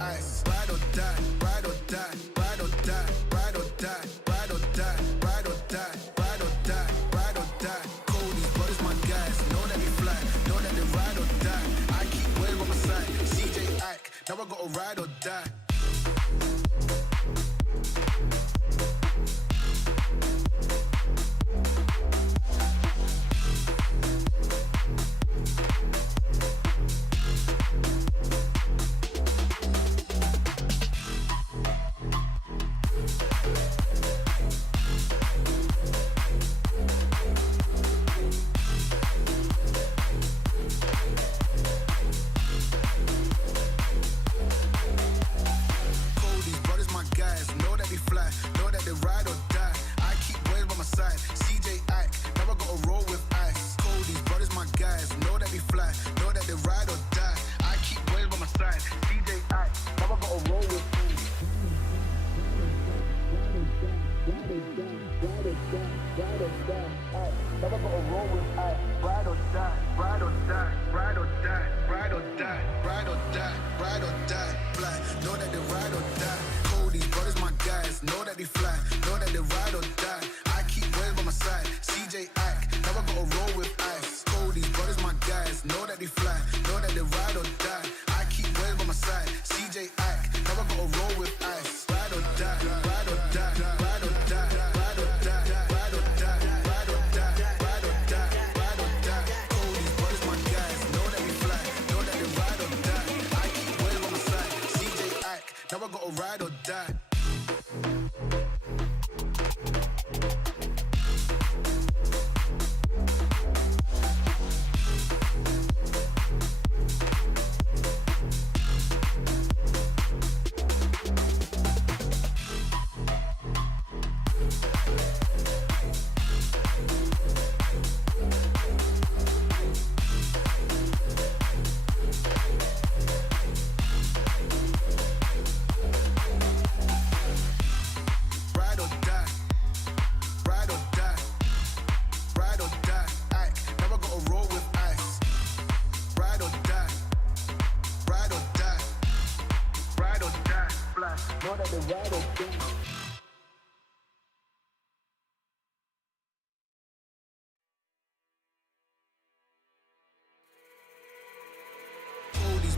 ice. Ride or die, ride or die, ride or die, ride or die, ride or die, ride or die, ride or die, ride or die. Cody's brothers, my guys, know that they fly, know that they ride or die. I keep Wales by my side, CJ Ike, now I gotta ride or die.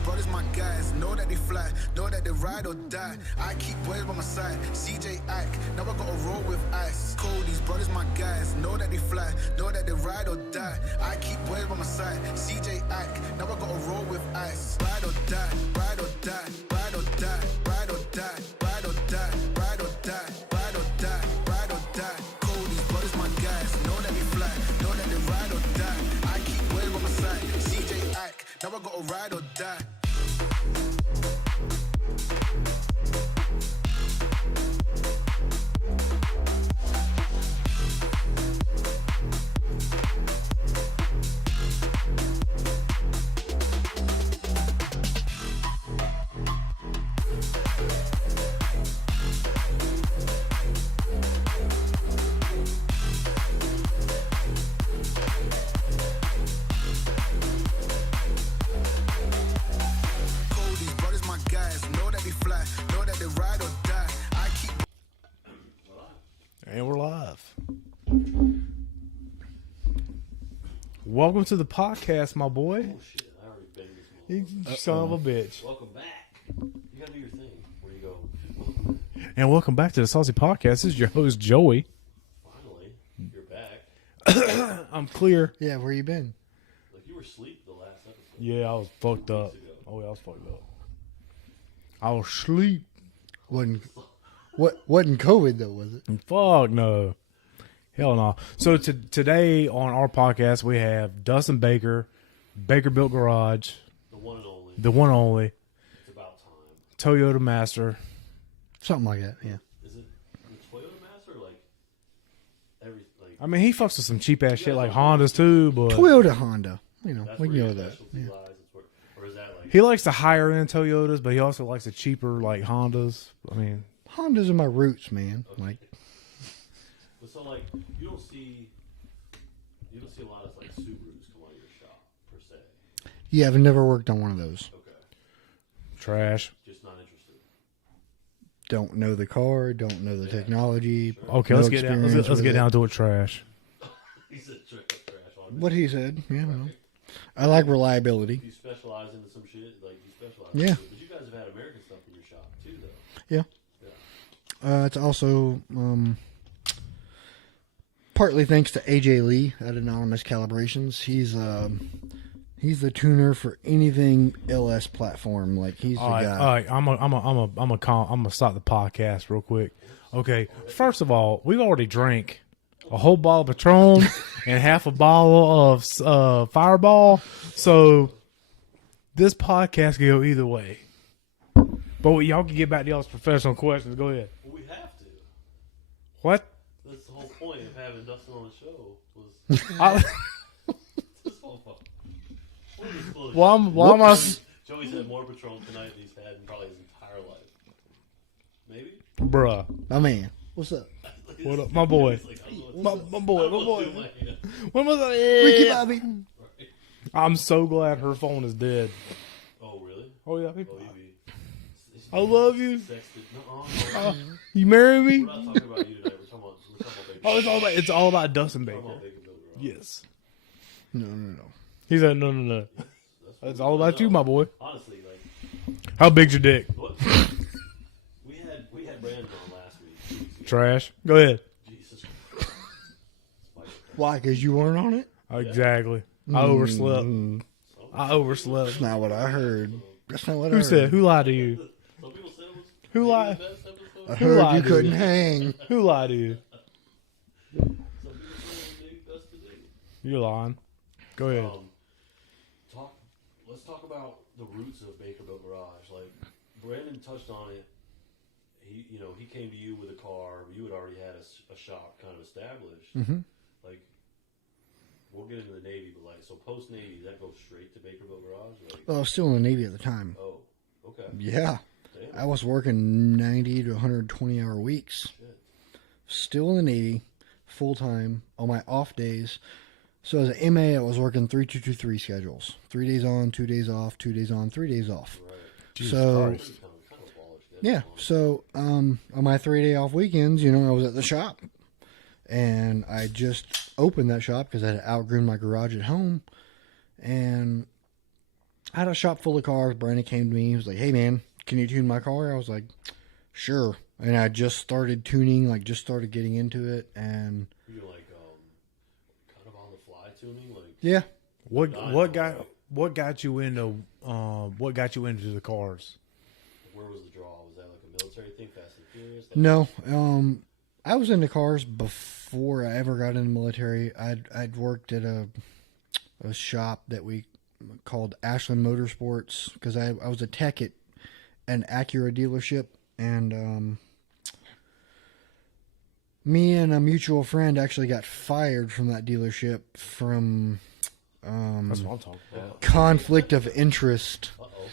Brothers, my guys, know that they fly, know that they ride or die. I keep Wales by my side, CJ Ike, now I gotta roll with ice. Cody's brothers, my guys, know that they fly, know that they ride or die. I keep Wales by my side, CJ Ike, now I gotta roll with ice. Ride or die, ride or die, ride or die, ride or die, ride or die, ride or die, ride or die, ride or die. Cody's brothers, my guys, know that they fly, know that they ride or die. I keep Wales by my side, CJ Ike, now I gotta ride or die. And we're live. Welcome to the podcast, my boy. Oh shit, I already banged this You son of a bitch. Welcome back. You gotta do your thing. Where you go? And welcome back to the Saucey Podcast. This is your host, Joey. Finally, you're back. I'm clear. Yeah, where you been? Like you were asleep the last episode. Yeah, I was fucked up. Oh, yeah, I was fucked up. I was asleep. Wasn't COVID though, was it? Fuck no. Hell no. So today on our podcast, we have Dustin Baker, Baker Built Garage, The one and only. the one and only, It's about time. Toyota Master. Something like that. Yeah. Is it the Toyota Master? Like every like. I mean, he fucks with some cheap ass shit like Hondas too, but Toyota, Honda. You know, That's we where know your that. specialty Yeah. lies. It's where, or is that like? he likes the higher end Toyotas, but he also likes the cheaper like Hondas. I mean, Hondas are my roots, man. Okay. Like, But so like you don't see a lot of like Subarus come out of your shop per se. yeah, I've never worked on one of those. Okay. trash. Just not interested. don't know the car, don't know the technology. Okay, no let's get down. experience Let's with get it. down to it. Trash. He said trash on me. What he said. Yeah, no. I like reliability. You specialize into some shit, like you specialize. Yeah. In shit. But you guys have had American stuff in your shop too, though. Yeah. It's also partly thanks to AJ Lee at Anonymous Calibrations. He's the tuner for anything LS platform. Like he's the guy. All right. I'm gonna stop the podcast real quick. Okay. First of all, we've already drank a whole bottle of Patron and half a bottle of Fireball. So this podcast can go either way. But y'all can get back to y'all's professional questions. Go ahead. Well, we have to. What? That's the whole point of having Dustin on the show. Was this whole fuck. Why am I? Joey's had more Patron tonight than he's had in probably his entire life. Maybe. Bruh. My man. What's up? What up, my boy? My boy. What was Ricky I? Bobby. I'm so glad her phone is dead. Oh really? Oh yeah. Oh, you be. I love you. Sexted. No. You marry me? We're not talking about you tonight. We're talking about Oh, it's all about Dustin Baker. Yes. Yes. No. He said no. It's all about you, my boy. Honestly, like, How big's your dick? what? we had Brandon on last week. 2 weeks ago. Trash. Go ahead. Jesus Christ. Why? Because you weren't on it? Exactly. I overslept. I overslept. That's not what I heard. That's not what I Who heard. said? Who lied to you? Some people said it was Who maybe lied? the best episode. I Who heard lied you to couldn't you? hang. Who lied to you? Some people said it was maybe best to do. You're lying. Go ahead. Let's talk about the roots of Bakerville Garage. Like Brandon touched on it. He came to you with a car. You had already had a shop kind of established. Mm-hmm. Like, we'll get into the Navy, but like, so post Navy, that goes straight to Bakerville Garage. Like, Well, I was still in the Navy at the time. oh, okay. Yeah. Damn. I was working 90 to 120 hour weeks. Shit. Still in the Navy, full time, on my off days. So as an MA, I was working 3-2-2-3 schedules. 3 days on, 2 days off, 2 days on, 3 days off. Right. Jesus So, Christ. Kind of abolished that. yeah. So on my 3 day off weekends, I was at the shop. And I just opened that shop because I had outgrown my garage at home. And I had a shop full of cars. Brandon came to me. He was like, hey, man, can you tune my car? I was like, sure. And I just started tuning, just started getting into it. And You're like, kind of on the fly tuning, like. Yeah. What got you into the cars? Where was the draw? Was that like a military thing, Fast and Furious? no, I was into cars before I ever got into the military. I'd worked at a shop that we called Ashland Motorsports because I was a tech at an Acura dealership, and me and a mutual friend actually got fired from that dealership from That's what I'm talking about. conflict of interest Uh-oh.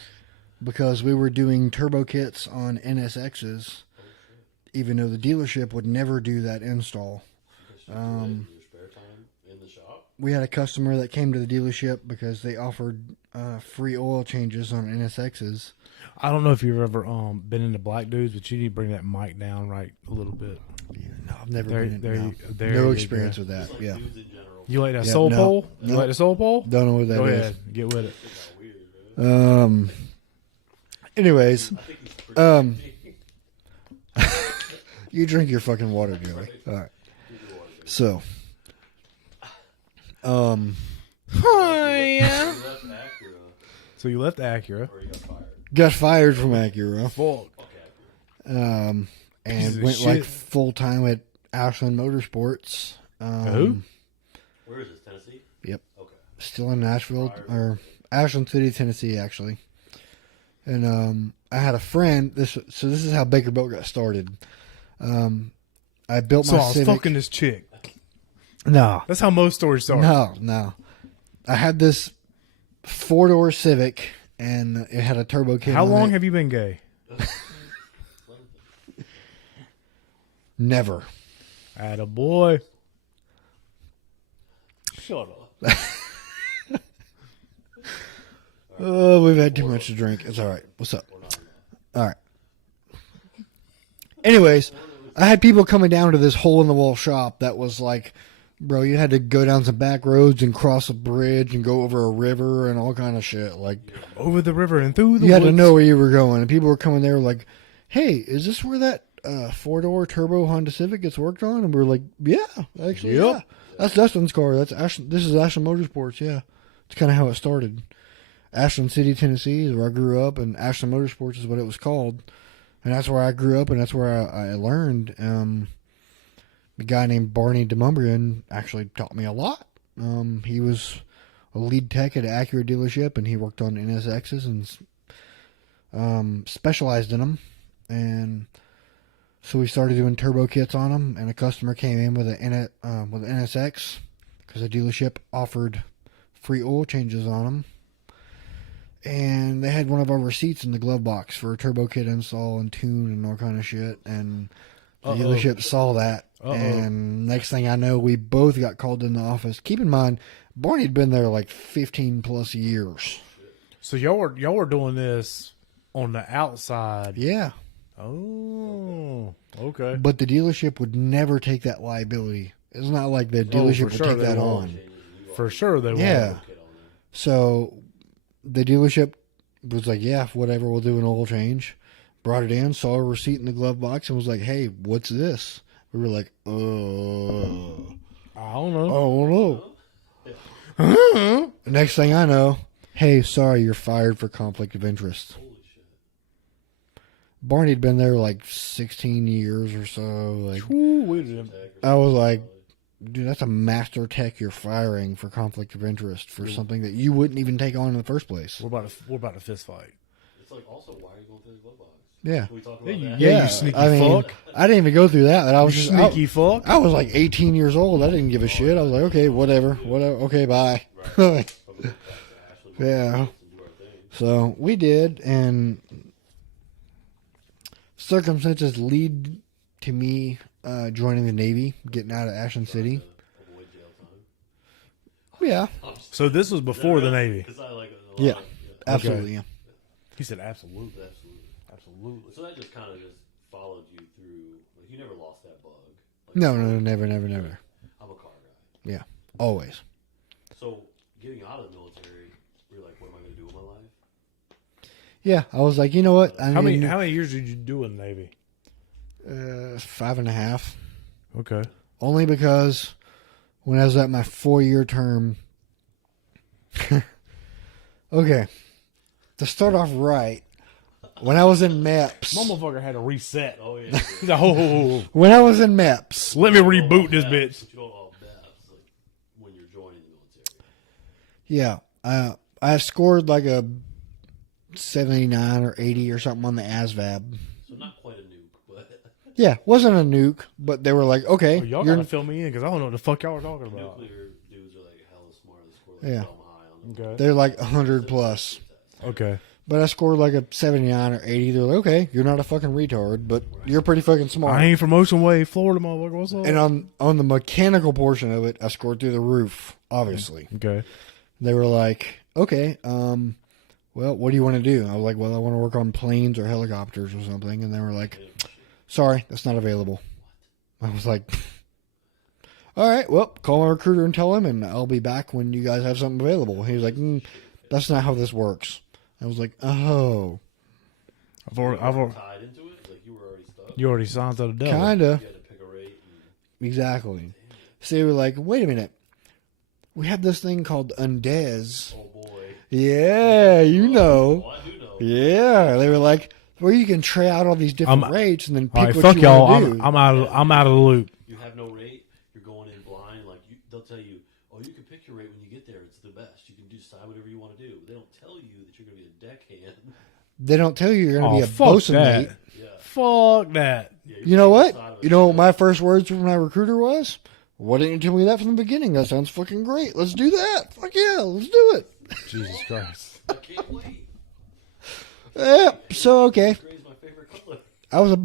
because we were doing turbo kits on NSXs, even though the dealership would never do that install. Your spare time in the shop? We had a customer that came to the dealership because they offered free oil changes on NSXs. I don't know if you've ever been into black dudes, but you need to bring that mic down right a little bit. No, I've never There- been there in, you- no, there no you experience go. with that. Just like Yeah, dudes in general. You like that Yeah, soul no. pole? You No. like the soul pole? don't know what that Go is. ahead, get with it. It's kinda weird, man. Anyways, I think he's pretty you drink your fucking water, Joey. All right. So, Oh yeah. He left Acura, So you left Acura. or he got fired. got fired from Acura, Fuck. Fuck Acura. and Piece of went shit. full time at Ashland Motorsports. Who? Where is this, Tennessee? Yep. Okay. Still in Nashville or Ashland City, Tennessee, actually. And I had a friend. This is how Baker Boat got started. I built So my I was Civic. fucking this chick. No, That's how most stories start. no. I had this 4-door Civic, and it had a turbo kit. How on long it. have you been gay? Never. Attaboy. Shut up. Oh, we've had too much to drink. It's all right. What's up? All right. Anyways, I had people coming down to this hole in the wall shop that was like, bro, you had to go down some back roads and cross a bridge and go over a river and all kind of shit. Like, Over the river and through the you had to woods. know where you were going. And people were coming there like, hey, is this where that 4-door turbo Honda Civic gets worked on? And we were like, yeah, actually, Yep. yeah. That's Dustin's car. This is Ashland Motorsports, yeah. It's kind of how it started. Ashland City, Tennessee is where I grew up, and Ashland Motorsports is what it was called. And that's where I grew up, and that's where I learned. A guy named Barney DeMumbrian actually taught me a lot. He was a lead tech at an Acura dealership, and he worked on NSXs and specialized in them. And so we started doing turbo kits on them, and a customer came in with an NSX because the dealership offered free oil changes on them. And they had one of our receipts in the glove box for a turbo kit install and tune and all kind of shit. And the dealership saw that. And next thing I know, we both got called in the office. Keep in mind, Barney had been there like 15 plus years. So y'all were doing this on the outside. Yeah. Oh, okay. But the dealership would never take that liability. It's not like the dealership would sure take they that won't. on. For sure they Yeah. will. So the dealership was like, yeah, whatever, we'll do an oil change. Brought it in, saw a receipt in the glove box, and was like, hey, what's this? We were like, I don't know. oh no. Next thing I know, hey, sorry, you're fired for conflict of interest. Holy shit. Barney had been there like 16 years or so. Like, Ooh, wait a minute. I was like, dude, that's a master tech you're firing for conflict of interest for something that you wouldn't even take on in the first place. We're about to fist fight. It's like, also, why are you going through the glove box? Yeah. Can we talk about Yeah, that? Yeah, you sneaky fuck. I didn't even go through that. I was just Sneaky fuck. I was like 18 years old. I didn't give a shit. I was like, okay, whatever. Okay, bye. Yeah. So we did, and circumstances lead to me joining the Navy, getting out of Ashland City. Avoid jail time. Yeah, So this was before the Navy. 'Cause I like a lot yeah, of- absolutely. Yeah. He said absolutely. Absolutely. Absolutely. So that just kind of just followed you through. Like, you never lost that bug. Like, No, never. I'm a car guy. Yeah, always. So getting out of the military, you're like, what am I going to do with my life? Yeah, I was like, you know what? How many years did you do in the Navy? 5.5. Okay. Only because when I was at my 4-year term. Okay, to start off right, when I was in MEPS. My motherfucker had to reset. Oh, yeah. He's like, oh, When I was in MEPS. let me reboot this bitch. But you don't all BEPS, like, when you're joining the military. Yeah, I scored like a 79 or 80 or something on the ASVAB. So not quite a nuke, but Yeah, wasn't a nuke, but they were like, okay, Oh, y'all you're, gotta fill me in because I don't know what the fuck y'all are talking about. nuclear dudes are like hella smart. They score like Yeah. dumb high on them. Okay. they're like 100 plus. Okay. But I scored like a 79 or 80. They're like, okay, you're not a fucking retard, but you're pretty fucking smart. I ain't from Ocean Way, Florida, motherfucker. What's up? And on the mechanical portion of it, I scored through the roof, obviously. Okay. They were like, okay, well, what do you want to do? I was like, well, I want to work on planes or helicopters or something. And they were like, sorry, that's not available. I was like, all right, well, call my recruiter and tell him, and I'll be back when you guys have something available. He was like, that's not how this works. I was like, oh, I've already, Tied into it, like you were already stuck. you already signed to the devil. kind of. You had to pick a rate. Exactly. So they were like, wait a minute. We have this thing called Undez. Oh boy. Yeah, you know. Oh, I do know. Yeah. They were like, where you can try out all these different I'm- rates and then pick All right, what fuck you y'all. want to do. I'm out of the loop. You have no rate. You're going in blind. Like they'll tell you, oh, you can pick your rate when you get there. It's the best. You can decide whatever you want to do. They don't tell you that you're going to be a deckhand. They don't tell you you're going to Oh, be a fuck bosun that. mate. Yeah. Fuck that. Yeah, You know what? outside of You it. know what my first words from my recruiter was? Why didn't you tell me that from the beginning? That sounds fucking great. Let's do that. Fuck yeah, let's do it. Jesus Christ. I can't wait. Yeah, so okay. Gray's my favorite color. I was a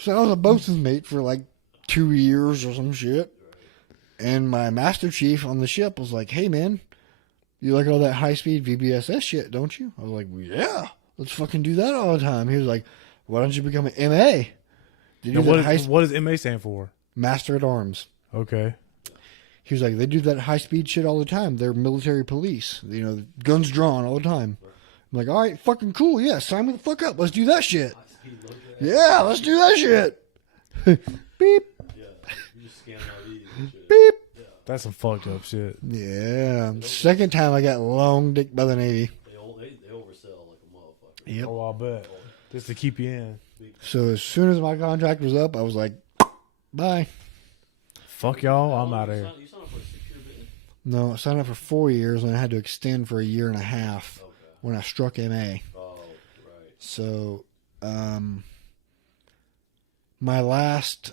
So I was a bosun's mate for like 2 years or some shit. And my master chief on the ship was like, hey man, You like all that high-speed VBSS shit, don't you? I was like, well, yeah, let's fucking do that all the time. He was like, why don't you become an MA? They do Now, that what does MA stand for? Master at Arms. Okay. He was like, they do that high-speed shit all the time. They're military police. You know, guns drawn all the time. I'm like, all right, fucking cool. Yeah, sign me the fuck up. Let's do that shit. Yeah, let's do that shit. Beep. Yeah, you just scan IDs and shit. Beep. That's some fucked up shit. Yeah. Second time I got long dick by the Navy. They oversell like a motherfucker. Yep. Oh, I'll bet. Just to keep you in. So as soon as my contract was up, I was like, bye. Fuck y'all, I'm out of here. You signed up for a 6-year bid? No, I signed up for 4 years and I had to extend for a year and a half Okay. when I struck MA. Oh, right. So, my last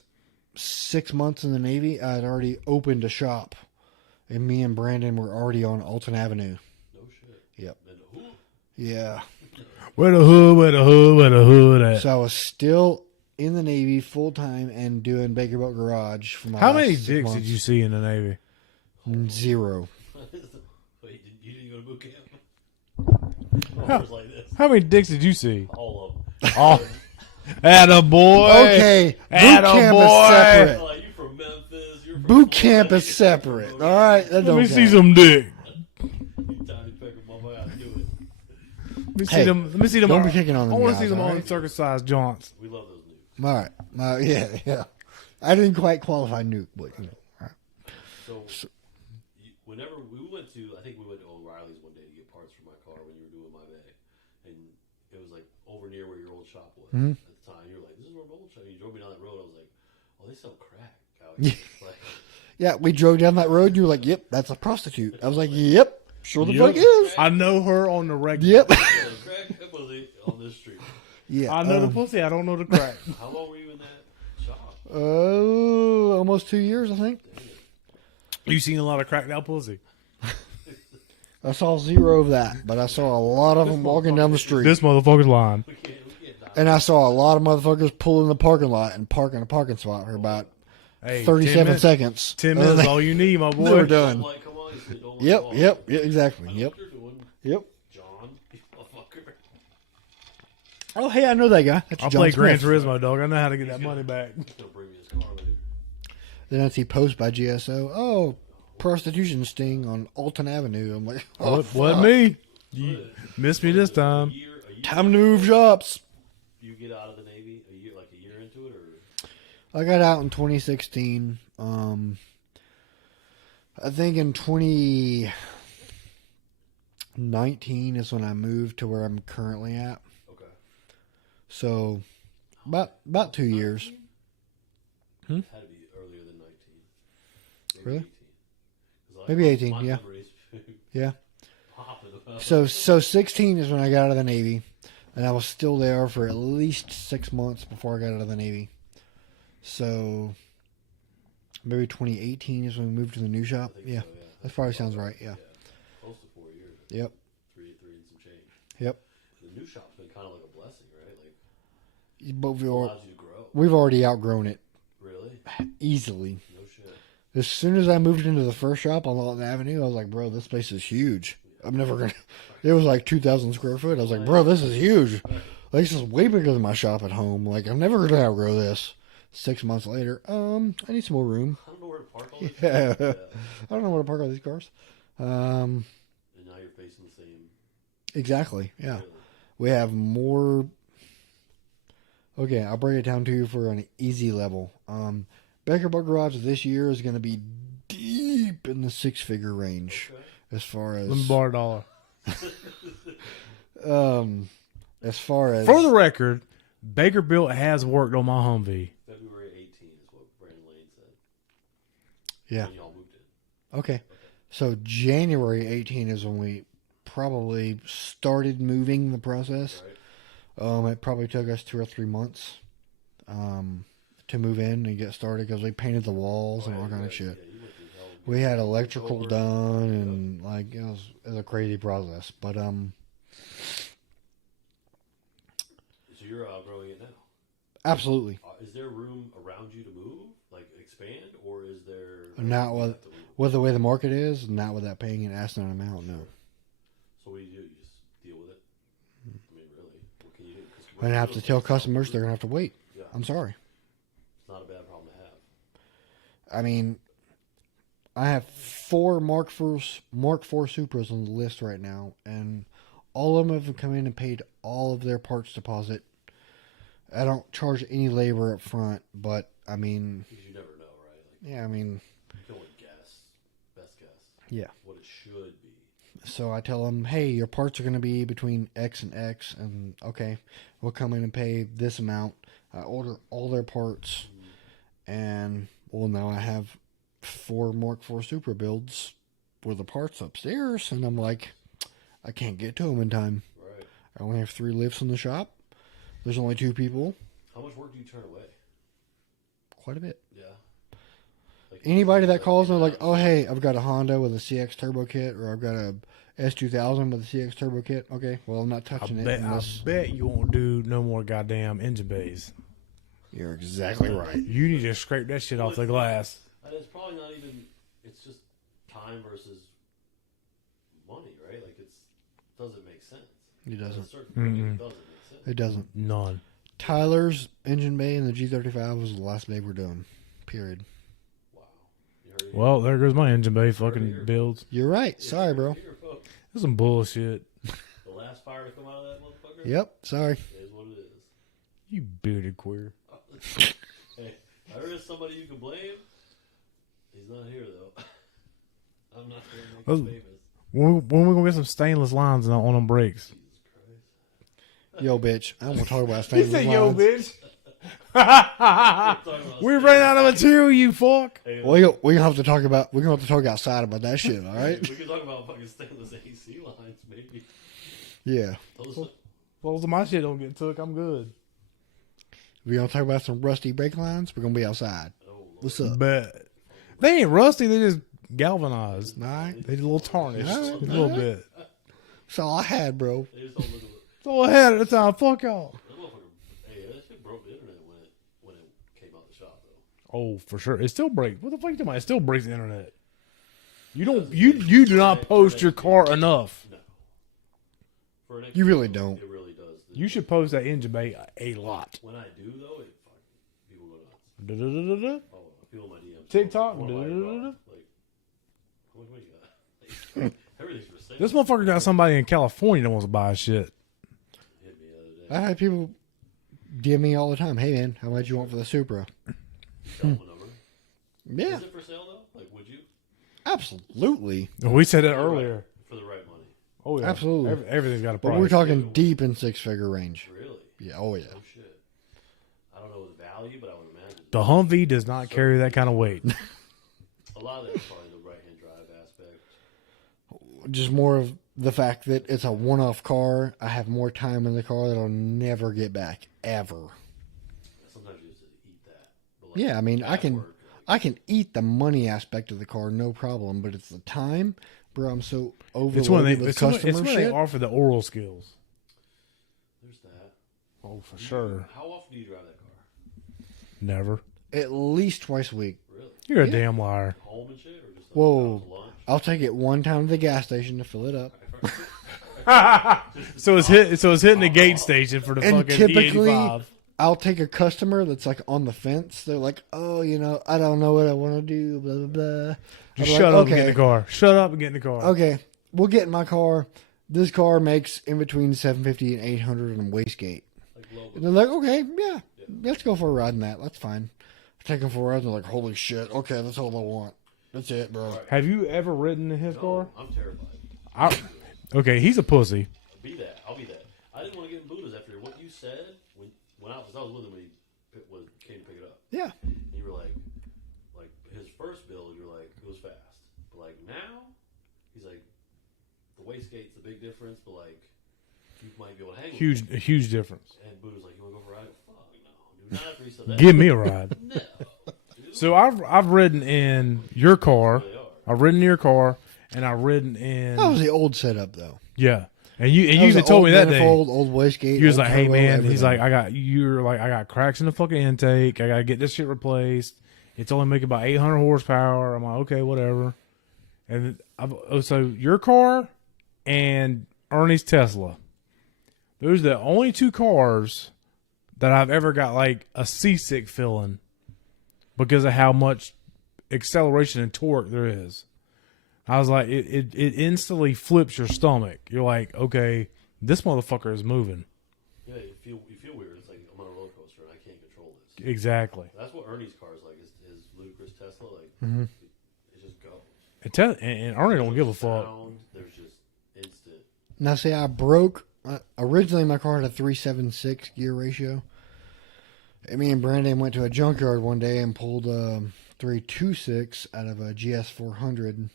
6 months in the Navy, I had already opened a shop. And me and Brandon were already on Alton Avenue. No shit. Yep. Then who? Yeah. Where the hood at? So I was still in the Navy full time and doing Baker Boat Garage for my How last many 6 dicks months. did you see in the Navy? 0. Wait, you didn't go to boot camp? Numbers like this. How many dicks did you see? All of them. Oh, atta boy. Okay, boot Atta camp boy. is separate. Like, you from Memphis. You're from Boot camp is separate. All right, that Let don't me count. see some dick. You tiny pecker motherfucker. I do it. Let me see Hey, them. Let me see them. don't be picking on I them want to guys, see them all on right? circumcised jaunts. We love those news. All right, yeah. I didn't quite qualify nuke, but you know. All right. So, whenever we went to, I think we went to O'Reilly's one day to get parts for my car when you were doing my bag, and it was like over near where your old shop was Mm-hmm. at the time. You were like, "This is where my old shop." You drove me down that road. I was like, "Oh, they sell crack out here." Like, Yeah, we drove down that road. You were like, "Yep, that's a prostitute." I was like, "Yep, sure the Yep. fuck is." I know her on the regular. Yep. yeah, crack that was it on this street. Yeah. I know the pussy. I don't know the crack. How long were you in that shop? Almost 2 years, I think. You seen a lot of cracked out pussy. I saw 0 of that, but I saw a lot of them walking down the street. This motherfucker's lying. We can't die. And I saw a lot of motherfuckers pull in the parking lot and park in a parking spot for about Hey, 37 seconds. 10 minutes is all you need, my They were boy. done. Like, come on, you said, don't Yep, let yep, yeah, exactly. I know Yep, what you're doing, yep. John, you motherfucker. Oh, hey, I know that guy. That's I John play Gran Smith. Turismo, dog. I know how to get that money back. He'll bring me his car later. Then I see post by GSO. Oh, prostitution sting on Alton Avenue. I'm like, oh, Wasn't me. You missed me this time. A year time to move shops. you get out of the Navy a year into it, or I got out in 2016. I think in 2019 is when I moved to where I'm currently at. okay, So about 2 years. had to be earlier than 19. Really? 18. 'Cause Maybe 18, my yeah. memory's Yeah. popping about. So 16 is when I got out of the Navy, and I was still there for at least 6 months before I got out of the Navy. So maybe 2018 is when we moved to the new shop. I think Yeah, so, that probably sounds right. Yeah. Close to 4 years. Yep. Three and some change. Yep. The new shop's been kind of like a blessing, right? Like, But allows you to grow. we've already outgrown it Really? easily. No shit. As soon as I moved into the first shop on Alton Avenue, I was like, bro, this place is huge. I'm never going to. It was like 2,000 square foot. I was like, bro, this is huge. Like, this is way bigger than my shop at home. Like, I'm never going to outgrow this. 6 months later, I need some more room. I don't know where to park all this Yeah. shit. I don't know where to park all these cars. And now you're facing the same. Exactly. Yeah. Really. We have more. Okay, I'll break it down to you for an easy level. Baker Boat Garage this year is going to be deep in the 6-figure range Okay. as far as Let me borrow a dollar. as far as For the record, Baker Built has worked on my Humvee. February 18 is what Brandon Lane said. yeah. When y'all moved in. Okay. So January 18 is when we probably started moving the process. Right. It probably took us 2 or 3 months to move in and get started because we painted the walls and all kind of shit. Yeah, you went through hell. We had electrical done and like it was a crazy process. But So you're outgrowing it now. absolutely Is there room around you to move, like expand, or is there not with the way the market is, not without paying an asinine amount. No. So what do? You just deal with it? I mean, really, what can you do? I'm going to have to tell customers they're going to have to wait. Yeah. I'm sorry. It's not a bad problem to have. I mean, I have 4 Mark IV Supras on the list right now, and all of them have come in and paid all of their parts deposit. I don't charge any labor up front, but I mean, Because you never know, right? Like, yeah, I mean, you can only guess, best guess, yeah. what it should be. So I tell them, hey, your parts are going to be between X and X, and okay, we'll come in and pay this amount. I order all their parts, and well, now I have 4 Mark IV Supra builds with the parts upstairs, and I'm like, I can't get to them in time. Right. I only have 3 lifts in the shop. There's only 2 people. How much work do you turn away? Quite a bit. Yeah. Like, Anybody that calls me like, oh, hey, I've got a Honda with a CX turbo kit, or I've got a S2000 with a CX turbo kit. Okay, well, I'm not touching it. I bet you won't do no more goddamn engine bays. You're exactly right. You need to scrape that shit off the glass. It's probably not even. It's just time versus money, right? Like doesn't make sense. It doesn't. At a certain point, it doesn't make sense. It doesn't. None. Tyler's engine bay in the G35 was the last bay we're doing. Period. Wow. You heard it Well, there goes my engine bay fucking builds. You're right. Sorry, bro. here, folks. This is some bullshit. The last fire to come out of that motherfucker. Yep. Sorry. It is what it is. You bearded queer. Hey, there is somebody you can blame. He's not here though. I'm not going to make him famous. When we gonna get some stainless lines on them brakes? Jesus Christ. Yo, bitch. I don't want to talk about He stainless said, lines. "Yo, bitch." Talking about We ran out of material, you fuck. Hey, We're gonna have to talk about. We're gonna have to talk outside about that shit. All right. we can talk about fucking stainless AC lines, maybe. Yeah. Those, As long as my shit don't get took, I'm good. We're gonna talk about some rusty brake lines. We're gonna be outside. oh, Lord. What's up? But they ain't rusty. They just galvanized. All right. They did a little tarnished, All right. a little bit. That's all I had, bro. They just don't look at it. That's all I had at the time. Fuck y'all. That motherfucker, hey, that shit broke the internet when it came out the shop though. Oh, for sure. It still breaks. What the fuck you talking about? It still breaks the internet. You don't. You do not post your car enough. No. For an You really don't. It really does. You should post that engine bay a lot. When I do though, it people go nuts. Da-da-da-da-da. Oh, people in my DMs. TikTok. More like, Da-da-da-da-da. like, how much money you got? Like, everything's for sale. This motherfucker got somebody in California that wants to buy shit. Hit me the other I day. had people DM me all the time. Hey, man, how much you want for the Supra? Tell them the number. Yeah, Is it for sale though? Like, would you? absolutely. We said that earlier. For the right money. Oh yeah, Absolutely. Everything's got a But price. we're talking deep in 6-figure range. Really? Yeah. Oh, yeah. Oh shit. I don't know the value, but I would imagine. The Humvee does not carry that kind of weight. A lot of that's probably the right-hand drive aspect. Just more of the fact that it's a one-off car. I have more time in the car that I'll never get back, ever. Sometimes you just eat that. But like, Yeah, I mean, I at can work, eat the money aspect of the car, no problem. But it's the time, bro. I'm so It's when overloaded they with it's when, customer it's when shit. they offer the oral skills. there's that. Oh, for sure. How often do you drive that car? Never. At least twice a week. Really? You're a damn liar. Home and shit, or just like Whoa. out to lunch? I'll take it one time to the gas station to fill it up. So it's hitting the gate station for the And fucking typically, E85. I'll take a customer that's like on the fence. They're like, oh, I don't know what I want to do, blah, blah, blah. Just I'm shut like, up and get in the car. Shut up and get in the car. Okay, we'll get in my car. This car makes in between 750 and 800 on wastegate. Like low, And they're like, okay, yeah, let's go for a ride in that. That's fine. I take them for a ride and they're like, holy shit, okay, that's all I want. That's it, bro. Have you ever ridden in his car? I'm terrified. Okay, he's a pussy. I'll be that. I didn't want to get in Buddha's after what you said when I was with him when he came to pick it up. Yeah. And you were like his first build, you were like, it was fast. But like now, he's like, the wastegate's the big difference, but like, you might be able to hang with A huge difference. And Buddha's like, you want to go for a ride? Fuck no. Dude, not after he said that. Give me a ride. No. So I've ridden in your car. They are. I've ridden in your car, and I've ridden in That was the old setup, though. yeah. And you That was even the told old me that day. manifold, old wastegate. He was old like, "Hey turbo, man," he's everything. like, I got cracks in the fucking intake. I gotta get this shit replaced. It's only making about 800 horsepower. I'm like, okay, whatever. And so your car and Ernie's Tesla. Those are the only two cars that I've ever got like a seasick feeling because of how much acceleration and torque there is. I was like, it instantly flips your stomach. You're like, okay, this motherfucker is moving. Yeah, you feel weird. It's like I'm on a roller coaster and I can't control this. Exactly. That's what Ernie's car is like. His ludicrous Tesla, like it just goes. And Ernie don't give a fuck. There's just instant. Now, see, I broke. Originally, my car had a 376 gear ratio. And me and Brandon went to a junkyard one day and pulled a 326 out of a GS 400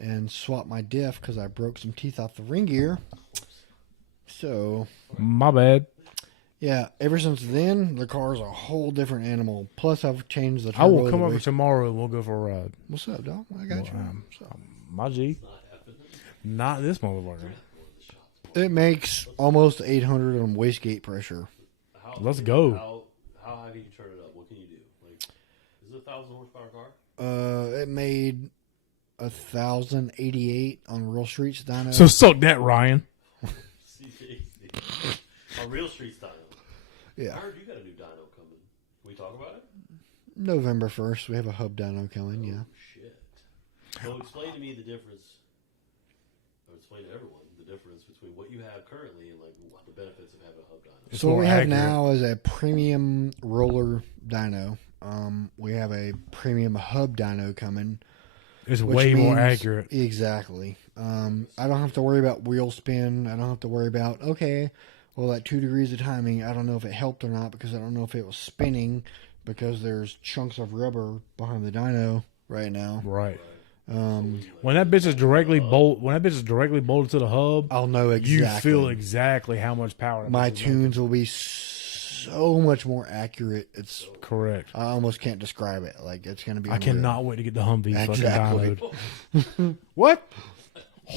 and swapped my diff because I broke some teeth off the ring gear. So, My bad. yeah, ever since then, the car's a whole different animal. Plus, I've changed the turbo. I will come over tomorrow and we'll go for a ride. What's up, dog? I got you. What's up? My G. Not this motherfucker. It makes almost 800 on wastegate pressure. Let's go. How high can you turn it up? What can you do? Like, is it a 1,000 horsepower car? It made 1,088 on Real Streets dyno. So suck that, Ryan. On Real Streets dyno. Yeah. I heard you got a new dyno coming. Can we talk about it? November 1st, we have a hub dyno coming. Yeah. Shit. So explain to me the difference. Or explain to everyone the difference between what you have currently and like what the benefits of having a hub dyno. It's So what more we have accurate. now is a premium roller dyno. We have a premium hub dyno coming. It's which way more means- accurate. Exactly. I don't have to worry about wheel spin. I don't have to worry about, okay, well, at 2 degrees of timing, I don't know if it helped or not because I don't know if it was spinning because there's chunks of rubber behind the dyno right now. Right. When that bitch is directly bolted to the hub, I'll know exactly. you feel exactly how much power. that My bitch is making. tunes will be so much more accurate. It's Correct. I almost can't describe it. Like it's going to be. I unreal. cannot wait to get the Humvee Exactly. fucking download. What?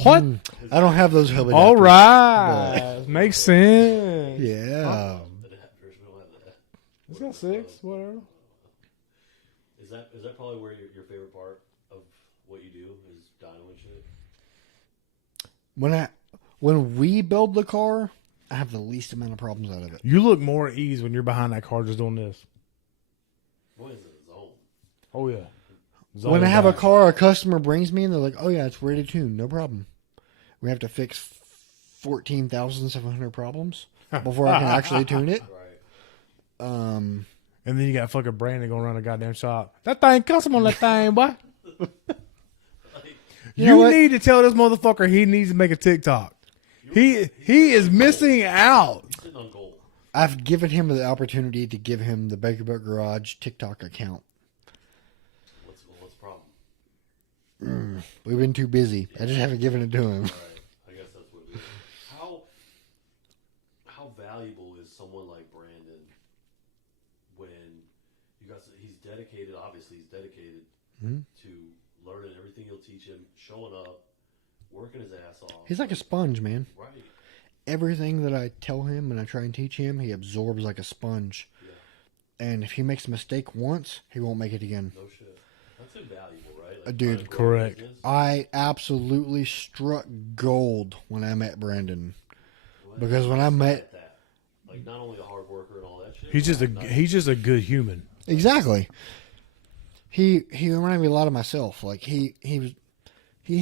What? I don't have those hub adapters. All right. Makes sense. Yeah. The adapters, we don't have that. It's got 6, whatever. Is that probably where your favorite part of what you do is dyno and shit? When we build the car, I have the least amount of problems out of it. You look more at ease when you're behind that car just doing this. What is it? Zone. Oh, yeah. When I have a car a customer brings me and they're like, "Oh yeah, it's ready to tune, no problem." We have to fix 14,700 problems before I can actually tune it. Right. And then you got fucking Brandon going around the goddamn shop. That thing custom on that thing, boy. You know You what? need to tell this motherfucker he needs to make a TikTok. He is missing out. You're sitting on gold. I've given him the opportunity to give him the Baker Butt Garage TikTok account. What's the problem? We've been too busy. I just haven't given it to him. Right. I guess that's what it is. How valuable is someone like Brandon when you guys? He's dedicated. Obviously, he's dedicated to learning everything you'll teach him, showing up, working his ass off. He's like a sponge, man. Right. Everything that I tell him and I try and teach him, he absorbs like a sponge. Yeah. And if he makes a mistake once, he won't make it again. No shit. That's invaluable, right? Like, Dude, trying to grow correct. business. I absolutely struck gold when I met Brandon. Because when I met... That, like, not only a hard worker and all that shit. He's just a good human. Exactly. He reminded me a lot of myself. Like he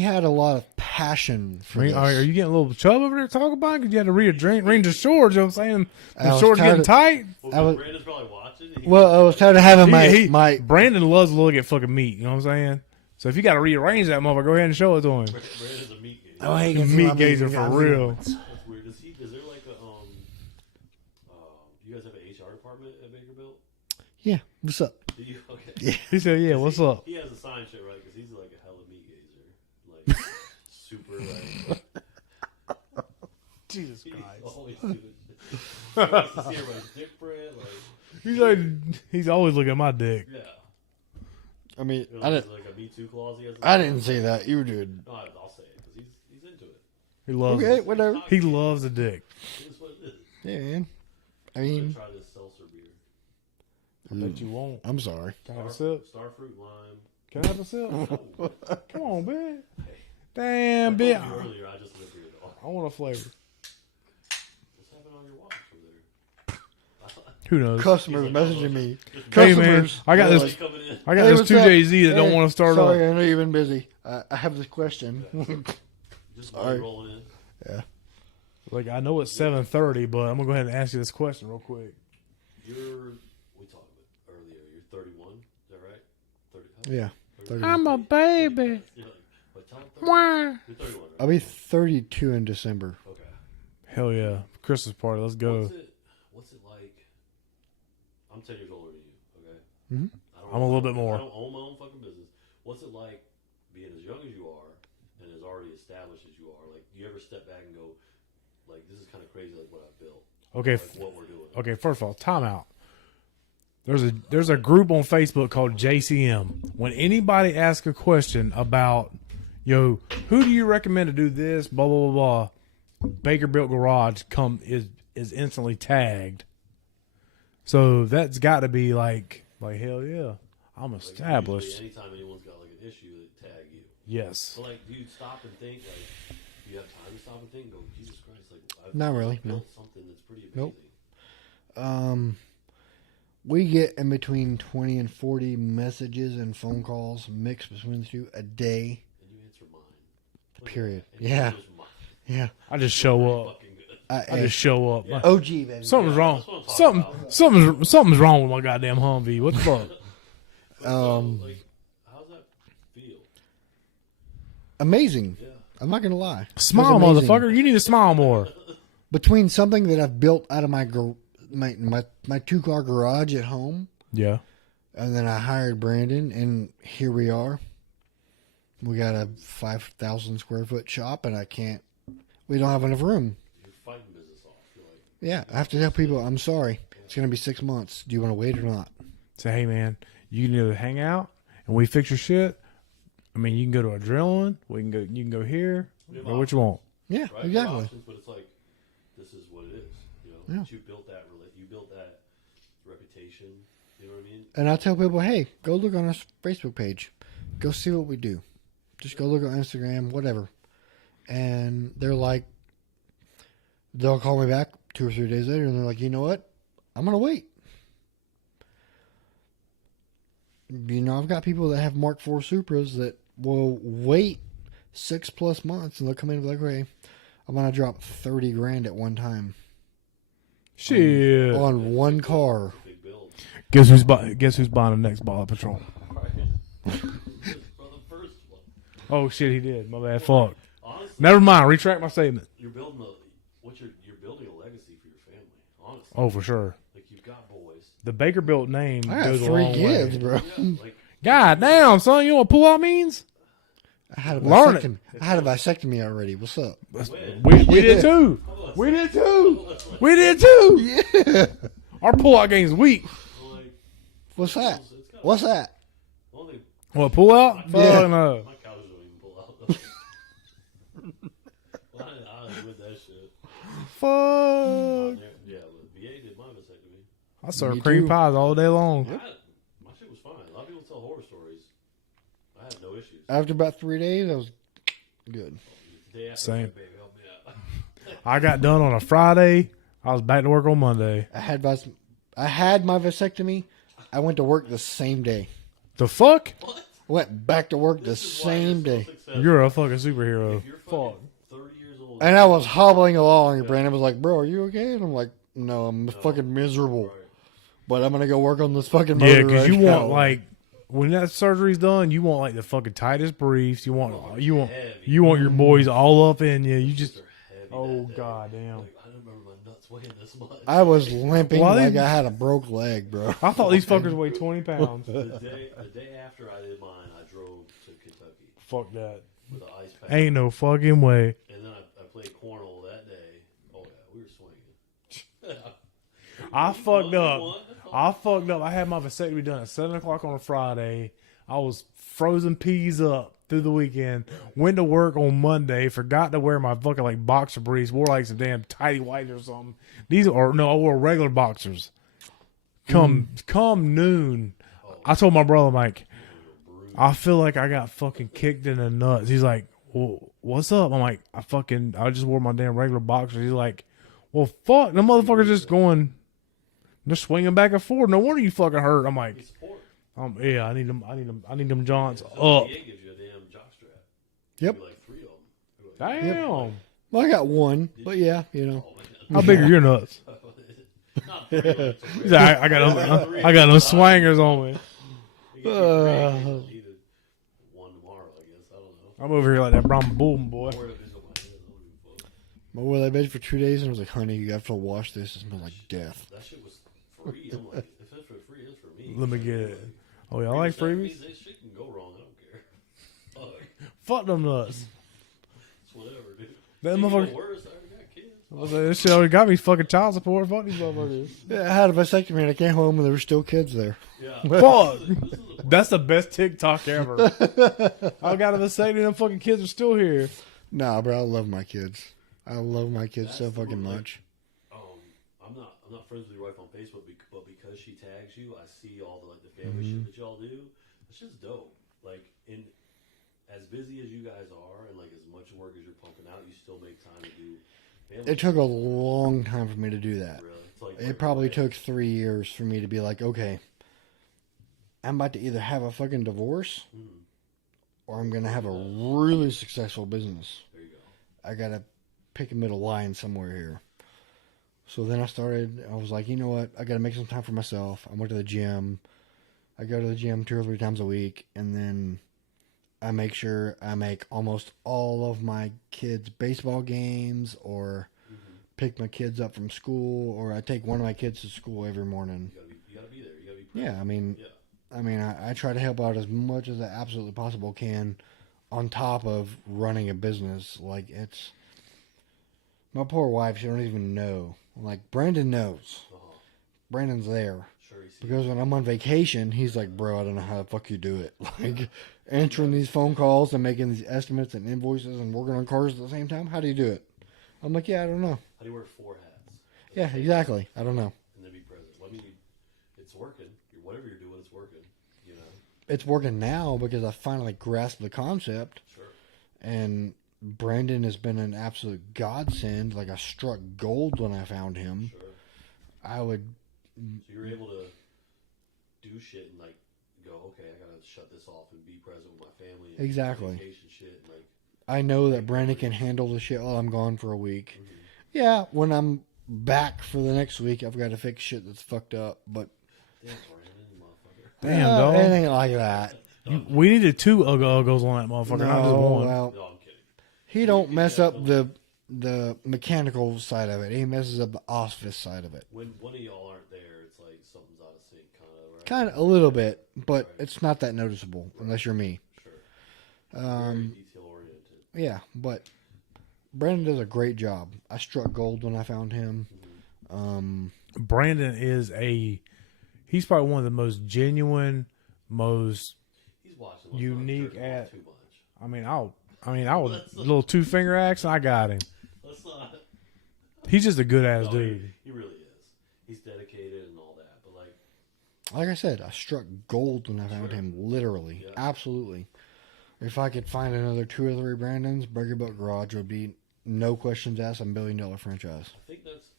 had a lot of passion for this. Are you getting a little chub over there to talk about? Because you had to read the shorts. You know what I'm saying? I The was shorts tired getting of- tight. Well, I was- Brandon's probably watching. Well, I was tired of having my Brandon loves to look at fucking meat. You know what I'm saying? So if you got to rearrange that motherfucker, go ahead and show it to him. Brandon's a meat gazer. Oh, I ain't Meat gazer for real. That's weird. Is there like a you guys have an HR department at Bakerville? Yeah, what's up? Do you? Okay. Yeah. He said, "Yeah, what's up?" He has a sign shit right because he's like a hella meat gazer, like super like. Jesus He's Christ. always doing shit. He wants to see everybody's dick print, He's always looking at my dick. yeah. I mean, You know, I there's didn't. like a Me Too clause. He has. I didn't say that. You did. No, I'll say it because he's into it. He loves Okay, it. whatever. He loves the dick. It's what it is. Yeah, man. I I'm gonna mean, try this seltzer beer. I bet you won't. I'm sorry. Can I have a sip? Starfruit lime. Can I have a sip? Oh, Come on, man. hey. Damn, I bitch. told you earlier, I just live here, dog. I want a flavor. What's happening on your watch over there? Who knows? Customers messaging me. Hey man, Customers. I got They're this. like, Coming in. I got "Hey, this what's 2JZ that up? don't Hey, want to start sorry, up. I know you've been busy. I have this question. Just Sorry. rolling in. Yeah. Like I know it's 7:30, but I'm gonna go ahead and ask you this question real quick. We talked about earlier. You're 31. Is that right? 30. Yeah. 30. I'm a baby. You're like, what, tell 30? Why? You're 31. Right? I'll be 32 in December. Okay. Hell yeah, Christmas party. Let's go. What's it like? I'm 10 years older than you. Okay. Mhm. I'm a little bit more. I don't own my own fucking business. What's it like being as young as you are and as already established as you are? Like, do you ever step back and go, like, this is kind of crazy, like what I built, Okay. like what we're doing? Okay. First of all, time out. There's a group on Facebook called JCM. When anybody asks a question about, who do you recommend to do this? Blah blah blah blah. Baker Built Garage is instantly tagged. So that's got to be like hell yeah, I'm Like, established. usually anytime anyone's got like an issue, they tag you. Yes. So like, do you stop and think? Like, do you have time to stop and think? And go, Jesus Christ! Like, I've Not really, built no. something that's pretty Nope. amazing. We get in between 20 and 40 messages and phone calls mixed between the two a day. And you answer mine. Look at Period. that. And you Yeah. answer mine. Yeah. I just show up. Fucking good. I just show up. Yeah. OG, baby. Something's wrong. That's what I'm talking Something's wrong with my goddamn Humvee. What the fuck? Like, how's that feel? Amazing. Yeah. I'm not going to lie. Smile, It was amazing. motherfucker. You need to smile more. Between something that I've built out of my 2-car garage at home, Yeah. and then I hired Brandon, and here we are. We got a 5,000 square foot shop, and we don't have enough room. You're fighting business off. You're like, Yeah, I have to tell people, I'm sorry. It's going to be 6 months. Do you want to wait or not? Say, hey man, you can either hang out and we fix your shit. I mean, you can go to Adrenaline. You can go here. Or what you want. Yeah, right? exactly. Options, but it's like, this is what it is. You know, Yeah. But you built that reputation. You know what I mean? And I tell people, hey, go look on our Facebook page. Go see what we do. Just go look on Instagram, whatever. And they're like, they'll call me back 2 or 3 days later, and they're like, you know what? I'm going to wait. You know, I've got people that have Mark IV Supras that will wait 6+ months, and they'll come in and be like, okay, I'm going to drop 30 grand at one time Shit. on one car. Big build. Guess who's buying the next ball of Patrol? Right. For the first one. Oh shit, he did. My bad. Fuck. Honestly, Never mind. Retract my statement. you're building you're building a legacy for your family. Honestly. Oh, for sure. Like, you've got boys. The Baker Built name I got goes a 3 long kids, way. bro. Yeah, like, God damn, son. You know what pull out means? I had a Learn it. vasectomy. I had a vasectomy already. What's up? We did too. We did too. We did too. Yeah. Our pull out game's weak. like, What's that? it's kinda- What's that? Only What, pull out? Yeah. Fuck no. my couch don't even pull out. I was with that shit. Fuck. Yeah, VA did my vasectomy. I serve Me cream too. pies all day long. My shit was fine. A lot of people tell horror stories. I had no issues. After about 3 days, I was good. The day after, Same. like, baby, help me out. I got done on a Friday. I was back to work on Monday. I had my vasectomy. I went to work the same day. The fuck? I went back to work the This is why same you're so day. successful. You're a fucking superhero. If you're fucking 30 years old. And I was hobbling along, and Brandon was like, bro, are you okay? And I'm like, no, I'm fucking miserable. Right. But I'm going to go work on this fucking motor Yeah, because right you now. want like when that surgery's done, you want like the fucking tightest briefs. You want heavy. you want your boys all up in you. You just They're heavy oh that day. god damn. Like, I don't remember my nuts weighing this much. I was limping Well, like they- I had a broke leg, bro. I thought these fuckers weighed 20 pounds. The day after I did mine, I drove to Kentucky Fuck that. with an ice pack. Ain't no fucking way. And then I played cornhole that day. Oh, yeah, we were swinging. I fucked up. Won. I fucked up. I had my vasectomy done at 7 o'clock on a Friday. I was frozen peas up through the weekend. Went to work on Monday. Forgot to wear my fucking like boxer briefs. Wore like some damn tighty whities or something. I wore regular boxers. Come noon, I told my brother, Mike, I feel like I got fucking kicked in the nuts. He's like, well, what's up? I'm like, I just wore my damn regular boxers. He's like, well, fuck, the motherfucker's just going, just swinging back and forth. No wonder you fucking hurt. I'm like, Need support. yeah, I need them Johns So up. VA gives you a damn jock strap. Yep. Maybe like 3 of them. Damn. Well, I got one, but yeah, you know. Oh, man. How big are your nuts? Not 3 of them. He's like, I got them swangers on me. You needed one tomorrow, I guess. I don't know. I'm over here like that brown bull boy. I wear a bitch on my head. I don't give a fuck. I wore that bed for 2 days, and I was like, honey, you have to wash this. It smells like death. That shit was free. I'm like, if it's for free, it's for me. Let me get it. Oh, yeah, I like freebies. This shit can go wrong. I don't care. Fuck. Fuck them nuts. It's whatever, dude. That It can motherfucker. get worse. I already got kids. I was like, this shit already got me fucking child support. Fuck these motherfuckers. Yeah, I had a vasectomy, and I came home, and there were still kids there. Yeah. Fuck. This is a That's the best TikTok ever. I got a vasectomy, them fucking kids are still here. Nah, bro, I love my kids. I love my kids so That's the fucking rule, much. I'm not friends with your wife on Facebook, but because she tags you, I see all the family shit that y'all do. It's just dope. Like, in as busy as you guys are, and like as much work as you're pumping out, you still make time to do family. It took a long time for me to do that. Really, it's like It probably took 3 years for me to be like, okay, I'm about to either have a fucking divorce or I'm going to have a really successful business. There you go. I got to pick a middle line somewhere here. So then I was like, you know what? I got to make some time for myself. I went to the gym. I go to the gym 2 or 3 times a week, and then I make sure I make almost all of my kids' baseball games, or pick my kids up from school, or I take one of my kids to school every morning. You gotta be there. You gotta be present. Yeah, I mean, I try to help out as much as I absolutely possible can, on top of running a business. Like, it's my poor wife. She don't even know. Like, Brandon knows. Brandon's there. Sure, you see. Because when I'm on vacation, he's like, bro, I don't know how the fuck you do it. Like, answering these phone calls and making these estimates and invoices and working on cars at the same time. How do you do it? I'm like, yeah, I don't know. How do you wear 4 hats? Yeah, exactly. I don't know. And then be present. Well, I mean, it's working. Whatever you're doing, it's working. You know. It's working now because I finally grasped the concept. Sure. And Brandon has been an absolute godsend. Like, I struck gold when I found him. Sure. I would... So you're able to do shit and like go, okay, I gotta shut this off and be present with my family. And Exactly. Vacation shit. And like, I know that Brandon can handle the shit while I'm gone for a week. Yeah, when I'm back for the next week, I've got to fix shit that's fucked up. But damn, Brandon, you motherfucker. Damn, dog. it ain't like that. We needed 2 uggos on that motherfucker, not just one. Well, No, I'm kidding. he don't mess up the mechanical side of it. He messes up the office side of it. When one of y'all aren't there, it's like something's out of sync, kind of, right? Kind of a little bit, but it's not that noticeable unless you're me. Sure. Very detail oriented. Yeah, but Brandon does a great job. I struck gold when I found him. Brandon is he's probably one of the most genuine, most He's watching. unique at. Too much. I mean, I was little 2-finger axe. I got him. Let's not. He's just a good ass No, dude. he really is. He's dedicated and all that, but like, Like I said, I struck gold when I found him. Literally, Yeah. absolutely. If I could find another 2 or 3 Brandons, Burger Butt Garage would be, no questions asked, a $1 billion franchise. I think that's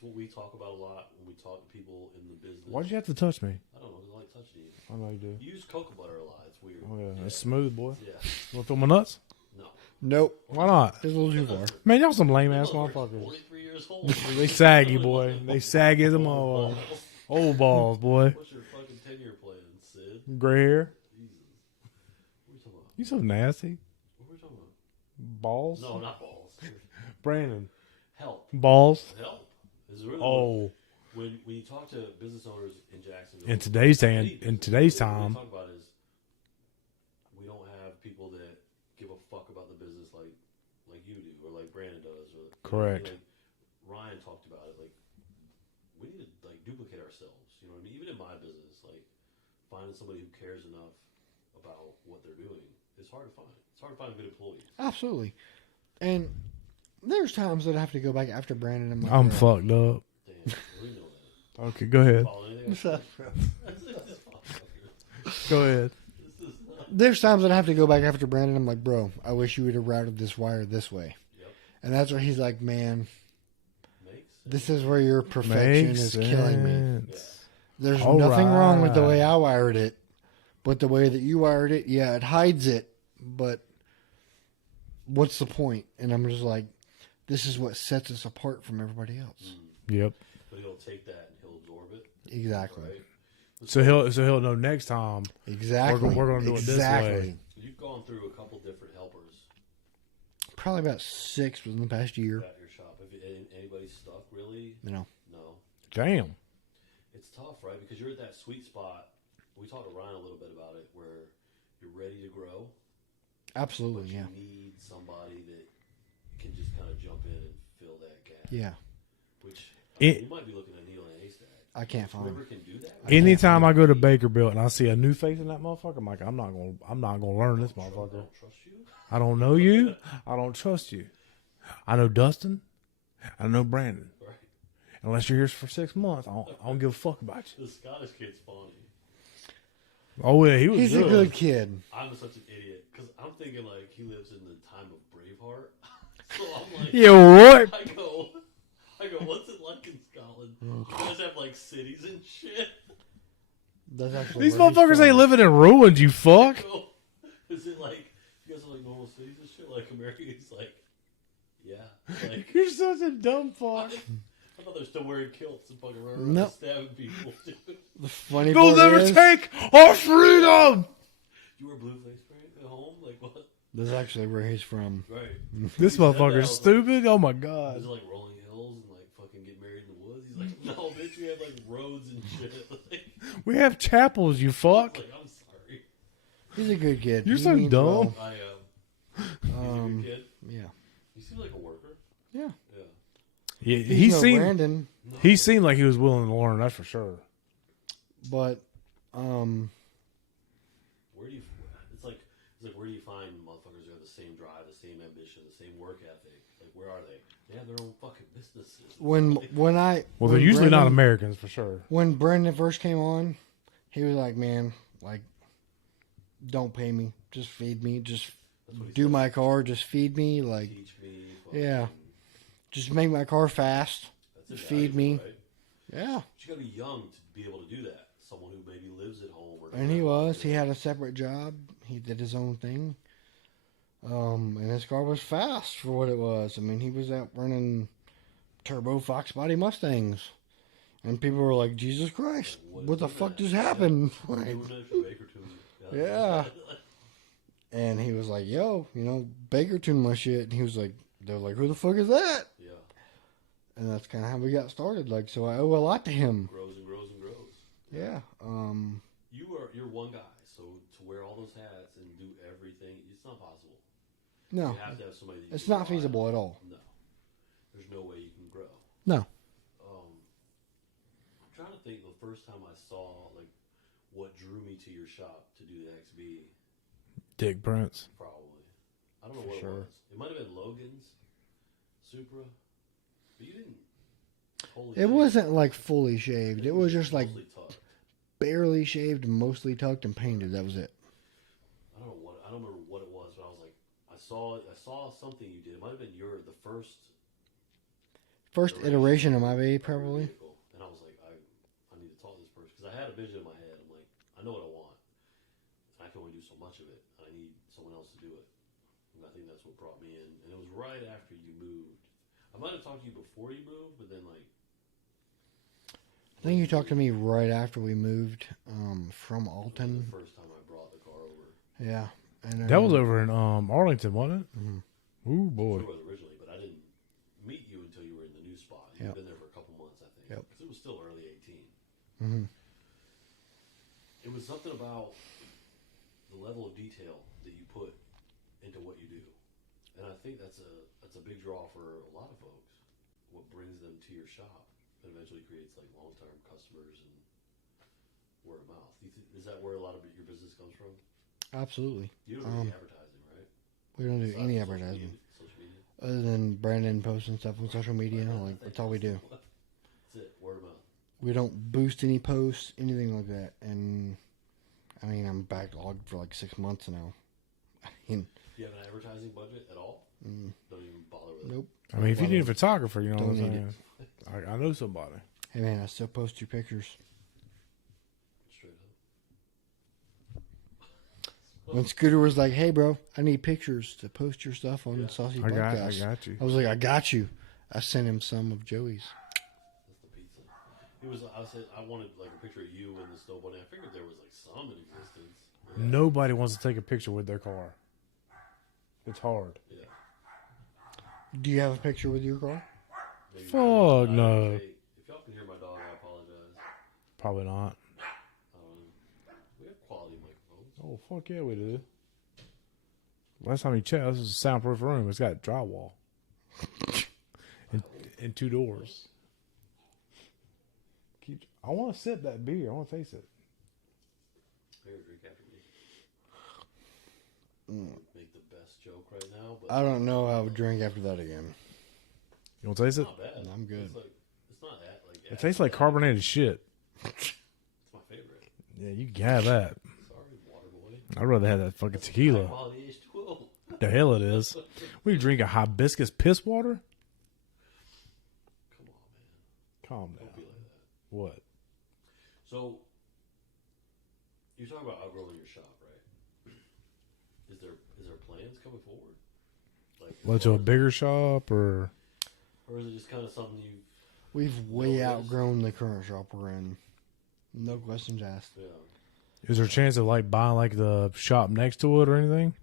what we talk about a lot when we talk to people in the business. Why'd you have to touch me? I don't know. I like touching you. I know you do. You use cocoa butter a lot. It's weird. Oh yeah, that's smooth, boy. Yeah. You want to feel my nuts? No. Nope, Why not? it's a little too far. Man, y'all some lame ass Motherfucker's motherfuckers. 43 years old. They saggy, boy. They saggy as a motherfucker. Old balls, boy. What's your fucking 10-year plan, Sid? Gray hair. Jesus. What are you talking about? You so nasty. What are we talking about? Balls. No, not balls. Brandon. Help. Balls. Help. Is really Oh. when you talk to business owners in Jacksonville. In today's day, any in business, today's what we time, talk about is we don't have people that give a fuck about the business like you do or like Brandon does. Or, Correct. Like Ryan talked about it. Like we need to like duplicate ourselves. You know what I mean? Even in my business, like finding somebody who cares enough about what they're doing, it's hard to find. It's hard to find a good employee. Absolutely. And there's times that I have to go back after Brandon. And I'm fucked up. Damn, we know that. Okay, go ahead. Follow anything else? Go ahead. This is not there's times that I have to go back after Brandon. I'm like, bro, I wish you would have routed this wire this way. Yep. And that's where he's like, man, Makes sense. this is where your perfection Makes is killing me. sense. There's All nothing wrong with the way right. I wired it, but the way that you wired it, yeah, it hides it, but what's the point? And I'm just like, this is what sets us apart from everybody else. Yep. But he'll take that and he'll absorb it. Exactly. Right? So he'll know next time. Exactly. We're gonna do it this way. So you've gone through a couple different helpers Probably about 6 within the past year. at your shop. Have anybody stuck really? No. No. Damn. It's tough, right? Because you're at that sweet spot. We talked to Ryan a little bit about it, where you're ready to grow, Absolutely, but yeah. you need somebody that can just kind of jump in and fill that gap. Yeah. Which It- you might be looking at Neil and Haystack. I can't find Whoever him. can do that. Anytime I go to Bakerville and I see a new face in that motherfucker, I'm like, I'm not gonna learn this I motherfucker. don't trust you. I don't know you. I don't trust you. I know Dustin. I know Brandon. Right. Unless you're here for 6 months, I don't give a fuck about you. The Scottish kid's funny. Oh yeah, he was He's good. a good kid. I'm such an idiot because I'm thinking like he lives in the time of Braveheart. So I'm like, Yeah, what? I go, what's it like in Scotland? You guys have like cities and shit. That's actually These where he's motherfuckers from. ain't living in ruins, you fuck. I go, is it like you guys are like normal cities and shit? Like America? He's like, yeah. Like You're such a dumb fuck. I thought they're still wearing kilts and fucking running around Nope. stabbing people. Dude. The funny They'll part never is, take our freedom. You wear blue face paint at home? Like what? that's actually where he's from. Right. This He said that, I motherfucker's was stupid. Oh my Like, god. is it like rolling hills and like fucking get married in the woods? He's like, no, bitch, we have like roads and shit. Like, We have chapels, you fuck. I'm sorry. He's a good kid. You're He so means dumb. well. I He's a Um, good kid. Yeah. He seems like a worker. Yeah. Yeah. Yeah, He's he no seemed Brandon, he seemed like he was willing to learn. That's for sure. but Where do you? It's like where do you find motherfuckers who have the same drive, the same ambition, the same work ethic? Like where are they? They have their own fucking businesses. when Like, Well, they're when usually not Brandon- Americans for sure. When Brandon first came on, he was like, "Man, like, don't pay me, just feed me, just that's what he do said. my car, just feed me, like, Teach me. Fucking, Yeah. just make my car fast, That's feed invaluable, me." Right? Yeah, But you gotta be young to be able to do that. Someone who maybe lives at home. Or and he was. He had a separate job. He did his own thing. And his car was fast for what it was. I mean, he was out running turbo Fox body Mustangs, and people were like, "Jesus Christ, what the fuck just happened?" Like, Doing it for Baker too. Yeah. and he was like, "Yo, Baker tuned my shit." And he was like, "They're like, who the fuck is that?" Yeah. And that's kind of how we got started. Like, so I owe a lot to him. Grows and grows and grows. Yeah. You're one guy, so to wear all those hats and do everything, it's not possible. No, You have to have somebody. That you it's can not rely feasible on. at all. No, there's no way you can grow. No. I'm trying to think the first time I saw like what drew me to your shop to do the XB. Dick Prince. Probably, I don't know For what sure. it was. It might have been Logan's Supra, but you didn't. Holy It shit. wasn't like fully shaved. It was just like mostly tucked. barely shaved, mostly tucked and painted. That was it. I don't remember what it was, but I was like, I saw something you did. It might have been the first First iteration of my baby, of your probably. vehicle. And I was like, I need to talk to this person because I had a vision in my head. I'm like, I know what I want, and I can only do so much of it. And I need someone else to do it. And I think that's what brought me in. And it was right after you moved. I might have talked to you before you moved, but then like. I think you talked to me right after we moved from Alton. The first time I brought the car over. Yeah. And That was over in Arlington, wasn't it? Mhm. Ooh boy. It was originally, but I didn't meet you until you were in the new spot. You've Yep. been there for a couple months, I think. Yep. Because it was still early 18. Mhm. It was something about the level of detail that you put into what you do, and I think that's a big draw for a lot of folks. What brings them to your shop and eventually creates like long-term customers and word of mouth. Is that where a lot of your business comes from? Absolutely. You don't do any advertising, right? We don't do Aside any from social advertising. media- Social media. Other than Brandon posting stuff on social media. Like, that's all we do. That's it. Word of mouth. We don't boost any posts, anything like that. And I mean, I'm backlogged for like 6 months now. I mean, Do you have an advertising budget at all? Don't even bother with nope. I mean, if you need a photographer, you know what I'm Don't need saying. I know somebody. Hey man, I still post your pictures. it. Straight up. When Scooter was like, "Hey bro, I need pictures to post your stuff on Saucy I Podcast," got you. I was like, "I got you." I sent him some of Joey's. That's the pizza. It was. I said I wanted like a picture of you in the snow bunny. I figured there was like some in existence. Yeah. Nobody wants to take a picture with their car. It's hard. Yeah. Do you have a picture with your car? Maybe Fuck no. Hey, if y'all can hear my dog, I apologize. Probably not. We have quality microphones. Oh, fuck yeah, we do. Last time you checked, this is a soundproof room. It's got drywall. and 2 doors. I want to sip that beer. I want to taste it. Here, drink after me. Make the best joke right now, but I don't know how I would drink after that again. You want to taste it? it's not bad. I'm good. It's not that like. It tastes like carbonated shit. It's my favorite. Yeah, you can have that. Sorry, water boy. I'd rather have that fucking tequila. Quality H2O. The hell it is. We drink a hibiscus piss water? Come on, man. Calm Don't down. be like that. What? So, you're talking about outgrowing your shop, right? Is there plans coming forward? Like, as Let to far a as- bigger shop or or is it just kind of something you? We've way No, outgrown the current shop we're in. No questions asked. Yeah. is there a chance of like buying like the shop next to it or anything?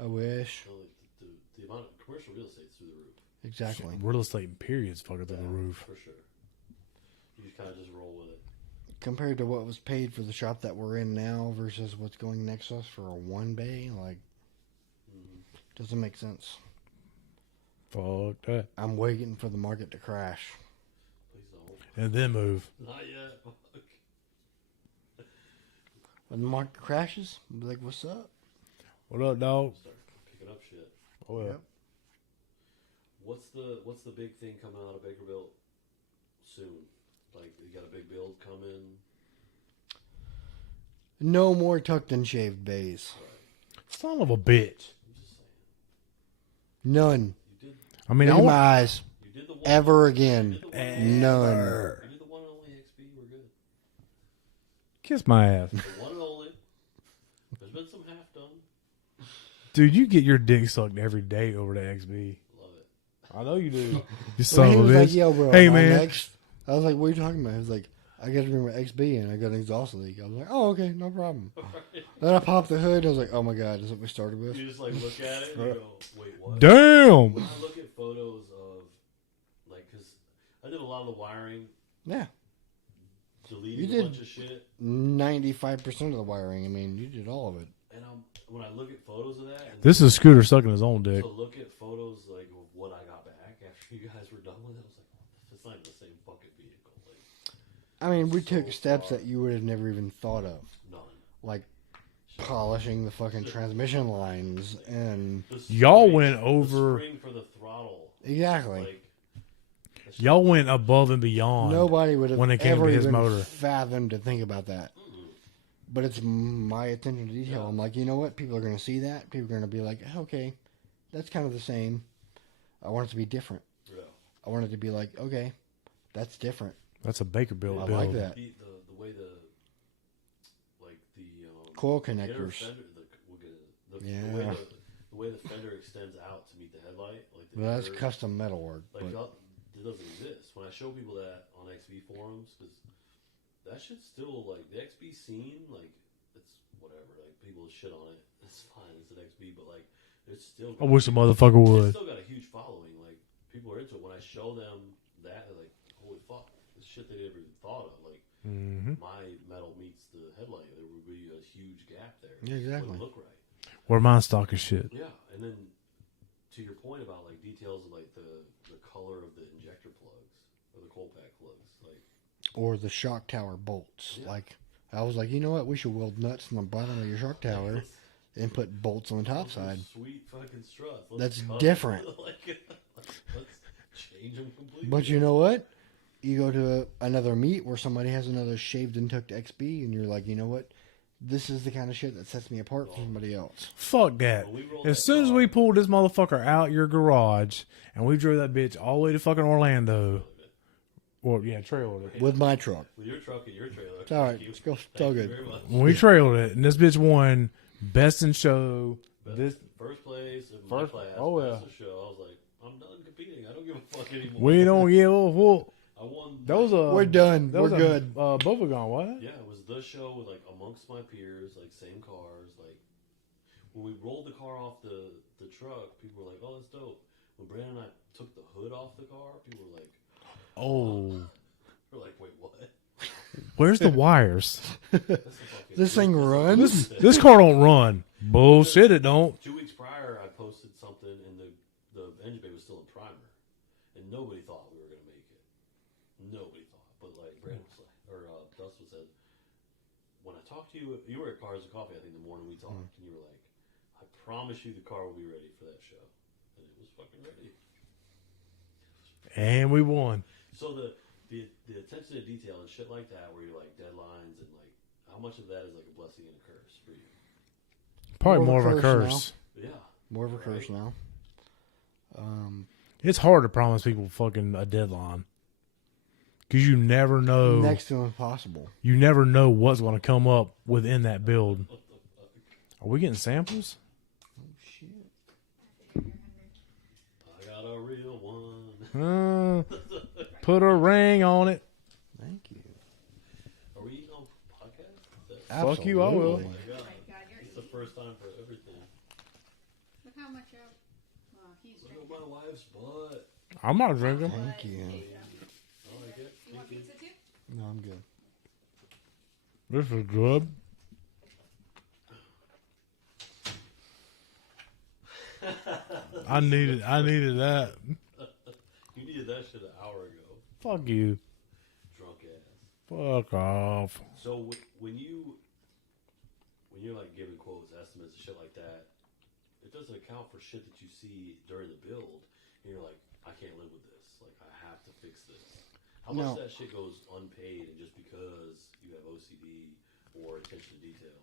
I wish. So, like, the amount of commercial real estate through the roof. Exactly. Real estate period's fucking through the roof. For sure. You just kind of just roll with it. Compared to what was paid for the shop that we're in now versus what's going next to us for a 1 bay, like, doesn't make sense. Fuck that. I'm waiting for the market to crash. Please don't. And then move. Not yet. Fuck. When the market crashes, I'll be like, what's up? What up, dog? Start picking up shit. Oh, yeah. Yep. What's the big thing coming out of Bakerville soon? Like, you got a big build coming. No more tucked and shaved bays. Son of a bitch. I'm just saying. None. You did. I mean, Look in my eyes. You did the one. Ever again. You did the one, None. you did the one and only XB. We're good. kiss my ass. The one and only. There's been some half done. Dude, you get your dick sucked every day over to XB. Love it. I know you do. You When son he of a was bitch. like, yo, bro, Hey, my man. next. I was like, what are you talking about? He was like, I got to bring my XB and I got an exhaust leak. I was like, oh, okay, no problem. Then I popped the hood. I was like, oh my God, this is what we started with. You just like look at it and you go, wait, what? Damn. When I look at photos of, like, because I did a lot of the wiring, Yeah. deleting You a did. bunch of shit, 95% of the wiring. I mean, you did all of it. and when I look at photos of that, and This is Scooter sucking his own dick. to look at photos like of what I got back after you guys were done with it, I was like, it's not even the same fucking vehicle. Like, I mean, we So took steps far. that you would have never even thought of. none. Like polishing the fucking transmission lines and The Y'all spring- went the over- spring for the throttle. exactly. Like, that shit- Y'all went above and beyond. Nobody would have when it came ever to his even motor. fathomed to think about that. But it's my attention to detail. I'm like, you know what? People are going to see that. People are going to be like, okay, that's kind of the same. I want it to be different. Yeah. I want it to be like, okay, that's different. That's a Baker build I build. like that. The way the Coil inner connectors. fender, we'll get it. Yeah. The way the fender extends out to meet the headlight, like the Well, that's curve, custom metal work. like But it doesn't exist. When I show people that on XB forums, because that shit's still like the XB scene, like it's whatever. Like people shit on it. It's fine. It's an XB, but like it's still. I wish the motherfucker It's would. still got a huge following. Like people are into it. When I show them that, they're like, holy fuck, this shit they never even thought of. Like my metal meets the headlight, there would be a huge gap there. Yeah, It just exactly. wouldn't look right. Where mine stock is shit. Yeah, and then to your point about like details of like the color of the injector plugs or the cold pack plugs, like or the shock tower bolts. Yeah. Like I was like, you know what? We should weld nuts on the bottom of your shock tower and put bolts on the top those side. sweet fucking struts. That's cut different. them. Like, let's change them completely. But you know what? You go to another meet where somebody has another shaved and tucked XB, and you're like, you know what? this is the kind of shit that sets me apart from somebody else. Fuck that. As soon as we pulled this motherfucker out your garage and we drove that bitch all the way to fucking Orlando. Or, yeah, trailed it. With my truck. With your truck and your trailer. It's all right. It's all good. Very much. When we trailed it, and this bitch won Best in Show. This First place in my class. oh, yeah. Best in show. I was like, I'm done competing. I don't give a fuck anymore. We don't give a fuck. I won. Those We're done. We're good. Bubblegum, wasn't it? Yeah, it was the show with like amongst my peers, like same cars. Like when we rolled the car off the truck, people were like, "Oh, that's dope." When Brandon and I took the hood off the car, people were like, Oh. "We're like, wait, what?" Where's the wires? This thing runs? This car don't run. Bullshit, it don't. 2 weeks prior, I posted something, and the engine bay was still in primer, and nobody thought we were gonna make it. Nobody thought, but like Brandon was like, or Dustin said, when I talked to you, you were at Cars and Coffee, I think the morning we talked, and you were like, I promise you the car will be ready for that show, and it was fucking ready. And we won. So the attention to detail and shit like that, where you're like deadlines and like, how much of that is like a blessing and a curse for you? Probably more of a curse. Yeah, More of a curse now. It's hard to promise people fucking a deadline. Because you never know. Next to impossible. You never know what's going to come up within that build. Are we getting samples? Oh, shit. I got a real one. Put a ring on it. Thank you. Are we on podcast? Fuck you, I will. Oh my god. It's the first time for everything. Look how much he's Look drinking. at my wife's butt. I'm not drinking. Thank you. I like it. You want pizza too? No, I'm good. This is good. I needed that. You needed that shit an hour ago. Fuck you. Drunk ass. Fuck off. So when you're like giving quotes, estimates, and shit like that, it doesn't account for shit that you see during the build, and you're like, I can't live with this. Like, I have to fix this. How much of that shit goes unpaid, and just because you have OCD or attention to detail?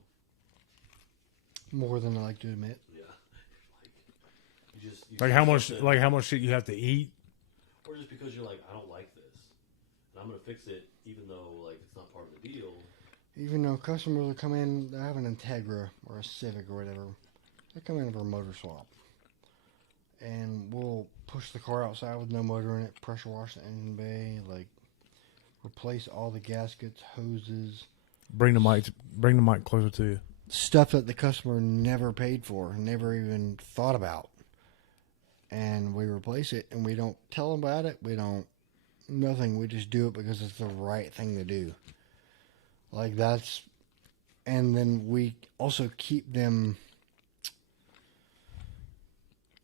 More than I like to admit. Yeah. You Like how much shit you have to eat. or just because you're like, I don't like this, and I'm gonna fix it, even though like it's not part of the deal. Even though customers will come in, they have an Integra or a Civic or whatever. They come in for a motor swap. And we'll push the car outside with no motor in it, pressure wash the engine bay, like replace all the gaskets, hoses. Bring the mic closer to you. Stuff that the customer never paid for, never even thought about. And we replace it, and we don't tell them about it. We don't, nothing. We just do it because it's the right thing to do. Like that's, and then we also keep them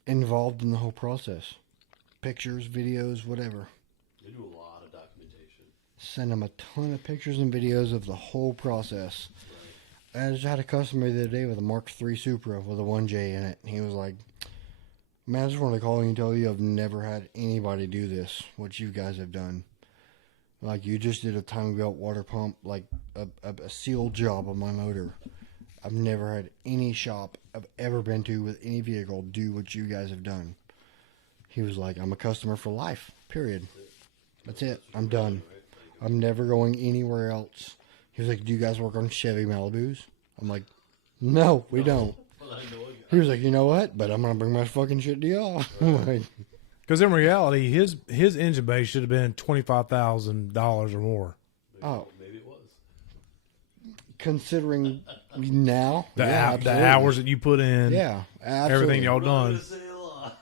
involved in the whole process. Pictures, videos, whatever. They do a lot of documentation. Send them a ton of pictures and videos of the whole process. Right. I just had a customer the other day with a Mark III Supra with a 1J in it. He was like, man, I just wanted to call you and tell you I've never had anybody do this, what you guys have done. Like, you just did a timing belt water pump, like a sealed job on my motor. I've never had any shop I've ever been to with any vehicle do what you guys have done. He was like, I'm a customer for life, period. That's it. I'm done. I'm never going anywhere else. He was like, do you guys work on Chevy Malibus? I'm like, no, we don't. He was like, you know what? But I'm going to bring my fucking shit to y'all. Like, because in reality, his engine bay should have been $25,000 or more. Maybe it was. Considering now, The absolutely. hours that you put in, Yeah, absolutely. everything y'all I'm not done. gonna say a lot.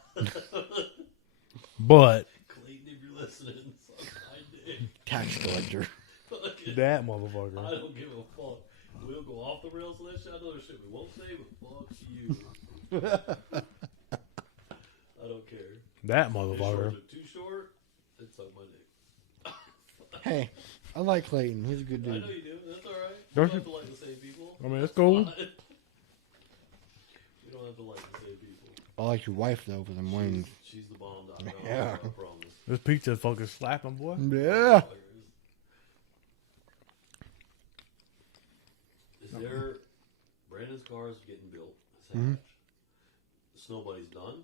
But Clayton, if you're listening, suck my dick. Tax collector. Fucking- that I motherfucker. don't give a fuck. We'll go off the rails on that shit. I know there's shit we won't say, but fuck you. I don't care. That If motherfucker. shorts are too short, then suck my dick. Hey, I like Clayton. He's a good I dude. know you do. That's all right. You Don't don't have you- to like the same people. I mean, it's cool. Fine. You don't have to like the same people. I like your wife though for them wings. She's the bomb. I Yeah. promise. This pizza fucking slapping, boy. Yeah. Is there car's getting built. It's a hatch. The Snow Bunny's done.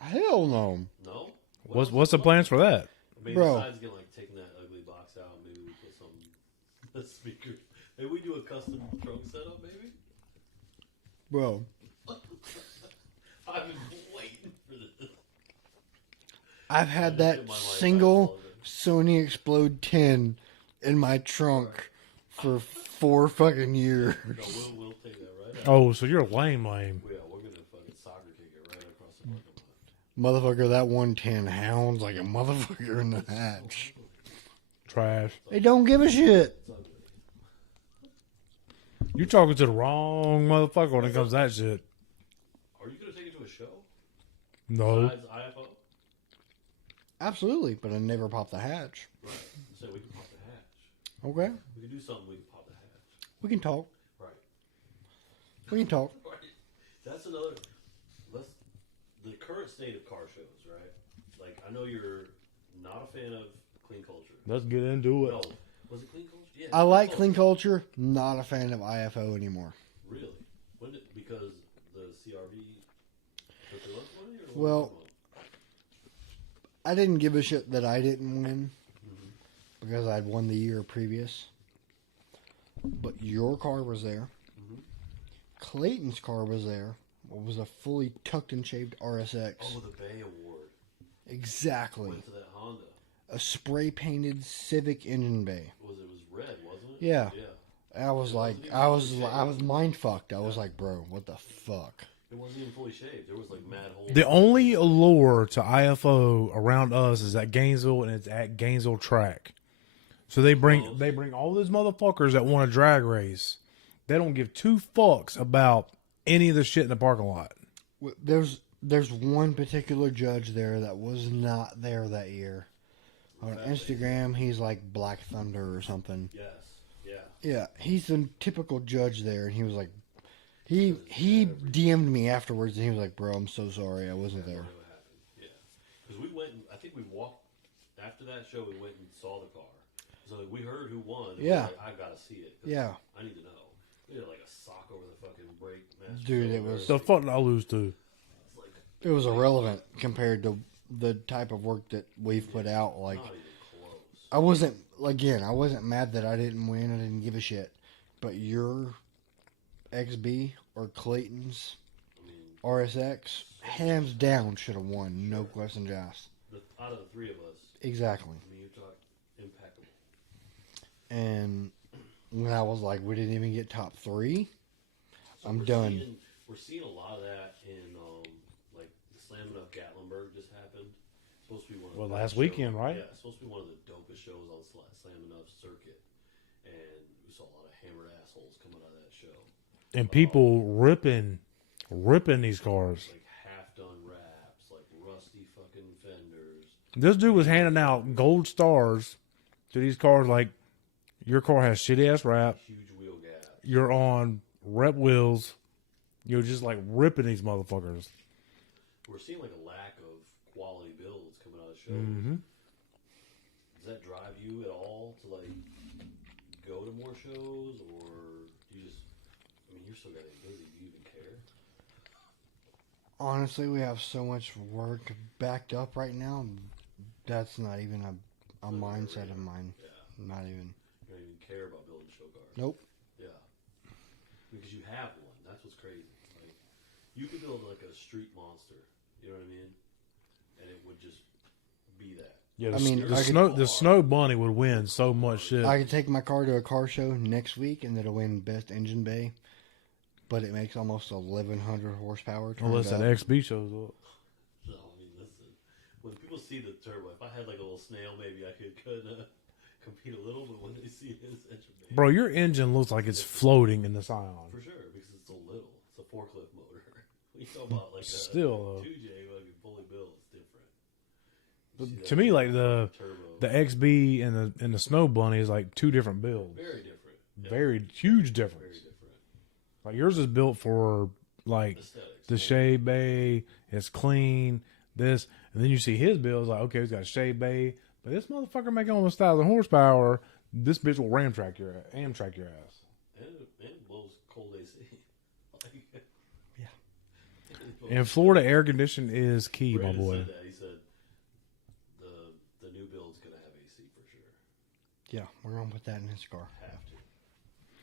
Hell no. No. What's the plans for that? Maybe Bro. besides getting taking that ugly box out, maybe we put some speakers. Maybe we do a custom trunk setup. Maybe. Bro, I've been waiting for this. I've had I just that did my life single back Sony Explode 10 in my trunk for 4 fucking years. No, we'll take that right out. Oh, so you're lame. Yeah, we're gonna fucking soccer kick it right across the parking lot. Motherfucker, that 110 hounds like a motherfucker in the hatch. Trash. They don't give a shit. It's ugly. You're talking to the wrong motherfucker when it comes to that shit. Are you gonna take it to a show? No. Besides IFO? Absolutely, but I never popped the hatch. Right. So we can pop the hatch. Okay, We can do something. We can pop the hatch. we can talk. Right. We can talk. Right. That's another. Let's the current state of car shows, right? Like I know you're not a fan of clean culture. Let's get into it. No, was it clean culture? Yeah. I like clean culture. Not a fan of IFO anymore. Really? When did, because the CRV took the lunch money, or Well, what? I didn't give a shit that I didn't win because I'd won the year previous. But your car was there. Clayton's car was there. It was a fully tucked and shaved RSX. Oh, the Bay Award Exactly. went to that Honda. A spray painted Civic engine bay. It was red, wasn't it? Yeah. Yeah. I was like, I was mind fucked. I was like, bro, what the fuck? It wasn't even fully shaved. There was like mad holes. The only allure to IFO around us is at Gainesville, and it's at Gainesville track. So they bring all those motherfuckers that want a drag race. They don't give two fucks about any of the shit in the parking lot. There's one particular judge there that was not there that year. On Instagram, he's like Black Thunder or something. Yes. Yeah. Yeah, he's the typical judge there, and he was like, he DM'd me afterwards, and he was like, "Bro, I'm so sorry, I wasn't I there." know what happened. Yeah. Because we went. I think we walked after that show. We went and saw the car. So like, we heard who won. And Yeah. we were like, I gotta see it. 'Cause Yeah, I need to know. We had like a sock over the fucking brake master. Dude, it cylinder. was- The fuck did I lose to? It's like it was irrelevant compared to the type of work that we've put out. Like, not even close. I wasn't mad that I didn't win. I didn't give a shit. But your XB or Clayton's I mean, RSX, hands down, should have won. No questions asked. out of the three of us, Exactly. I mean, you're talking impeccable. And when I was like, we didn't even get top 3. So I'm we're done. We're seeing a lot of that in like the Slamming Up Gatlinburg just happened. It's supposed to be one of the Well, best last weekend, shows. right? Yeah, it's supposed to be one of the dopest shows on Slamming Up circuit, and we saw a lot of hammered assholes coming out of that show. And people ripping these cars. Like half done wraps, like rusty fucking fenders. This dude was handing out gold stars to these cars like, your car has shitty ass wrap. Huge wheel gaps. You're on rep wheels. You're just like ripping these motherfuckers. We're seeing like a lack of quality builds coming out of shows. Mm-hmm. Does that drive you at all to like go to more shows, or do you just? I mean, you're still getting busy. Do you even care? Honestly, we have so much work backed up right now. That's not even a mindset of mine. Yeah, Not even. you don't even care about building show cars. Nope. Yeah, because you have one. That's what's crazy. Like, you could build like a street monster. You know what I mean? And it would just be that. Yeah, I mean, I the snow bunny would win so much shit. I could take my car to a car show next week and it'll win best engine bay, but it makes almost 1,100 horsepower. turned Unless that up. XB shows up. No, I mean, listen. When people see the turbo, if I had like a little snail, maybe I could compete a little. But when they see his engine bay, Bro, your engine looks like it's floating in the Scion. for sure, because it's so little. It's a forklift motor. We talk about like Still, a 2J, like fully built. It's different. You though. see that To me, like the turbo, XB and the snow bunny is like two different builds. very different. Yeah, Very huge very difference. different. Like yours is built for like Aesthetics. the shade bay. It's clean. This, and then you see his build. It's like, okay, he's got a shade bay, but this motherfucker making almost 1,000 horsepower. This bitch will Amtrak your ass. And it blows cold AC. In Florida, air conditioning is key, Brandon my boy. said that. He said the new build's gonna have AC for sure. Yeah, we're gonna put that in his car. Have to.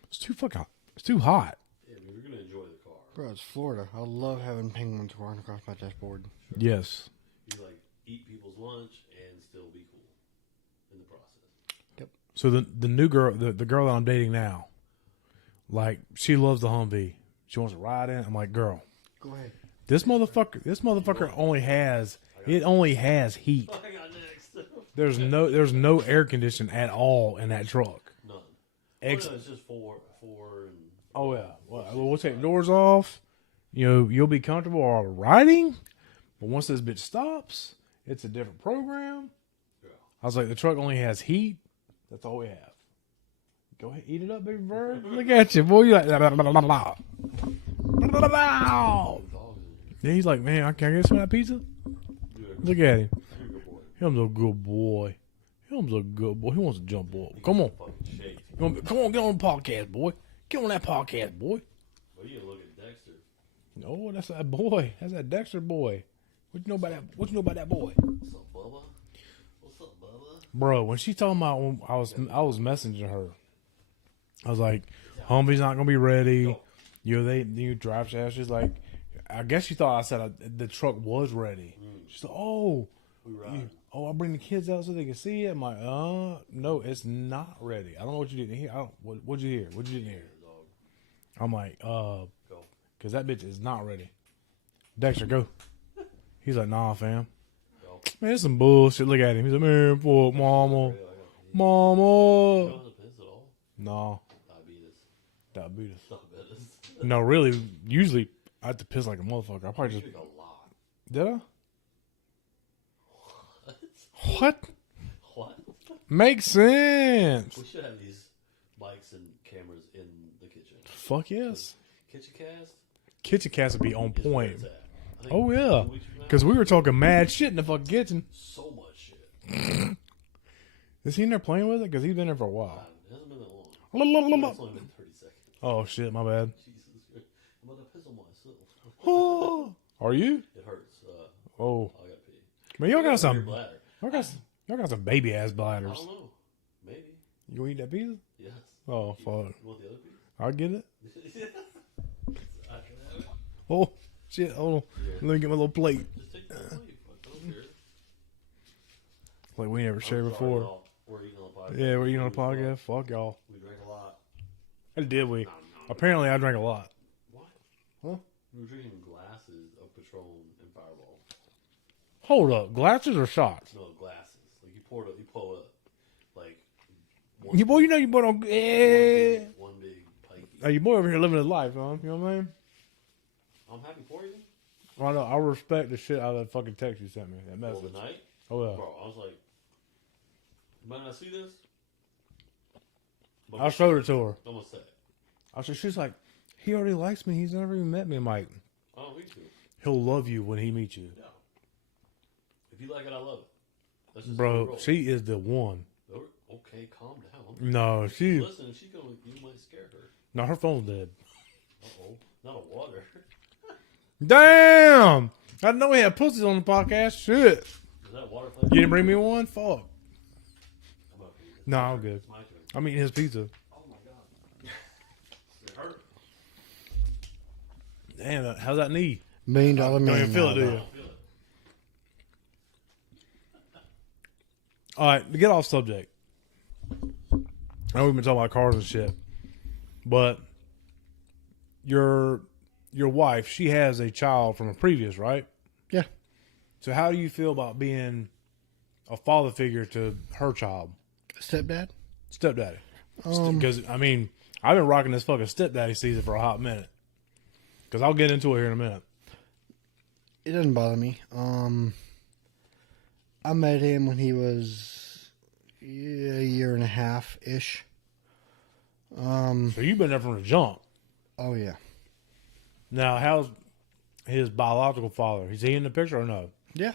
It's too fucking hot. It's too hot. Yeah, I mean, we're gonna enjoy the car. Bro, it's Florida. I love having penguins running across my dashboard. Yes. You like eat people's lunch and still be cool in the process. So the new girl, the girl that I'm dating now, like she loves the Humvee. She wants to ride in. I'm like, girl, Go ahead. this motherfucker only has heat. I got next. There's no air conditioning at all in that truck. None. Ex- No, it's just four and Oh yeah. Well, we'll take the doors off. You know, you'll be comfortable while riding. But once this bitch stops, it's a different program. yeah. I was like, the truck only has heat. That's all we have. Go ahead, eat it up, baby bird. Look at you, boy. You like, blah, blah, blah, blah, blah. Blah, blah, blah. Dogs in Yeah, he's like, man, can I get some of that pizza? here. Look at him. You're a good boy. Him's a good boy. Him's a good boy. He wants to jump up. Come on. Fucking shakes. Come on, get on the podcast, boy. Get on that podcast, boy. Well, you look at Dexter. No, that's that boy. That's that Dexter boy. What you know about that? What you know about that boy? What's up, Bubba? What's up, Bubba? Bro, when she talking about when I was messaging her. I was like, Humvee's not gonna be ready. You know, you drive shaft. She's like, I guess she thought I said the truck was ready. She's like, oh, We ride. I'll bring the kids out so they can see it. I'm like, no, it's not ready. I don't know what you didn't hear. What'd you hear? What you didn't hear? Dog. I'm like, Go. because that bitch is not ready. Dexter, go. He's like, nah, fam. Go. Man, it's some bullshit. Look at him. He's like, man, fuck, mama, Really, I got pee. mama. You don't have to piss at all. No, Diabetes. diabetes. Diabetes. No, really. Usually, I have to piss like a motherfucker. I probably You just drink a lot. did I? What? What? Makes sense. We should have these mics and cameras in the kitchen. Fuck yes. Kitchen cast. Kitchen cast would be on is where point. it's at. I think Oh yeah, 2 weeks from now, because we were talking mad shit in the fucking kitchen. so much shit. Is he in there playing with it? Because he's been there for a while. It hasn't been that long. It's only been 30 seconds. Oh shit, my bad. Jesus Christ. I'm about to piss on myself. Are you? It hurts. Oh I gotta pee. man, y'all got Weird some. bladder. Y'all got some baby ass I bladders. don't know. Maybe. You gonna eat that pizza? Yes. Oh fuck, You want the other piece? I'll get it. I can have it. Oh shit, hold on. Let me get my little plate. Just take the plate. I don't care. Like we never shared I'm sorry, before. y'all. We're eating on the podcast. Yeah, we're eating on the podcast. Fuck y'all. We drank a lot. Did we? Apparently, I drank a lot. What? Huh? We were drinking glasses of Patron and Fireball. Hold up, glasses or shots? No, glasses. Like you pull a, like, You boy, you know you boy don't. one big pikey. Hey, your boy over here living his life, huh? You know what I mean? I'm happy for you. Well, I know. I respect the shit out of that fucking text you sent me. That Well, message. the night, Oh yeah. bro, I was like, you might not see this. But I showed it to her. I'm gonna say, I said, she's like, he already likes me. He's never even met me. I'm like, I don't need to. he'll love you when he meets you, No. If you like it, I love it. That's just how we bro. roll. She is the one. Okay, calm down. No, she. Listen, if she gonna, you might scare her. No, her phone's dead. Uh-oh. Not a water. Damn! I didn't know we had pussies on the podcast. Shit. Is that a water You didn't bring me one? Fuck. I'm about to eat it. No, I'm good. It's my turn. I'm eating his pizza. Oh my god. It hurt. Damn, how's that knee? $1 million Don't man. even feel it, now, do I you? don't feel it. All right, to get off subject. I know we've been talking about cars and shit, but your wife, she has a child from a previous, right? Yeah. So how do you feel about being a father figure to her child, Stepdad? stepdaddy? Because I mean, I've been rocking this fucking stepdaddy season for a hot minute. Because I'll get into it here in a minute. It doesn't bother me. I met him when he was a year and a half ish. So you've been there from the jump. Oh yeah, Now, how's his biological father? Is he in the picture or no? yeah.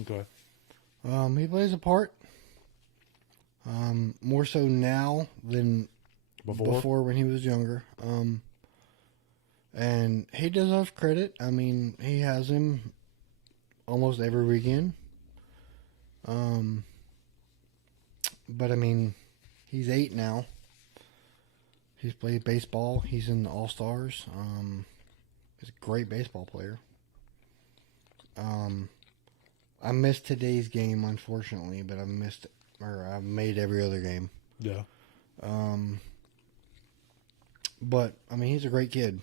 Okay. He plays a part. More so now than Before? before when he was younger. And he deserves credit. I mean, he has him almost every weekend. But I mean, he's 8 now. He's played baseball. He's in the All-Stars. He's a great baseball player. I missed today's game, unfortunately, but I've made every other game. Yeah. But I mean, he's a great kid.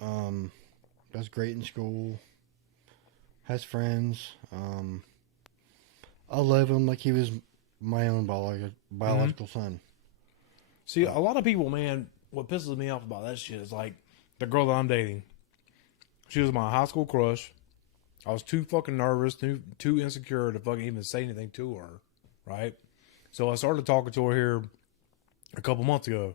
Does great in school. Has friends. I love him like he was my own biological son. See, a lot of people, man, what pisses me off about that shit is like the girl that I'm dating. She was my high school crush. I was too fucking nervous, too insecure to fucking even say anything to her, right? So I started talking to her here a couple months ago,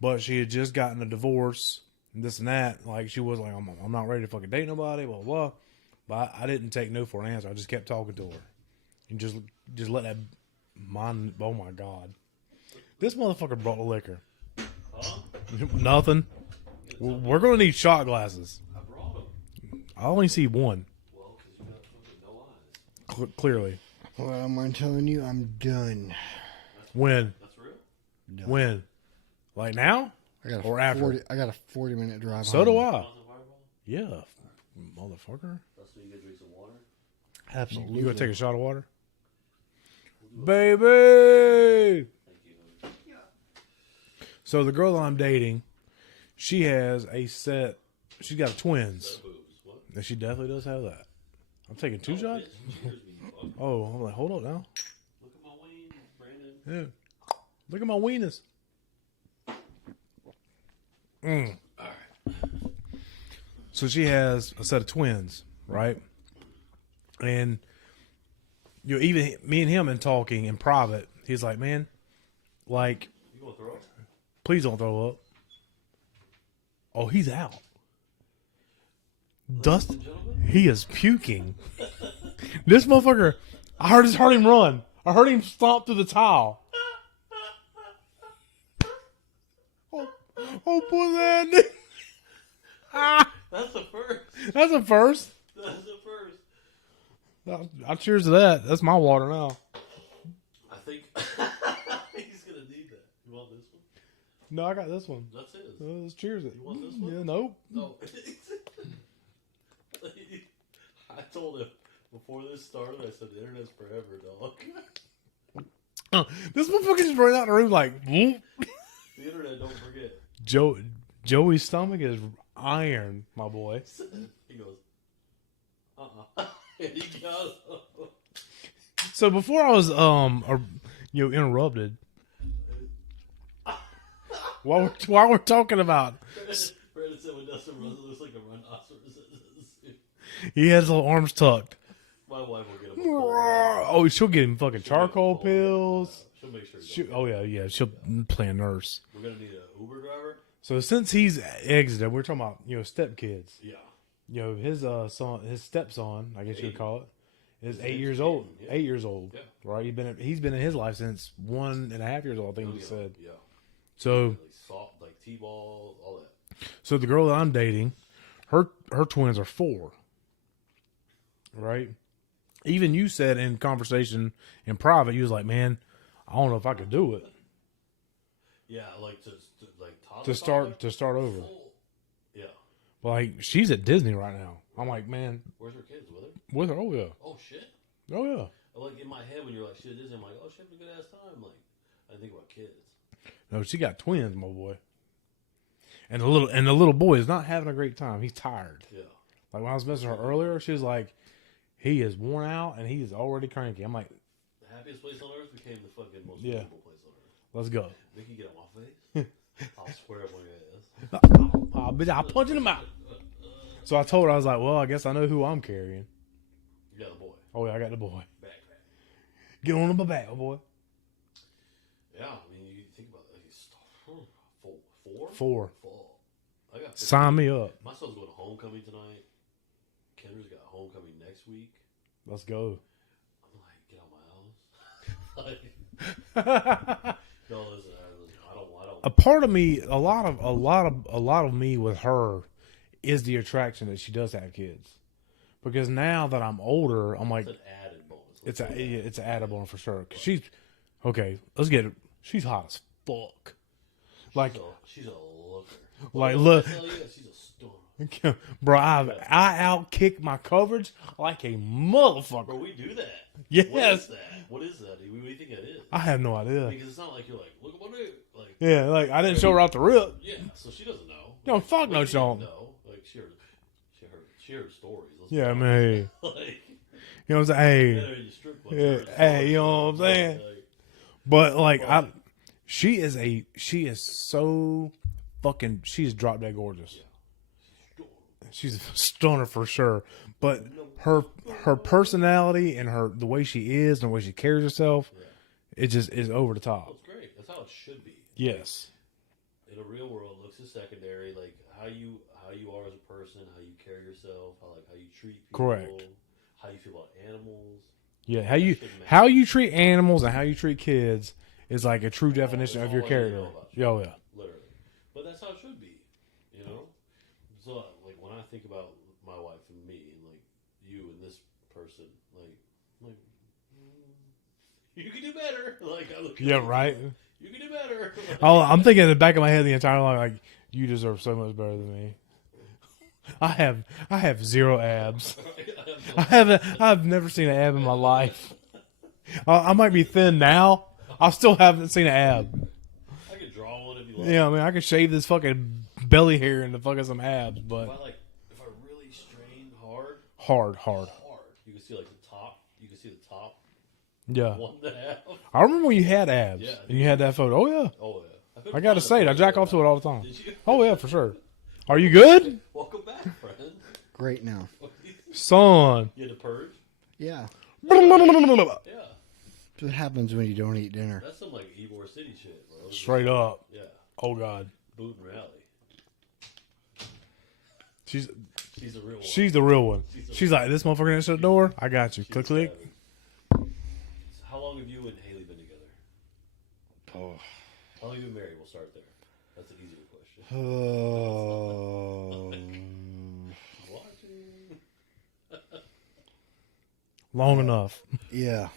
but she had just gotten a divorce and this and that. Like, she was like, I'm not ready to fucking date nobody, blah, blah. But I didn't take no for an answer. I just kept talking to her. And just let that mind, oh my God. This motherfucker brought the liquor. Huh? Nothing. We're going to need shot glasses. I brought them. I only see one. Well, because you got fucking no eyes. Clearly. Well, I'm telling you, I'm done. When? That's real? Done. When? Like now? I got Or after? I got a 40-minute drive. So home. do I. Positive fireball? Yeah. Motherfucker. That's when you get drink some water? Absolutely. You gonna take a shot of water? We'll do it. Baby! Thank you, honey. So the girl that I'm dating, she has she's got twins. That boobs. What? And she definitely does have that. I'm taking 2 shots? Bitch, cheers me, you fuck. Oh, I'm like, hold up now. Look at my wings, Brandon. Yeah. Look at my weenus. All right. So she has a set of twins, right? And even me and him in talking in private, he's like, man, like, You gonna throw up? please don't throw up. Oh, he's out. Dustin, Gentlemen? he is puking. This motherfucker, I heard him run. I heard him stomp through the tile. Oh, poor that. Ah, That's the first. that's a first. That's the first. I cheers to that. That's my water now. I think he's gonna need that. You want this one? No, I got this one. That's his. Let's cheers it. You want this one? Yeah, nope. No. I told him before this started, I said the internet's forever, dog. This motherfucker just ran out the room like, whoop. The internet, don't forget. Joey's stomach is iron, my boy. He goes, and he got him. So before I was interrupted, while we're talking about, Brandon said when Dustin runs, it looks like a rhinoceros. he has his little arms tucked. My wife will get him. A cold. Oh, she'll get him fucking She'll get him charcoal cold. pills. She'll make sure. He Oh yeah, she'll play a nurse. We're gonna need an Uber driver. So since he's exited, we're talking about stepkids. Yeah. His son, his stepson, I guess you would 8. call it, is His 8 name's years old. Aiden, yeah. 8 years old, Yeah. right? He's been in his life since 1.5 years old. I think Oh, he yeah. said. Yeah. So, Like soft, like T-ball, all that. so the girl that I'm dating, her twins are 4, right? Even you said in conversation in private, you was like, "Man, I don't know if I could do it Yeah, like to like toddler, to start over." Full. Yeah. Like she's at Disney right now. I'm like, man, Where's her kids with her? with her. Oh yeah, Oh shit. oh yeah. Like in my head when you're like, shit, this, I'm like, oh, she having a good ass time. Like, I think about kids. No, she got twins, my boy. And the little boy is not having a great time. He's tired. Yeah. Like when I was messaging her earlier, she was like, he is worn out and he is already cranky. I'm like, The happiest place on earth became the fucking most Yeah. miserable place on earth. let's go. Vicky, get out my face. I'll swear up on your ass. Bitch, I'm punching him out. So I told her, I was like, well, I guess I know who I'm carrying. You got a boy. Oh yeah, I got the boy. Backpack. Get on my back, boy. Yeah, I mean, you think about it. He's 4? 4. I got 15. Sign me up. My son's going to homecoming tonight. Kendra's got homecoming next week. Let's go. I'm like, get out my house. Like, no, listen, I don't a part of me, a lot of me with her is the attraction that she does have kids. Because now that I'm older, I'm like, It's an added bonus. it's an added bonus for sure. Cause she's okay. Let's get it. She's hot as fuck. Like, she's a looker. like look, Hell yeah, she's a storm. bro. I outkick my coverage like a motherfucker. Bro, we do that. Yes. What is that? What is that? What do you think that is? I have no idea. Because it's not like you're like, look at my dude. Like, Yeah, like I didn't show her out the rip. yeah, so she doesn't know. No, fuck no, Like, she don't. know. Like, she heard stories. Let's Yeah, be man. honest. Like, You know what I'm saying? better in your strip club. Yeah, hey, you know what I'm saying? Like, But like she is so fucking, she's drop dead gorgeous. She's a stunner for sure. But her personality and the way she is and the way she carries herself, it just is over the top. That's great. That's how it should be. Yes. In a real world, looks is secondary. Like how you are as a person, how you carry yourself, how you treat people, Correct. how you feel about animals. Yeah, how you treat animals and how you treat kids is like a true definition That's of your all I need to character. know about you. Oh yeah. Literally. But that's how it should be, you know? So, like, when I think about my wife and me, and, like, you and this person, like you can do better. Like, I look at Yeah, you, right. You can do better. Oh, I'm thinking in the back of my head the entire time, like, you deserve so much better than me. I have zero abs. I've never seen an ab in my life. I might be thin now. I still haven't seen an ab. I could draw one if you like. Yeah, I mean, I could shave this fucking belly hair into fucking some abs, but If I really strain hard, hard. you can see like the top. You can see the top Yeah. 1.5. I remember when you had abs Yeah. and you had that photo. Oh yeah. Oh yeah. I gotta say it. I jack off to it all the time. Did you? Oh yeah, for sure. Are you good, Welcome back, friend. Great now. son? You had to purge. Yeah. Yeah. That's what happens when you don't eat dinner. That's some like Ybor City shit, bro. Straight up. Yeah. Oh god. Boot and rally. She's She's a real one. she's the real one. She's like, this motherfucker next to the door. I got you. Click click. savage. How long have you and Haley been together? Oh. How long have you been married? We'll start there. That's an easier question. Oh. Watching. Long enough. Yeah.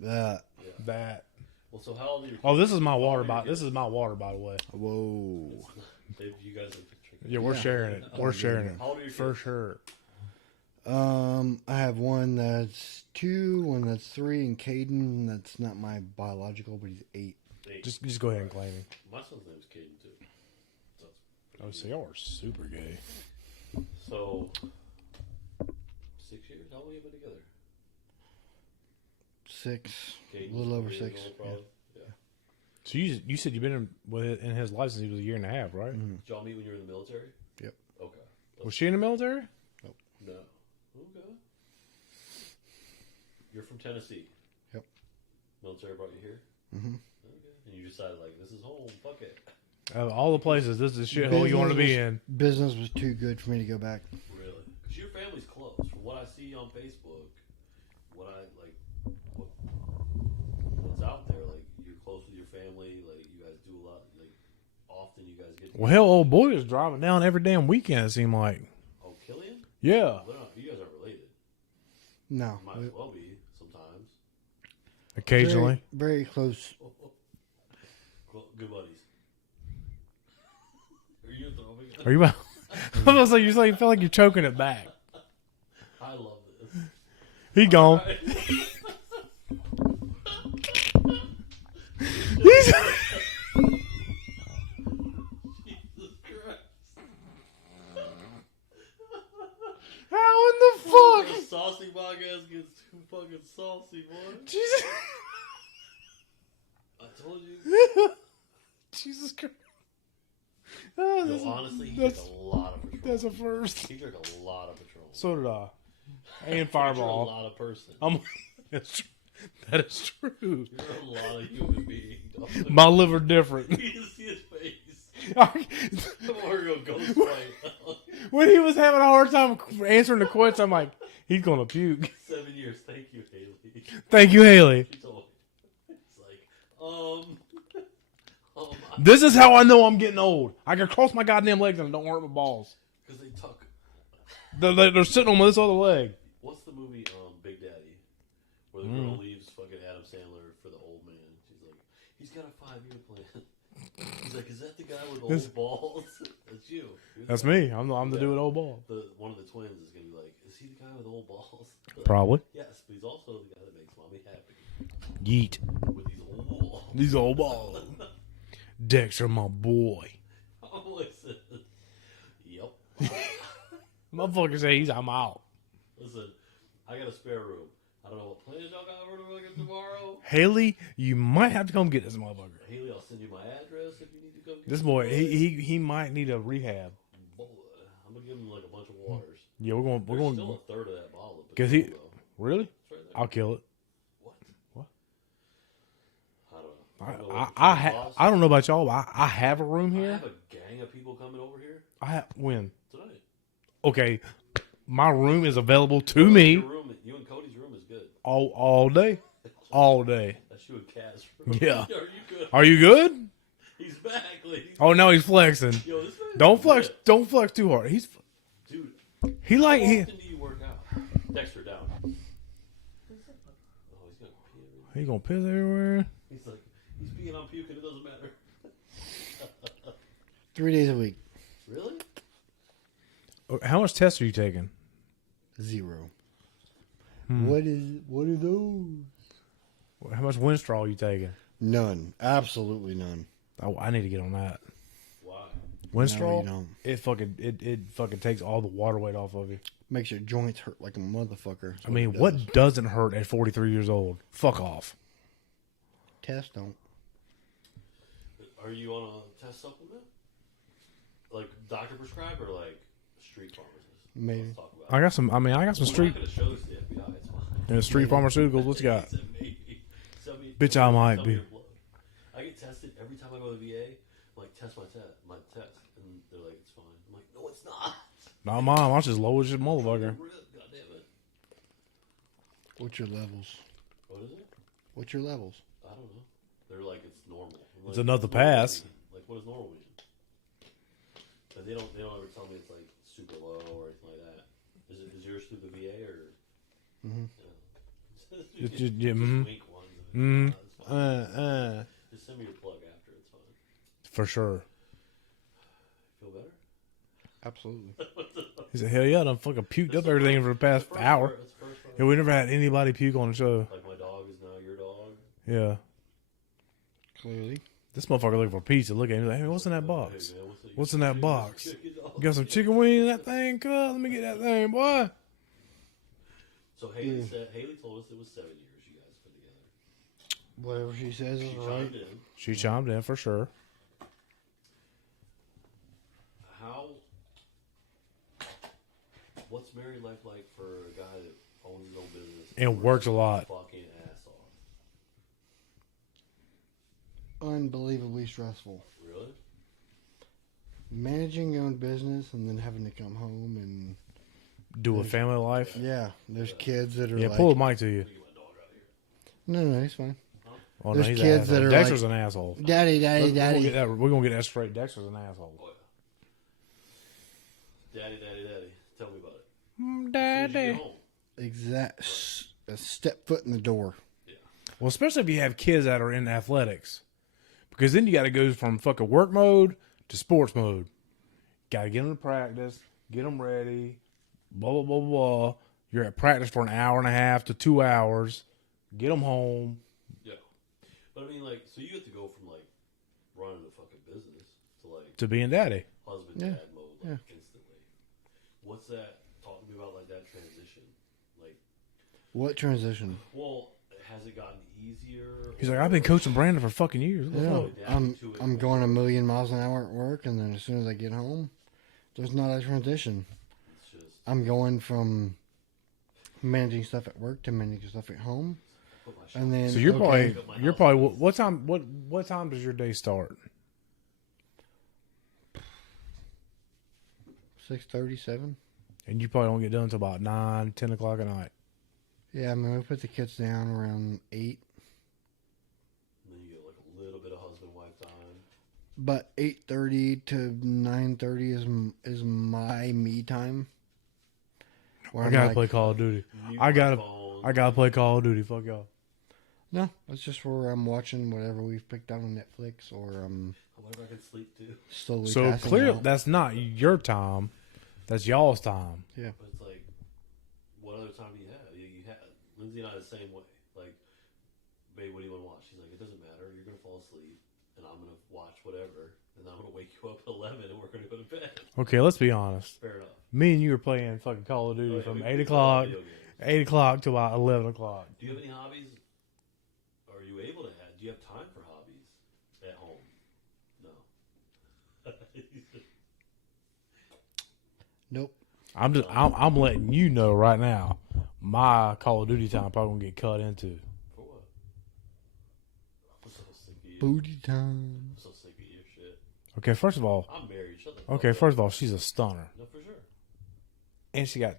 That. That. Well, so how old are your kids? Oh, this is my water bottle. This is my water, by the way. Whoa. If you guys are drinking. Yeah, we're sharing it. We're sharing it How old are your for kids? sure. I have one that's 2, one that's 3, and Caden, that's not my biological, but he's 8. Just go ahead and claim him. My son's name is Caden too. So, Oh, so y'all are super gay. so 6 years. How long have you been together? 6, Caden's a little over 4 years 6. old, probably. Yeah. So you said you've been in his license. He was a year and a half, right? Mm-hmm. Did y'all meet when you were in the military? Yep. Okay. Was she in the military? No. Okay. You're from Tennessee. Yep. Military brought you here. Mm-hmm. Okay. And you decided like this is home. Fuck it. Of all the places, this is the shithole you want to be in. Business was too good for me to go back. Really? Because your family's close. From what I see on Facebook, what I like, what's out there, like you're close with your family. Like you guys do a lot. Like often you guys get. Well, hell, old boy is driving down every damn weekend. It seemed like. Oh, Killian? Yeah. They're not, you guys aren't related. No. Might as well be sometimes. Occasionally. Very close. Good buddies. Are you throwing it? Are you about? I was like, you feel like you're choking it back. I love this. He gone. Right. He's. Jesus Christ. How in the fuck? The saucy podcast gets too fucking saucy, boy. Jesus. I told you. Jesus Christ. Oh, No, that's, honestly, he that's, drank a lot of Patron. that's a first. He drank a lot of Patron. So did I. And You're a Fireball. lot of person. That's true. That is true. You're a lot of human being. Dog. My liver different. You can see his face. Mario ghost fight. When he was having a hard time answering the question, I'm like, he's gonna puke. 7 years. Thank you, Haley. Thank you, Haley. She told me. It's like, This is how I know I'm getting old. I can cross my goddamn legs and it don't hurt my balls. Because they tuck. They're sitting on this other leg. What's the movie Big Daddy? Where the girl leaves fucking Adam Sandler for the old man. She's like, he's got a 5-year plan. He's like, is that the guy with old balls? That's you. That's me. I'm the dude with old balls. One of the twins is going to be like, is he the guy with old balls? Probably. Yes, but he's also the guy that makes mommy happy. Yeet. With these old balls. These old balls. Dexter, my boy. Oh, listen. Yep. Motherfucker says I'm out. Listen, I got a spare room. I don't know what plans y'all got for tomorrow. Haley, you might have to come get this motherfucker. Haley, I'll send you my address if you need to come get This boy, he might need a rehab. Boy, I'm gonna give him like a bunch of waters. Yeah, we're There's going. still a third of that bottle. of Cause he Patron, though. really, It's right there. I'll kill it. What? What? I don't know. I don't know about y'all, but I have a room I here. have a gang of people coming over here When? tonight. Okay, my room is available to me Your room, you and Cody's room is good. all day, all day. That's you and Kaz. room. Yeah. Are you good? Are you good? He's back, ladies. Oh no, he's flexing. Yo, this man's Don't flex. ripped. Don't flex too hard. Dude, He how like he. often do you work out? Dexter down. Oh, he's gonna pee everywhere. He gonna piss everywhere. He's like, he's peeing on puking. It doesn't matter. 3 days a week. Really? How much tests are you taking? 0. What are those? How much Winstrol are you taking? None. Absolutely none. Oh, I need to get on that. Why? Winstrol, you don't. it fucking takes all the water weight off of you. Makes your joints hurt like a motherfucker. I mean, what doesn't hurt at 43 years old? Fuck off. Tests don't. Are you on a test supplement? Like doctor prescribed or like street pharmacist? Maybe. Let's talk about I got some. I mean, I got some it. We're street not gonna show this to the FBI. It's fine. street pharmaceuticals. What you got? Send me- Bitch, I might send me be. your blood. I get tested every time I go to the VA. I'm like, test my test, and they're like, it's fine. I'm like, no, it's not. Nah, mom, I'm just low as shit, motherfucker. God damn it. What's your levels? What is it? What's your levels? I don't know. They're like, it's normal. I'm It's like, another what's normal pass. mean? Like, what does normal mean? And they don't ever tell me it's like super low or anything like that. Is yours through the VA or? Mhm. Yeah. Just Just mhm. wink ones. Mhm. It's fine. Just send me your plug after. It's fine. For sure. Feel better? Absolutely. He said, hell yeah, I done fucking puked up everything for the past First hour. part- that's the first part. Yeah, we never had anybody puke on the show. Like my dog is now your dog. Yeah. Clearly. This motherfucker looking for pizza. Look at him. He's like, hey, what's in that box? Hey, man, What's in that box? chicken dog? You got some chicken wings in that thing? Cuz, let me get that thing, boy. So Haley told us it was 7 years you guys put together. Whatever she says is She right. chimed in. She chimed in for sure. What's married life like for a guy that owns his own business And works a lot. fucking ass off? Unbelievably stressful. Really? Managing your own business and then having to come home and Do a family life. yeah, there's kids that are Yeah, like, pull the mic to you. Get my dog out here. no, he's fine. Oh, There's he's kids an that asshole. are Dexter's like- an asshole. Daddy, We're gonna get that straight. Dexter's an asshole. Oh, yeah. Daddy. Tell me about it. As Mm, soon as you Daddy. get home. A step foot in the door. Well, especially if you have kids that are in athletics, because then you got to go from fucking work mode to sports mode. Got to get them to practice, get them ready, blah blah blah blah. You're at practice for an hour and a half to 2 hours. Get them home. Yeah. But I mean, like, so you have to go from, like, running a fucking business to, like, To being daddy. husband, Yeah. dad mode, like, instantly. What's that? Talk to me about, like, that transition. Like, What transition? well, has it gotten easier? He's like, I've been coaching Brandon for fucking years. What the Yeah, fuck? I'm going a million miles an hour at work, and then as soon as I get home, there's not a transition. It's just I'm going from managing stuff at work to managing stuff at home, put my shit and then So you're okay, probably what time what time does your day start? 6:37. And you probably don't get done until about 9, 10 o'clock at night. Yeah, I mean we put the kids down around 8. and then you get, like, a little bit of husband-wife time. But 8:30 to 9:30 is my me time. Where I I'm gotta like, play Call of Duty. Mute I my gotta phone. I gotta play Call of Duty. Fuck y'all. No, that's just where I'm watching whatever we've picked out on Netflix, or Whatever I can sleep too. slowly. So passing clearly, out. that's not your time. That's y'all's time. Yeah. But it's like, what other time do you have? You have Lindsay and I the same way. Like, babe, what do you want to watch? She's like, it doesn't matter. You're gonna fall asleep, and I'm gonna watch whatever, and I'm gonna wake you up at 11, and we're gonna go to bed. Okay, let's be honest. Fair enough. Me and you were playing fucking Call of Duty Oh, yeah, from we 8 play a lot o'clock, of video games. 8 o'clock to about 11 o'clock. Do you have any hobbies? Are you able to have? Do you have time for hobbies at home? No. Nope. I'm letting you know right now. My Call of Duty time probably gonna get cut into. For what? I'm so sick of you. Booty time. I'm so sick of your shit. Okay, first of all, I'm married. Shut the fuck okay, up. first of all, she's a stunner, No, for sure. and she got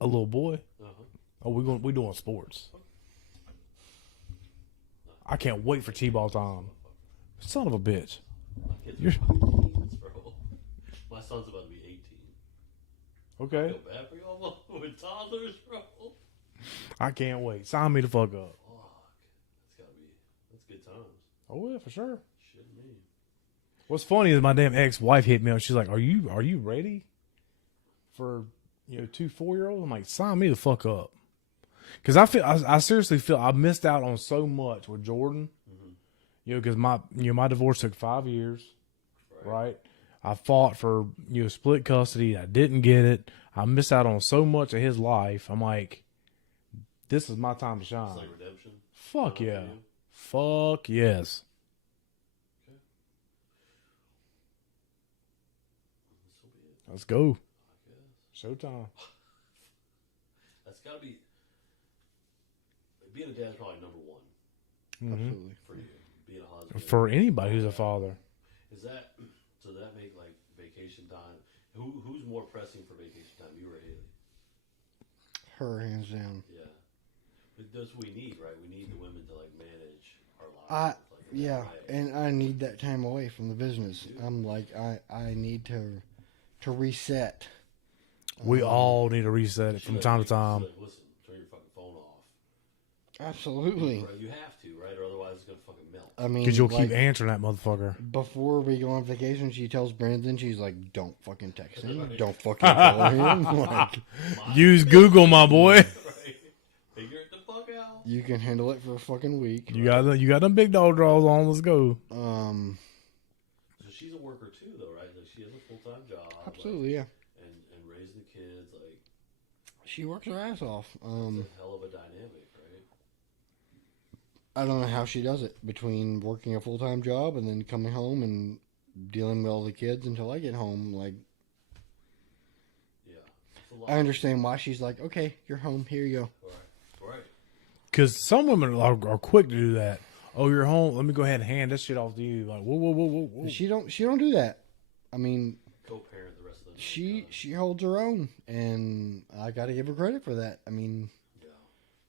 a little boy. Uh-huh. Oh, we doing sports. I can't wait for T-ball time. Son of a bitch. My kids You're- are fucking teens, bro. My son's about to be 18. I Okay, feel bad for y'all with toddlers, bro. I can't wait. Sign me the fuck up. Fuck. That's good times. Oh yeah, for sure. Shit me. What's funny is my damn ex-wife hit me up. She's like, "Are you ready for 2 4-year-olds?" I'm like, "Sign me the fuck up," because I seriously feel I missed out on so much with Jordan. Because my divorce took 5 years, right? I fought for split custody. I didn't get it. I missed out on so much of his life. I'm like, this is my time to shine. It's like redemption. Fuck For yeah. you. Fuck yes. So be it, Let's go. I guess. Showtime. That's gotta be. Being a dad is probably number one Absolutely. for you. Being a husband. For anybody who's a father. Is that so? That make like vacation time? Who's more pressing for vacation time? You or Haley? Her hands down. Yeah, but that's what we need, right? We need the women to like manage our lives. Like, in that Yeah, way. and I need that time away from the business. I'm like, I need to reset. We all need to reset it She's from like- time to she's time. like, listen, turn your fucking phone off. Absolutely. Right? You have to, right? Or otherwise it's gonna fucking melt. I mean, Because you'll like, keep answering that motherfucker. before we go on vacation, she tells Brandon, she's like, "Don't fucking text him. Don't fucking call him. Like, Use Google, my boy. Right? Figure it the fuck out. you can handle it for a fucking week." You got them big dog draws on. Let's go. So she's a worker too, though, right? Like she has a full time job. Absolutely, yeah. And raising the kids, like She works her ass off. it's a hell of a dynamic, right? I don't know how she does it between working a full time job and then coming home and dealing with all the kids until I get home. Like, Yeah. It's a lot. I understand why she's like, "Okay, you're home. Here you go." Right. Because some women are quick to do that. Oh, you're home. Let me go ahead and hand this shit off to you. Like, whoa. She don't do that. I mean, Co-parent the rest of the she holds her own, and I got to give her credit for that. I mean, Yeah.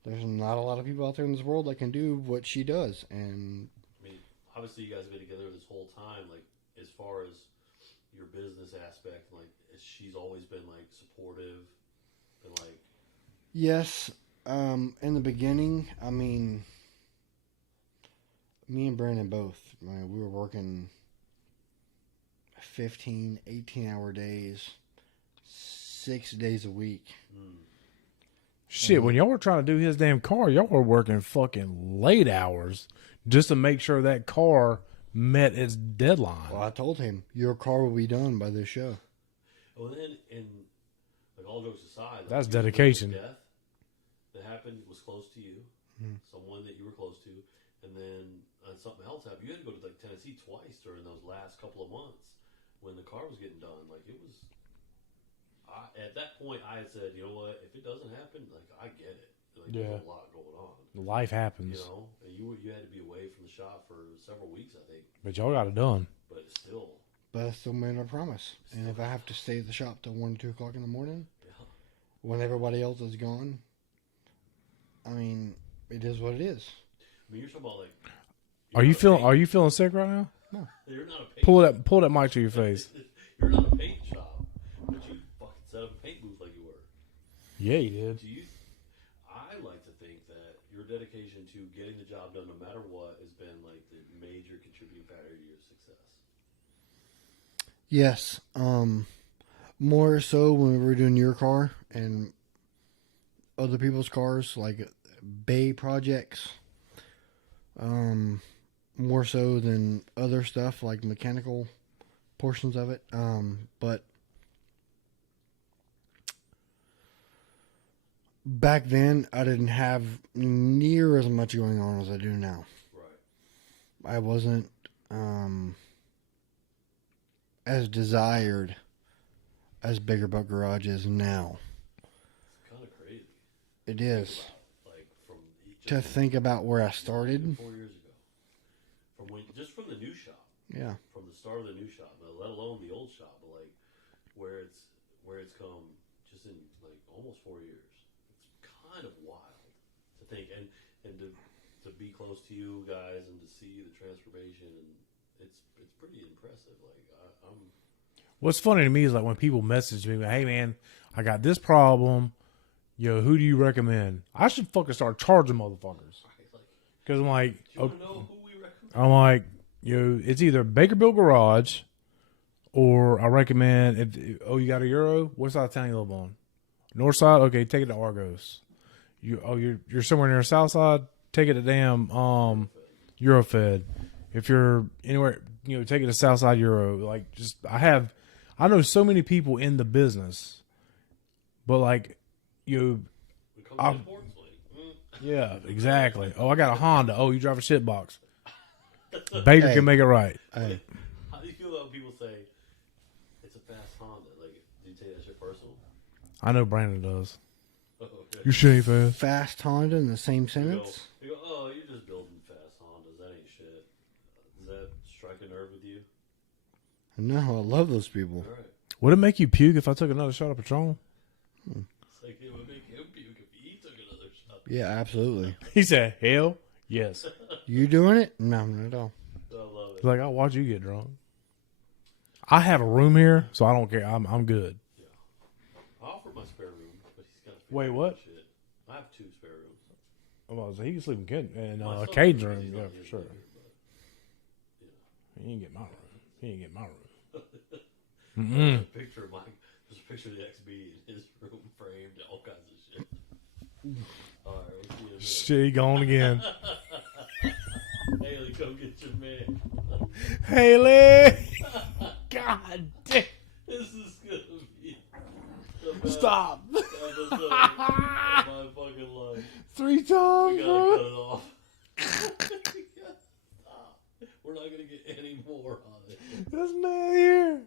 there's not a lot of people out there in this world that can do what she does, and I mean, obviously, you guys have been together this whole time. Like, as far as your business aspect, like, she's always been like supportive and like. yes, in the beginning, I mean, me and Brandon both, we were working 15, 18-hour days, 6 days a week. Shit, when y'all were trying to do his damn car, y'all were working fucking late hours just to make sure that car met its deadline. Well, I told him, your car will be done by this show. Well, then, and like all jokes aside, like, That's your dedication. Death that happened was close to you, someone that you were close to, and then something else happened. You had to go to like Tennessee twice during those last couple of months when the car was getting done. Like it was. At that point, I had said, you know what? If it doesn't happen, like I get it. Like, Yeah. There's a lot going on. Life happens. You know, and you had to be away from the shop for several weeks, I think. But y'all got it done. But it's still, But I still made my promise. And if I have to stay at the shop till 1 or 2 o'clock in the morning, yeah. when everybody else is gone, I mean, it is what it is. I mean, you're talking about like. Are you feeling sick right now? You're not a paint Pull that mic to your face. You're not a paint shop, but you fucking set up a paint booth like you were. Yeah, you did. I like to think that your dedication to getting the job done, no matter what, has been like the major contributing factor to your success. Yes. More so when we were doing your car and other people's cars, like bay projects. More so than other stuff like mechanical portions of it. But back then, I didn't have near as much going on as I do now. Right. I wasn't as desired as Bigger Buck Garage is now. It's kind of crazy. It is. Like To think about where I started. 4 years ago. Just from the new shop. Yeah. From the start of the new shop, let alone the old shop, but like where it's come just in like almost 4 years. It's kind of wild to think and to be close to you guys and to see the transformation, and it's pretty impressive. Like I'm. What's funny to me is like when people message me, "Hey man, I got this problem. Yo, who do you recommend?" I should fucking start charging motherfuckers. Because I'm like, Do you want to know who we recommend? I'm like, yo, it's either Baker Bill Garage, or I recommend. You got a Euro? What side of town you live on? North side? Okay, take it to Argos. You're somewhere near the south side? Take it to damn Eurofed. If you're anywhere, take it to Southside Euro. Like, I know so many people in the business, but like, yeah, exactly. Oh, I got a Honda. Oh, you drive a shit box. Baker Hey. can make it right. Hey, How do you feel about when people say it's a fast Honda? Like, do you take that shit personal? I know Brandon does. Oh, okay. You shit ain't fast. fast Honda in the same You go, sentence? oh, you're just building fast Hondas. That ain't shit. Does that strike a nerve with you? No, I love those people. All right. Would it make you puke if I took another shot of Patron? It's like it would make him puke if he took another shot. Yeah, absolutely. He said, hell yes. You doing it? No, not at all. I love it. He's like, I'll watch you get drunk. I have a room here, so I don't care. I'm good. Yeah. I offered my spare room, but he's got to Wait, what? Shit. I have 2 spare rooms. I'm about to say, he can sleep in My son Cade's he's room. not Yeah, in for sure. here, but, He ain't get my room. He ain't get my room. There's a picture of there's a picture of the XB in his room framed, all kinds of shit. All right, we'll see you in a minute. Shit, he gone again. Haley, go get your man. Haley! God damn. This is gonna be the best Stop. episode of my fucking life. 3 We times, gotta bro. cut it off. Stop. We're not gonna get any more on it. This man here.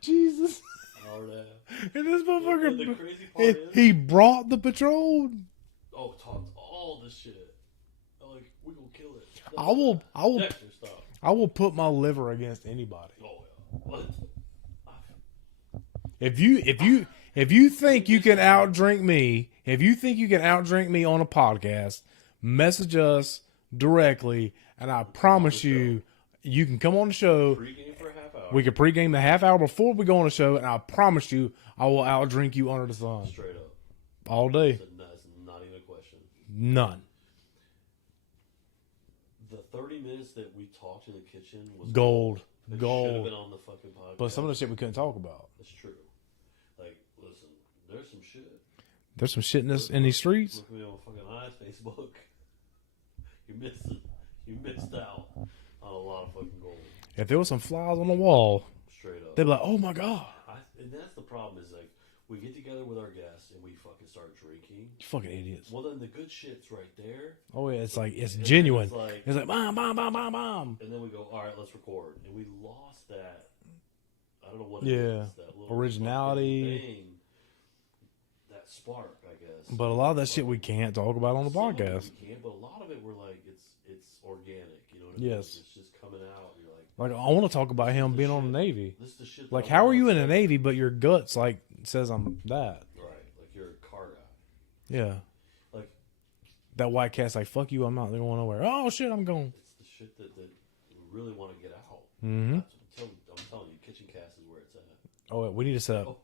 Jesus. Hard ass. And this And the motherfucker, crazy part is, he brought the Patron. talked all this shit. Like, we gonna kill it. Dexter, stop. I will put my liver against anybody. Oh yeah. What? If you think you can outdrink me, on a podcast, message us directly, and I promise you, you can come on the show. Pre-game for a half hour. We can pregame the half hour before we go on the show, and I promise you, I will outdrink you under the sun Straight up. all day. That's not even a question. None. The 30 minutes that we talked in the kitchen was Gold. It should have Gold. been on the fucking podcast. But some of the shit we couldn't talk about. That's true. Like, listen, there's some shit. There's some shit in these streets. Look at me on fucking eyes, Facebook. You missed it. You missed out on a lot of fucking gold. If there was some flies on the wall, Straight up. they'd be like, "Oh my god, And that's the problem is, like, we get together with our guests and we fucking start drinking. you fucking idiots." Well, then the good shit's right there. Oh yeah, it's like it's And then genuine. It's like, It's like bomb, bomb, bomb, bomb, bomb. and then we go, all right, let's record. And we lost that. I don't know what Yeah. it is. That little Originality. fucking thing, that spark, I guess. But a lot of that shit we can't talk about on the Some of it podcast. we can, but a lot of it we're like, it's organic. You know what I mean? Yes. It's just coming out. And you're like, Like I want to talk about him being on the Navy. this is the shit. that Like, I how are want you to in the say. Navy, but your guts like says I'm that? Right. Like you're a car guy. Yeah, Like that white cat's like, "Fuck you, I'm not going nowhere." Oh shit, I'm going. it's the shit that really want to get out. Mm-hmm. I'm telling you, kitchen cast is where it's at. Oh, we need to set up.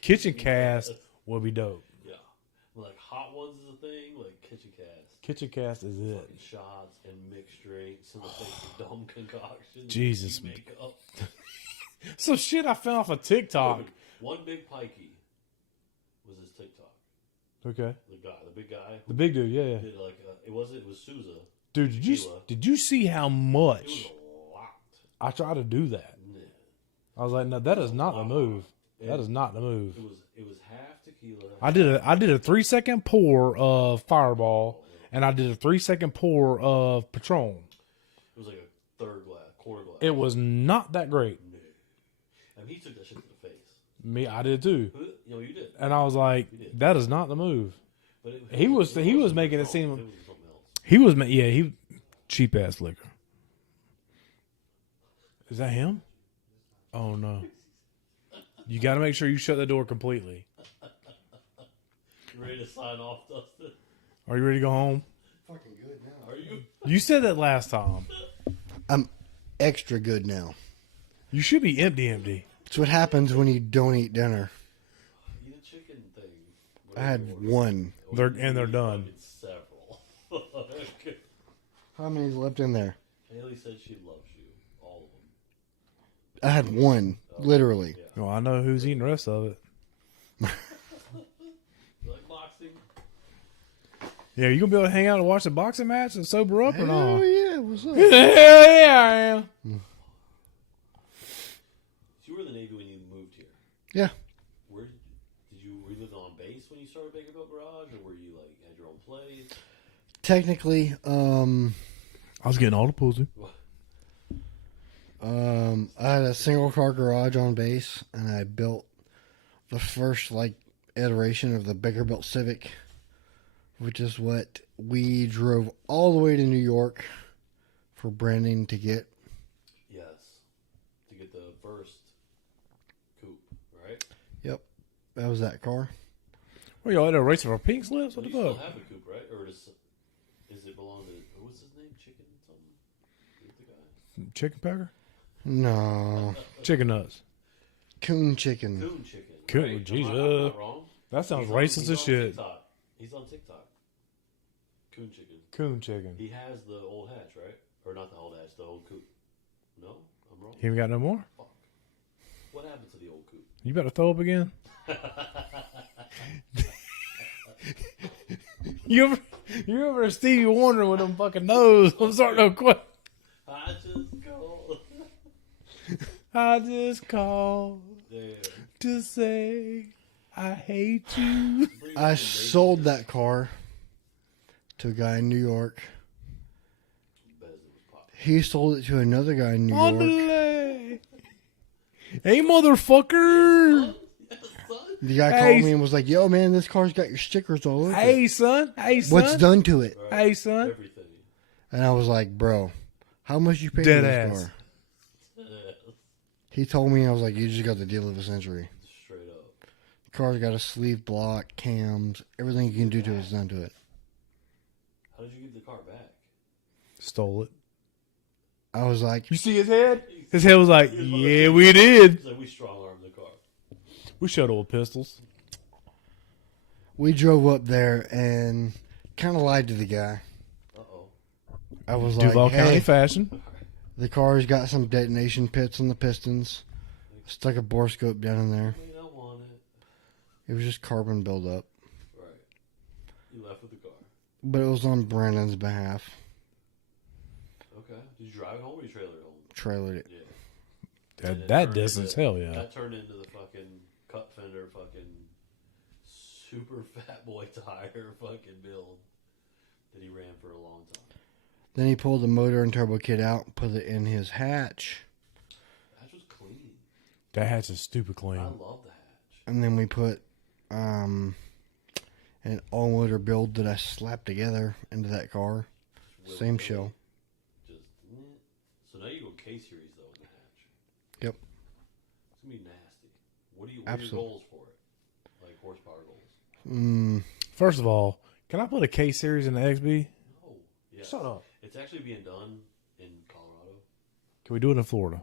Kitchen cast will be dope. Yeah. Like hot ones is a thing, like kitchen cast. Kitchen cast is it. Fucking shots and mixed drinks and the things of dumb concoctions. Jesus. You make up. So shit I found off of TikTok. Dude, one big pikey was his TikTok. Okay. The big guy. The big dude, yeah. Did like it was Sousa. Dude, did you see how It much was a lot. I tried to do that? Yeah. I was like, no, that is not the move. That is not the move. It was half tequila. I did a 3-second pour of Fireball, and I did a 3-second pour of Patron. It was like a quarter glass. It was not that great. No. I mean, he took that shit to the face. Me, I did too. You know, you did. And I was like, that is not the move. But He was making it seem. It was something else. He cheap ass liquor. Is that him? Oh no! You got to make sure you shut the door completely. You ready to sign off, Dustin? Are you ready to go home? Fucking good now. Are you? You said that last time. I'm extra good now. You should be empty. It's what happens when you don't eat dinner. Eat a chicken thing. I had one. They're done. Fucking several. How many's left in there? Haley said she loves you. All of them. I had one, literally. Yeah. Well, I know who's eating the rest of it. You like boxing? Yeah, you gonna be able to hang out and watch the boxing match and sober up or Oh not? yeah, what's up? Hell yeah, I am. So you were in the Navy when you moved here. Yeah. Where did you were you living on base when you started Baker Belt Garage, or were you like had your own place? Technically, I was getting all the pussy. I had a single car garage on base, and I built the first iteration of the Baker Belt Civic, which is what we drove all the way to New York for Brandon to get. Yes, to get the first coupe, right? Yep, that was that car. Well, y'all had a race for pink slips? What You the still fuck? have a coupe, right? Or does it belong to what's his name? Chicken something? Who's the guy? Chicken pecker? No, Chicken nuts. coon chicken. Coon chicken. Coon, right? Jesus. I'm not wrong. That sounds He's racist he's as shit. TikTok. He's on TikTok. Coon chicken. Coon chicken. He has the old hatch, right? Or not the old hatch, the old coupe. No, I'm wrong. You ain't got no more? Fuck. What happened to the old coupe? You better throw up again? You ever Stevie Wonder with them fucking nose? I'm starting to quit. I just called. I just called Yeah. to say I hate you. I sold that car to a guy in New York. He sold it to another guy in New York. Andale. Hey, motherfucker. The guy Hey. called me and was like, "Yo, man, this car's got your stickers all over it. Hey, son. Hey, son. What's done to it?" Hey, son. Everything. And I was like, "Bro, how much you pay Dead for this ass. car?" He told me, I was like, "You just got the deal of a century. Straight up. The car's got a sleeve block, cams, everything you can do to it is done to it." How did you give the car back? Stole it. I was like, You see his head? His head was like, yeah, we did. He's like, we strong armed the car. We showed up with pistols. we drove up there and kind of lied to the guy. Uh-oh. I was Duval like, County "Hey, fashion. the car's got some detonation pits on the pistons. Stuck a borescope down in there. We don't want it. It was just carbon buildup. Right. You left with the car. But it was on Brandon's behalf. Okay. Did you drive it home or you trailer it home? Trailered it. Yeah. And it That turned distance, into- hell yeah. That turned into the fucking cut fender fucking super fat boy tire fucking build that he ran for a long time. Then he pulled the motor and turbo kit out and put it in his hatch. Hatch was clean. That hatch is stupid clean. I love the hatch. And then we put an all-motor build that I slapped together into that car. Just Same willy-nilly. shell. Just so now you go K series though in the hatch. Yep. It's gonna be nasty. What are your goals for it? Like horsepower goals? First of all, can I put a K series in the XB? No. Yeah. Shut up. It's actually being done in Colorado. Can we do it in Florida?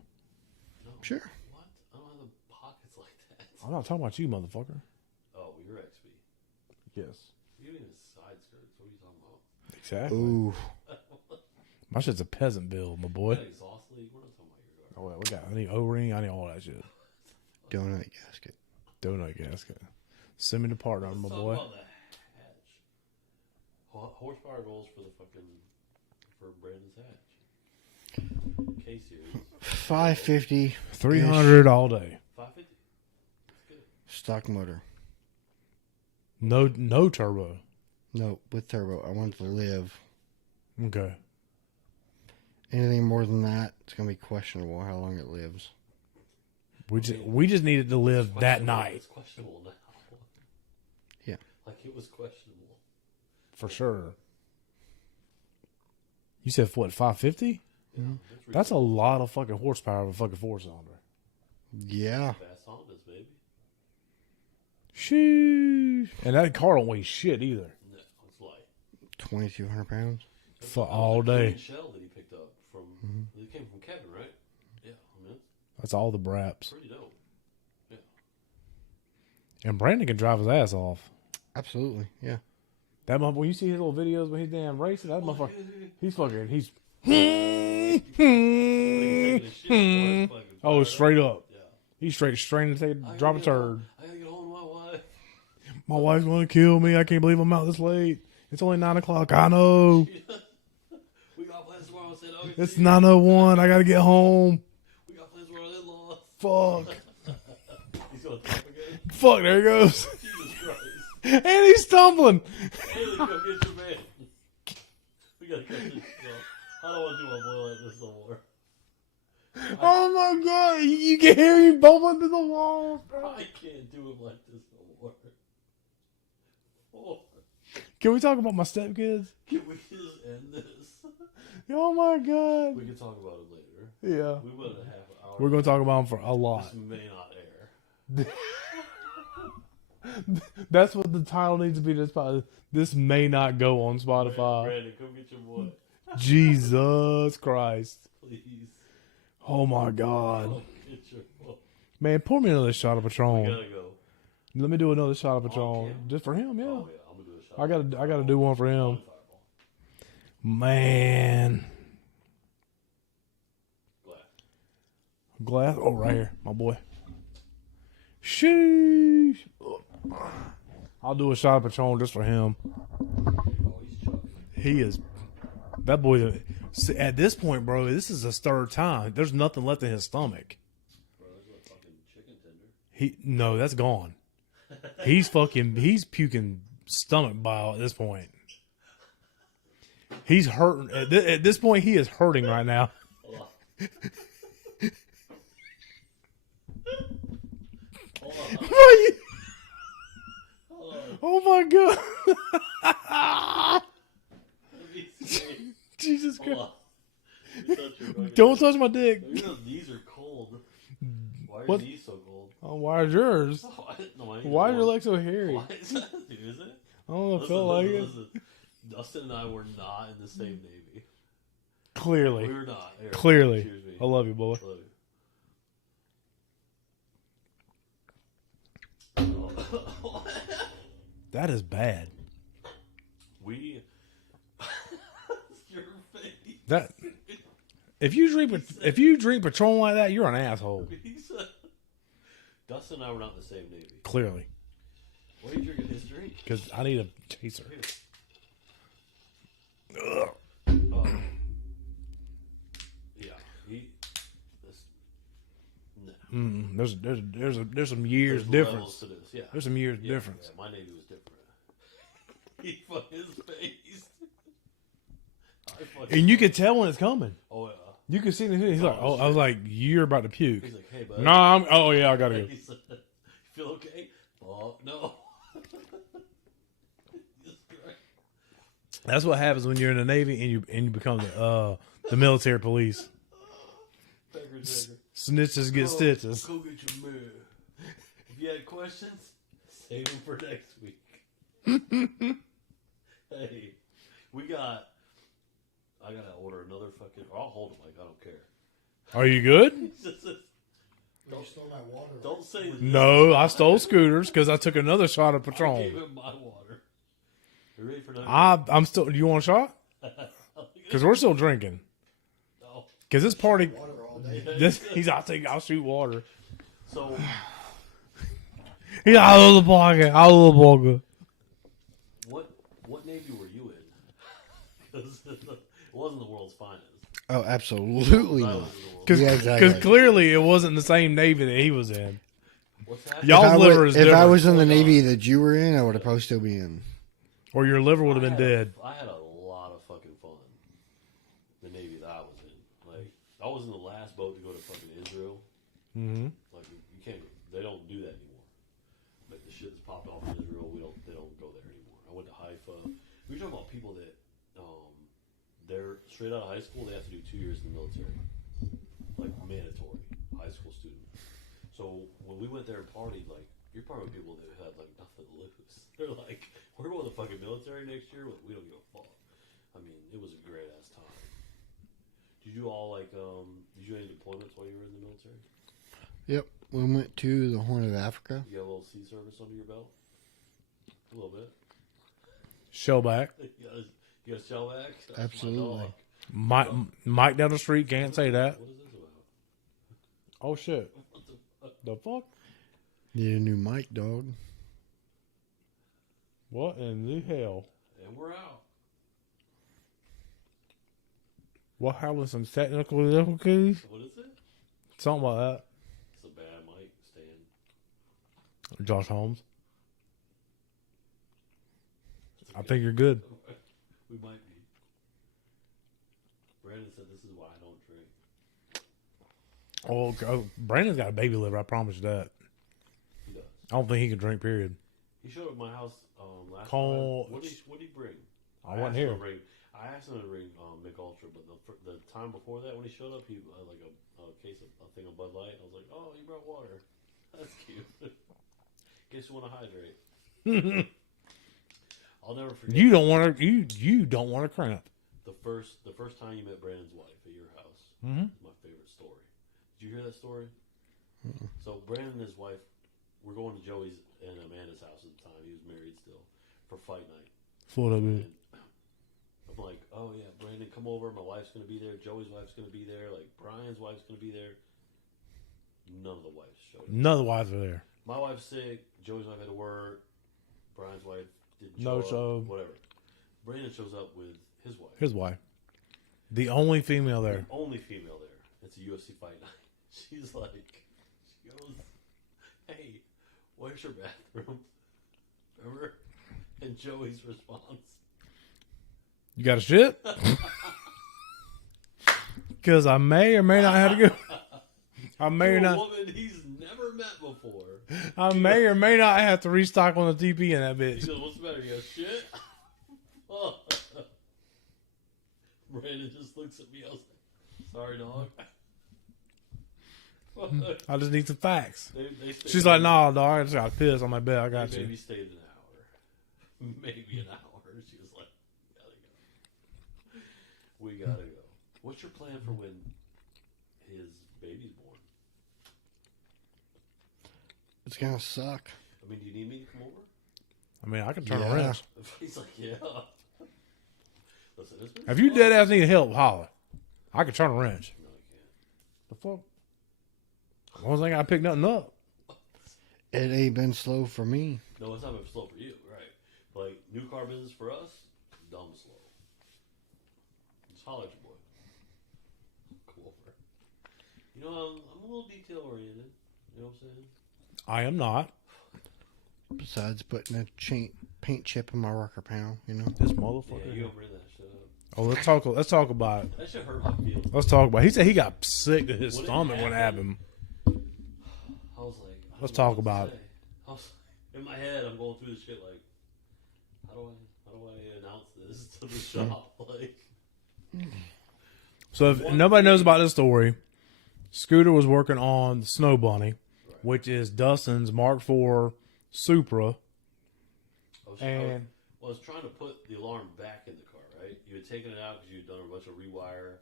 No. Sure. What? I don't have the pockets like that. I'm not talking about you, motherfucker. Oh, you're XB. Yes. You don't even side skirts. What are you talking about? Exactly. Ooh. My shit's a peasant build, my boy. That exhaust leak. We're not talking about your Oh, yeah, we got. I need O-ring. I need all that shit. Donut gasket. Donut gasket. Send me the part number, my Let's boy. talk about the hatch. Horsepower goals for the fucking for Brandon's hatch. K series 550 300 all day. 550. That's good. stock motor. No turbo. No, with turbo. I want it to live. Okay. Anything more than that, it's gonna be questionable how long it lives. We just needed to live that Questionable. night It's questionable now. Yeah. Like it was questionable. for sure. You said what? 550? Yeah, That's a lot of fucking horsepower of a fucking four cylinder. Yeah. fast Hondas, baby. Sheesh. And that car don't weigh shit either. No, it's light. 2,200 pounds. For That was all a day. clean shell that he picked up from. It came from Kevin, right? Yeah, I mean, That's all the braps. it's pretty dope. Yeah. And Brandon can drive his ass off. Absolutely. Yeah. That motherfucker, when you see his little videos when he's damn racing, that motherfucker, he's fucking, he's. Oh, straight up. Yeah. He's straight to take, drop a turd. I gotta get home to my wife. My wife's gonna kill me. I can't believe I'm out this late. It's only 9 o'clock. I know. We got plans tomorrow. I said, oh, It's 9:01. I gotta get home. we got plans tomorrow. They lost. Fuck. He's gonna talk again. Fuck. There he goes. Jesus Christ. And he's stumbling. Haley, go get your man. We gotta cut this stuff. I don't want to do my boy like this no more. Oh my god. You can hear him bumping to the wall. I can't do him like this no more. Oh, Can we talk about my stepkids? can we just end this? Oh my god. We can talk about it later. Yeah. We went a half hour. We're gonna talk about them for a lot. This may not air. That's what the title needs to be. This may not go on Spotify. Brandon, come get your boy, Jesus Christ. please. Oh my God. Come get your boy. Man, pour me another shot of We Patron. gotta go. Let me do another shot of Oh, Patron. okay. Just for him, yeah. Oh yeah, I'm gonna do a shot. I gotta do one for him. Fireball. Man. Glass. Glass. Oh, right here, my boy. Sheesh. I'll do a shot of Patron just for him. Oh, he's chugging. He is. That boy. At this point, bro, this is his third time. There's nothing left in his stomach. Bro, there's a fucking chicken tender. No, that's gone. He's puking stomach bile at this point. He's hurting. At this point, he is hurting right now. Hold on. Hold on. Why you- Hold on. Oh my God. Let me see. Jesus Hold Christ. on. Let me touch your fucking- Don't touch my dick. Your knees are cold. Why are What? your knees so cold? Oh, why is yours? No, my knees Why are are your warm. legs so hairy? Why is that, dude? Is it? I don't know. I felt like it. Listen. Dustin and I were not in the same Navy. Clearly. We were not. Here, Clearly. Cheers me. I love you, boy. Love you. That is bad. We. Your face. That. If you drink Patron like that, you're an asshole. He said. Dustin and I were not in the same Navy. Clearly. Why are you drinking his drink? Because I need a chaser. Yeah. This. No. There's some years There's levels difference. to this. Yeah. There's some years difference. Yeah, my Navy was different. He fucked his face. And you can tell when it's coming. Oh yeah. You can see it. He's like, oh, I was like, you're about to puke. He's like, hey, bud. Nah, oh yeah, I gotta go. He said, you feel okay? Fuck no. Jesus Christ. That's what happens when you're in the Navy and you become the military police. Beggar digger. Snitches get stitches. Go get your man. If you had questions, save them for next week. Hey, we got I gotta order another fucking. Or I'll hold it like I don't care. Are you good? You stole my water. Don't say that. No, I stole Scooter's because I took another shot of I gave Patron. him my water. You ready for another? I'm still. You want a shot? Because we're still drinking. No. Because this party, Water all day. I'll shoot water. So He's out of the pocket. Out of the pocket. what Navy were you in? Because it wasn't the world's finest. Oh, absolutely I not. was in the world. Because Yeah, exactly. clearly it wasn't the same Navy that he was in. What's happening? Y'all's liver is If I different. was in the Navy that you were in, I would have probably still be in. Or your liver would have been dead. I had a lot of fucking fun. The Navy that I was in. Like, I was in the last boat to go to fucking Israel. Mm-hmm. Like, you can't. They don't do that anymore. Like the shit that's popped off in Israel, they don't go there anymore. I went to Haifa. We're talking about people that they're straight out of high school. They have to do 2 years in the military, like mandatory high school student. So when we went there and partied, like you're part of people that had like nothing to lose. They're like, we're going to the fucking military next year. We don't give a fuck. I mean, it was a great ass time. Did you all like? Did you do any deployments while you were in the military? Yep. We went to the Horn of Africa. You got a little sea service under your belt? A little bit. Shellback. You got a shell back? That's my Absolutely. dog. Mike down the street can't say that. What is this about? Oh shit. What the fuck? The fuck? Need a new mic, dog. What in the hell? And we're out. What happened? Some technical difficulties? What is it? Something like It's a bad mic stand. that. Josh Holmes. I think you're good. We might be. Brandon said this is why I don't drink. Oh, Brandon's got a baby liver. I promise you that. He does. I don't think he can drink. Period. He showed up at my house last Call- time. What did he bring? I wasn't asked here. him to bring- I asked him to bring Mick Ultra, but the time before that, when he showed up, he like a case of a thing of Bud Light. I was like, oh, you brought water. That's cute. Guess you want to hydrate. I'll never forget. You don't want to. You don't want to cramp. The first time you met Brandon's wife at your house. Mm-hmm. Is my favorite story. Did you hear that story? So Brandon and his wife, we're going to Joey's and Amanda's house at the time. He was married still for fight night. Full of And it. I'm like, oh yeah, Brandon, come over. My wife's gonna be there. Joey's wife's gonna be there. Like Brian's wife's gonna be there. None of the wives showed up. None of the wives are there. My wife's sick. Joey's wife had to work. Brian's wife didn't No show show. up. Whatever. Brandon shows up with his wife. His wife. The only female there. The only female there. It's a UFC fight night. She's like, she goes, hey, where's your bathroom? Remember? And Joey's response, You got a shit? Because I may or may not have to go. I may or to a not. woman he's never met before. I may or may not have to restock on the TP in that He bitch. goes, what's the matter? You got shit? Oh. Brandon just looks at me. I was like, sorry, dog. I just need some facts. They stayed She's like, nah, dog. I just got pissed on my bed. I got They you. maybe stayed an hour. Maybe an hour. She was like, gotta go. We gotta go. What's your plan for when his baby's born? It's gonna suck. I mean, do you need me to come over? I mean, I can turn Yeah. a wrench. He's like, yeah. Listen, it's been If you dead ass need help, holler. I can turn a wrench. No, you can't. The fuck? As long as I ain't got to pick nothing up. It ain't been slow for me. No, it's not been slow for you, right? Like, new car business for us, dumb slow. Just holler at your boy. Come over. You know, I'm a little detail oriented. You know what I'm saying? I am not. Besides putting a paint chip in my rocker panel, you know. This Yeah, motherfucker. you don't bring that shit up. Oh, let's talk about it. That shit hurt my feelings. Let's talk about it. He said he got sick to his What stomach when it happened? happened. I was like, I Let's don't know talk what to about say. it. I was, in my head, I'm going through this shit like, how do I announce this to the shop? Like, So if nobody knows about this story, Scooter was working on the Snow Bunny, which is Dustin's Mark IV Supra. I And was trying to put the alarm back in the car, right? right? You had taken it out because you had done a bunch of rewire.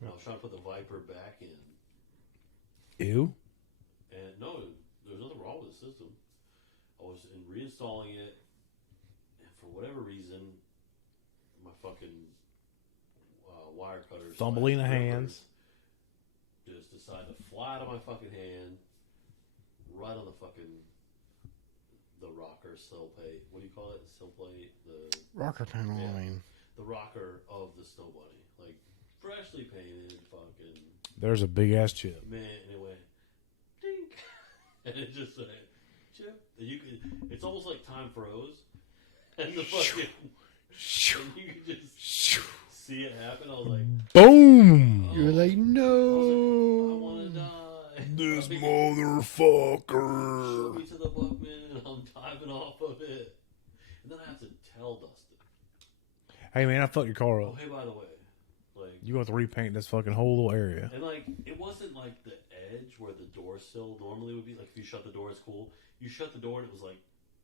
And I was trying to put the Viper back in. Ew. And no, there's nothing wrong with the system. I was reinstalling it, and for whatever reason, my fucking wire cutters, Fumbling the hands, just decided to fly out of my fucking hand, right on the fucking the rocker sill plate. What do you call it? Sill plate, the Rocker panel. Yeah. I mean, the rocker of the snow bunny, like freshly painted, fucking There's a big ass chip. man, and it went dink, and it just went chip. And you could, it's almost like time froze, and the fucking, and you could just see it happen. I was like, Boom! you were like, I no. want to die. This Show motherfucker. me to the Buckman, and I'm diving off of it, and then I have to tell Dustin, Hey man, I fucked your car oh up. hey, by the way, like. You want to repaint this fucking whole little area. And like, it wasn't like the edge where the door sill normally would be. Like, if you shut the door, it's cool. You shut the door and it was like,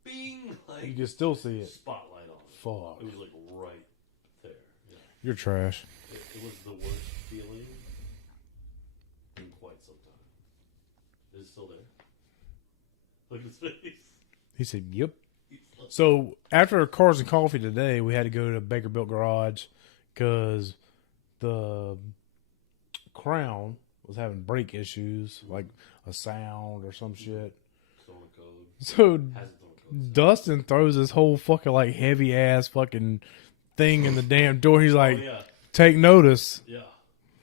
bing, like You can still see it. spotlight on it. Fuck. It was like right there. Yeah, You're trash. it was the worst feeling in quite some time. Is it still there? Look at his face. He said, yep. He's like, So after Cars and Coffee today, we had to go to Baker Built Garage because the Crown was having brake issues, like a sound or some shit. throwing a code. So Hasn't thrown a code. Dustin throws this whole fucking like heavy ass fucking thing in the damn door. He's like, Oh yeah, take notice. yeah.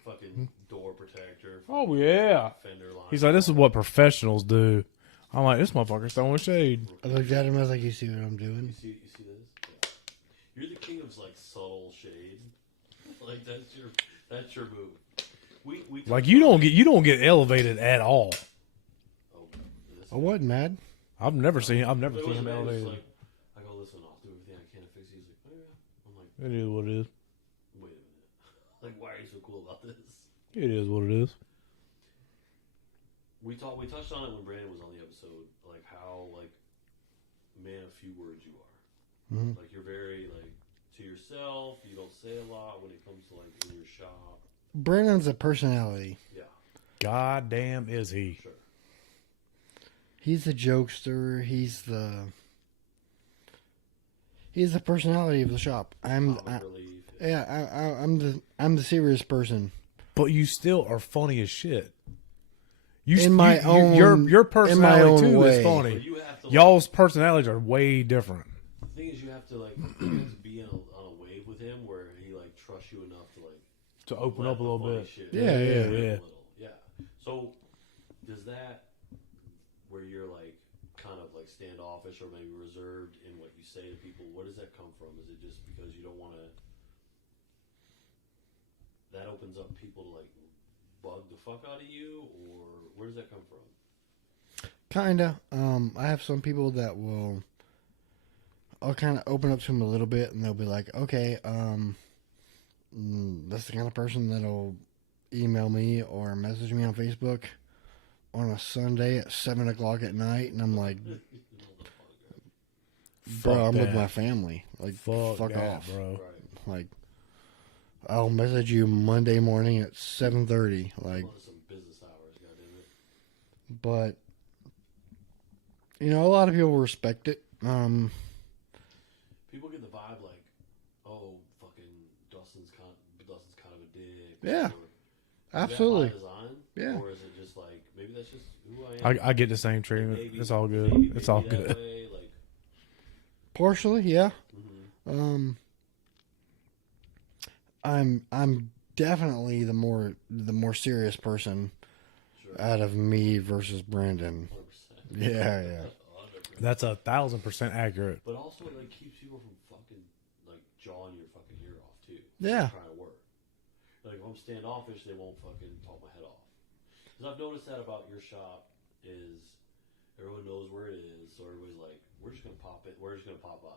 Fucking door protector. Oh yeah. Fender line. He's like, this is what professionals do. I'm like, this motherfucker's throwing shade. I looked at him. I was like, you see what I'm doing? You see this? Yeah. You're the king of like subtle shade. Like that's your move. We Like you don't get elevated at all. Oh, this, I wasn't mad. I've never seen him it was elevated. like, I go, listen, I'll do everything I can to fix it. He's like, oh yeah. I'm like, It is what it is. wait a minute. Like, why are you so cool about this? It is what it is. We touched on it when Brandon was on the episode, like how like man of few words you are. Mhm. Like you're very like to yourself. You don't say a lot when it comes to like in your shop. Brandon's a personality. Yeah, God damn is he. sure. He's the jokester. He's the personality of the shop. I'm the serious person. But you still are funny as shit. You, In my own- your personality in my own too way. is funny. But you have to. Y'all's personalities are way different. The thing is, you have to like you have to be on a wave with him where he like trusts you enough to like To open let up a the little funny bit. shit Yeah, rip yeah. a Yeah. little. Yeah. So does that where you're like kind of like standoffish or maybe reserved in what you say to people? Where does that come from? Is it just because you don't want to? That opens up people to like bug the fuck out of you, or where does that come from? Kinda. I have some people that I'll kind of open up to them a little bit, and they'll be like, "Okay, that's the kind of person that'll email me or message me on Facebook on a Sunday at 7:00 at night," and I'm like, "Bro, Fuck I'm with that. my family. Like, fuck that, off, bro. Right. Like, I'll message you Monday morning at 7:30. Like, Well, some business hours, goddammit. but you know, a lot of people respect it. People get the vibe like, oh, fucking Dustin's kind of a dick. Yeah. Or, is Absolutely. that by design? Yeah. Or is it just like maybe that's just who I am? I get the same treatment. Maybe- It's all good. maybe It's all that good. way, like, Partially, yeah. mhm. I'm definitely the more serious person Sure. out of me versus Brandon. 100%. Yeah, yeah. 100%. That's 1,000% accurate. But also, it like keeps people from fucking like jawing your fucking ear off too. Yeah. Trying to work. Like if I'm standoffish, they won't fucking talk my head off. Because I've noticed that about your shop is everyone knows where it is, so everybody's like, we're just gonna pop it. We're just gonna pop by.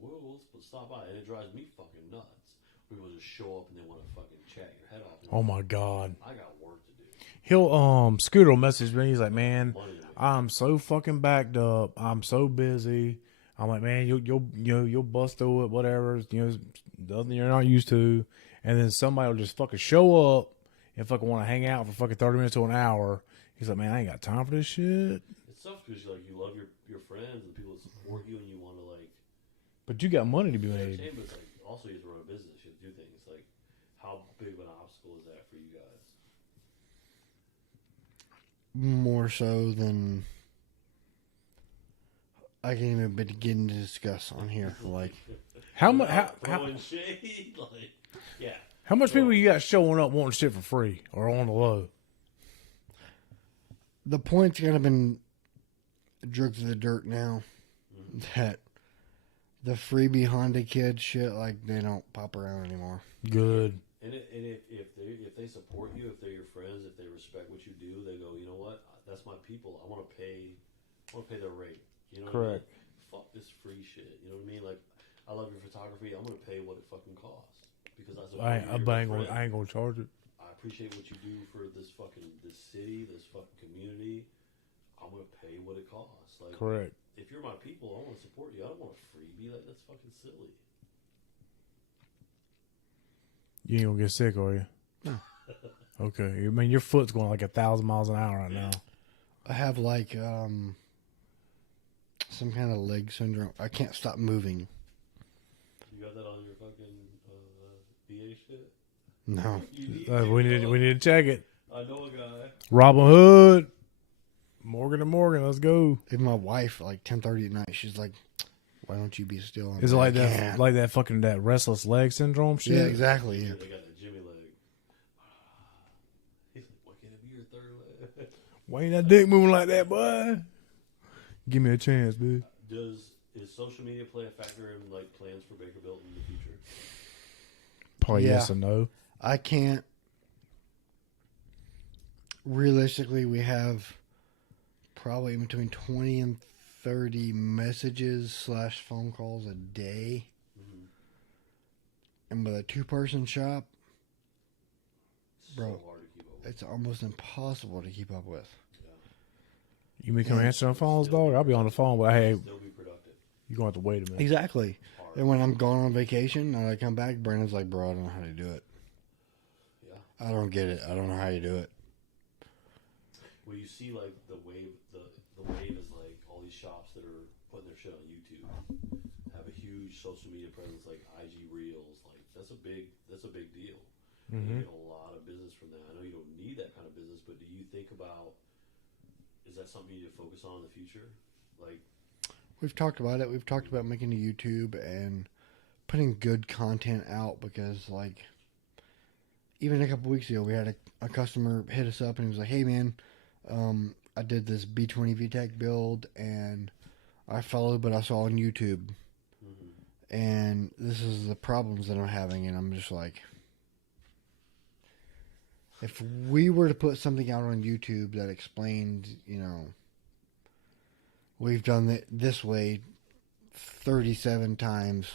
We'll stop by, and it drives me fucking nuts. People just show up and they want to fucking chat your head off. Oh my God. I got work to do. He'll Scooter will message me. He's like, man, Money to make. I'm so fucking backed up. I'm so busy. I'm like, man, you'll bust through it, whatever, nothing you're not used to, and then somebody will just fucking show up and fucking want to hang out for fucking 30 minutes to an hour. He's like, man, I ain't got time for this shit. It's tough because like you love your friends and people that support you, and you want to like. But you got money to be made. But it's like also you have to run a business. You have to do things. Like, how big of an obstacle is that for you guys? More so than I can't even begin to discuss on here. Like, How much? Throwing shade, like, yeah. How much people you got showing up wanting shit for free or on the low? the point's kind of been dragged to the dirt now. That the freebie Honda kid shit, like, they don't pop around anymore. Good. And if they support you, if they're your friends, if they respect what you do, they go, you know what? That's my people. I want to pay their rate. You know what Correct. I mean? Fuck this free shit. You know what I mean? Like, I love your photography. I'm gonna pay what it fucking costs because I support I ain't gonna charge it. I appreciate what you do for this city, this fucking community. I'm gonna pay what it costs. Like, Correct. if you're my people, I want to support you. I don't want a freebie. Like, that's fucking silly. You ain't gonna get sick, are you? No. Okay. I mean, your foot's going like 1,000 miles an hour right now. I have like some kind of leg syndrome. I can't stop moving. You got that on your fucking VA shit? No. We need to check it. I know a guy. Robin Hood. Morgan and Morgan, let's go. Even my wife, like 10:30 at night, she's like, "Why don't you be still?" I'm Is it like that? "Can't." Like that fucking that restless leg syndrome shit? Yeah, exactly. Yeah, Yeah. they got the Jimmy leg. He's like, why can't it be your third leg? Why ain't that dick moving like that, boy? Give me a chance, dude. Is social media play a factor in like plans for Baker Built in the future? Probably Yeah. yes and no. I can't. Realistically, we have probably between 20 and 30 messages / phone calls a day. Mm-hmm. And with a 2-person shop, Bro. So hard to keep up with. it's almost impossible to keep up with. You may come Yeah. answer on phones, dog. I'll be on the phone, but hey, Still be productive. you're going to have to wait a minute. Exactly. Hard. And when I'm gone on vacation and I come back, Brandon's like, "Bro, I don't know how to do it. Yeah. I don't get it. I don't know how you do it." Well, you see, like the wave is like all these shops that are putting their shit on YouTube have a huge social media presence, like IG Reels. Like that's a big deal. You get a lot of business from that. I know you don't need that kind of business, but do you think about? Is that something you need to focus on in the future? Like, We've talked about it. We've talked about making a YouTube and putting good content out because, like, even a couple weeks ago, we had a customer hit us up and he was like, "Hey, man, I did this B20 VTEC build and I followed, but I saw on YouTube. And this is the problems that I'm having." And I'm just like, if we were to put something out on YouTube that explained, we've done it this way 37 times,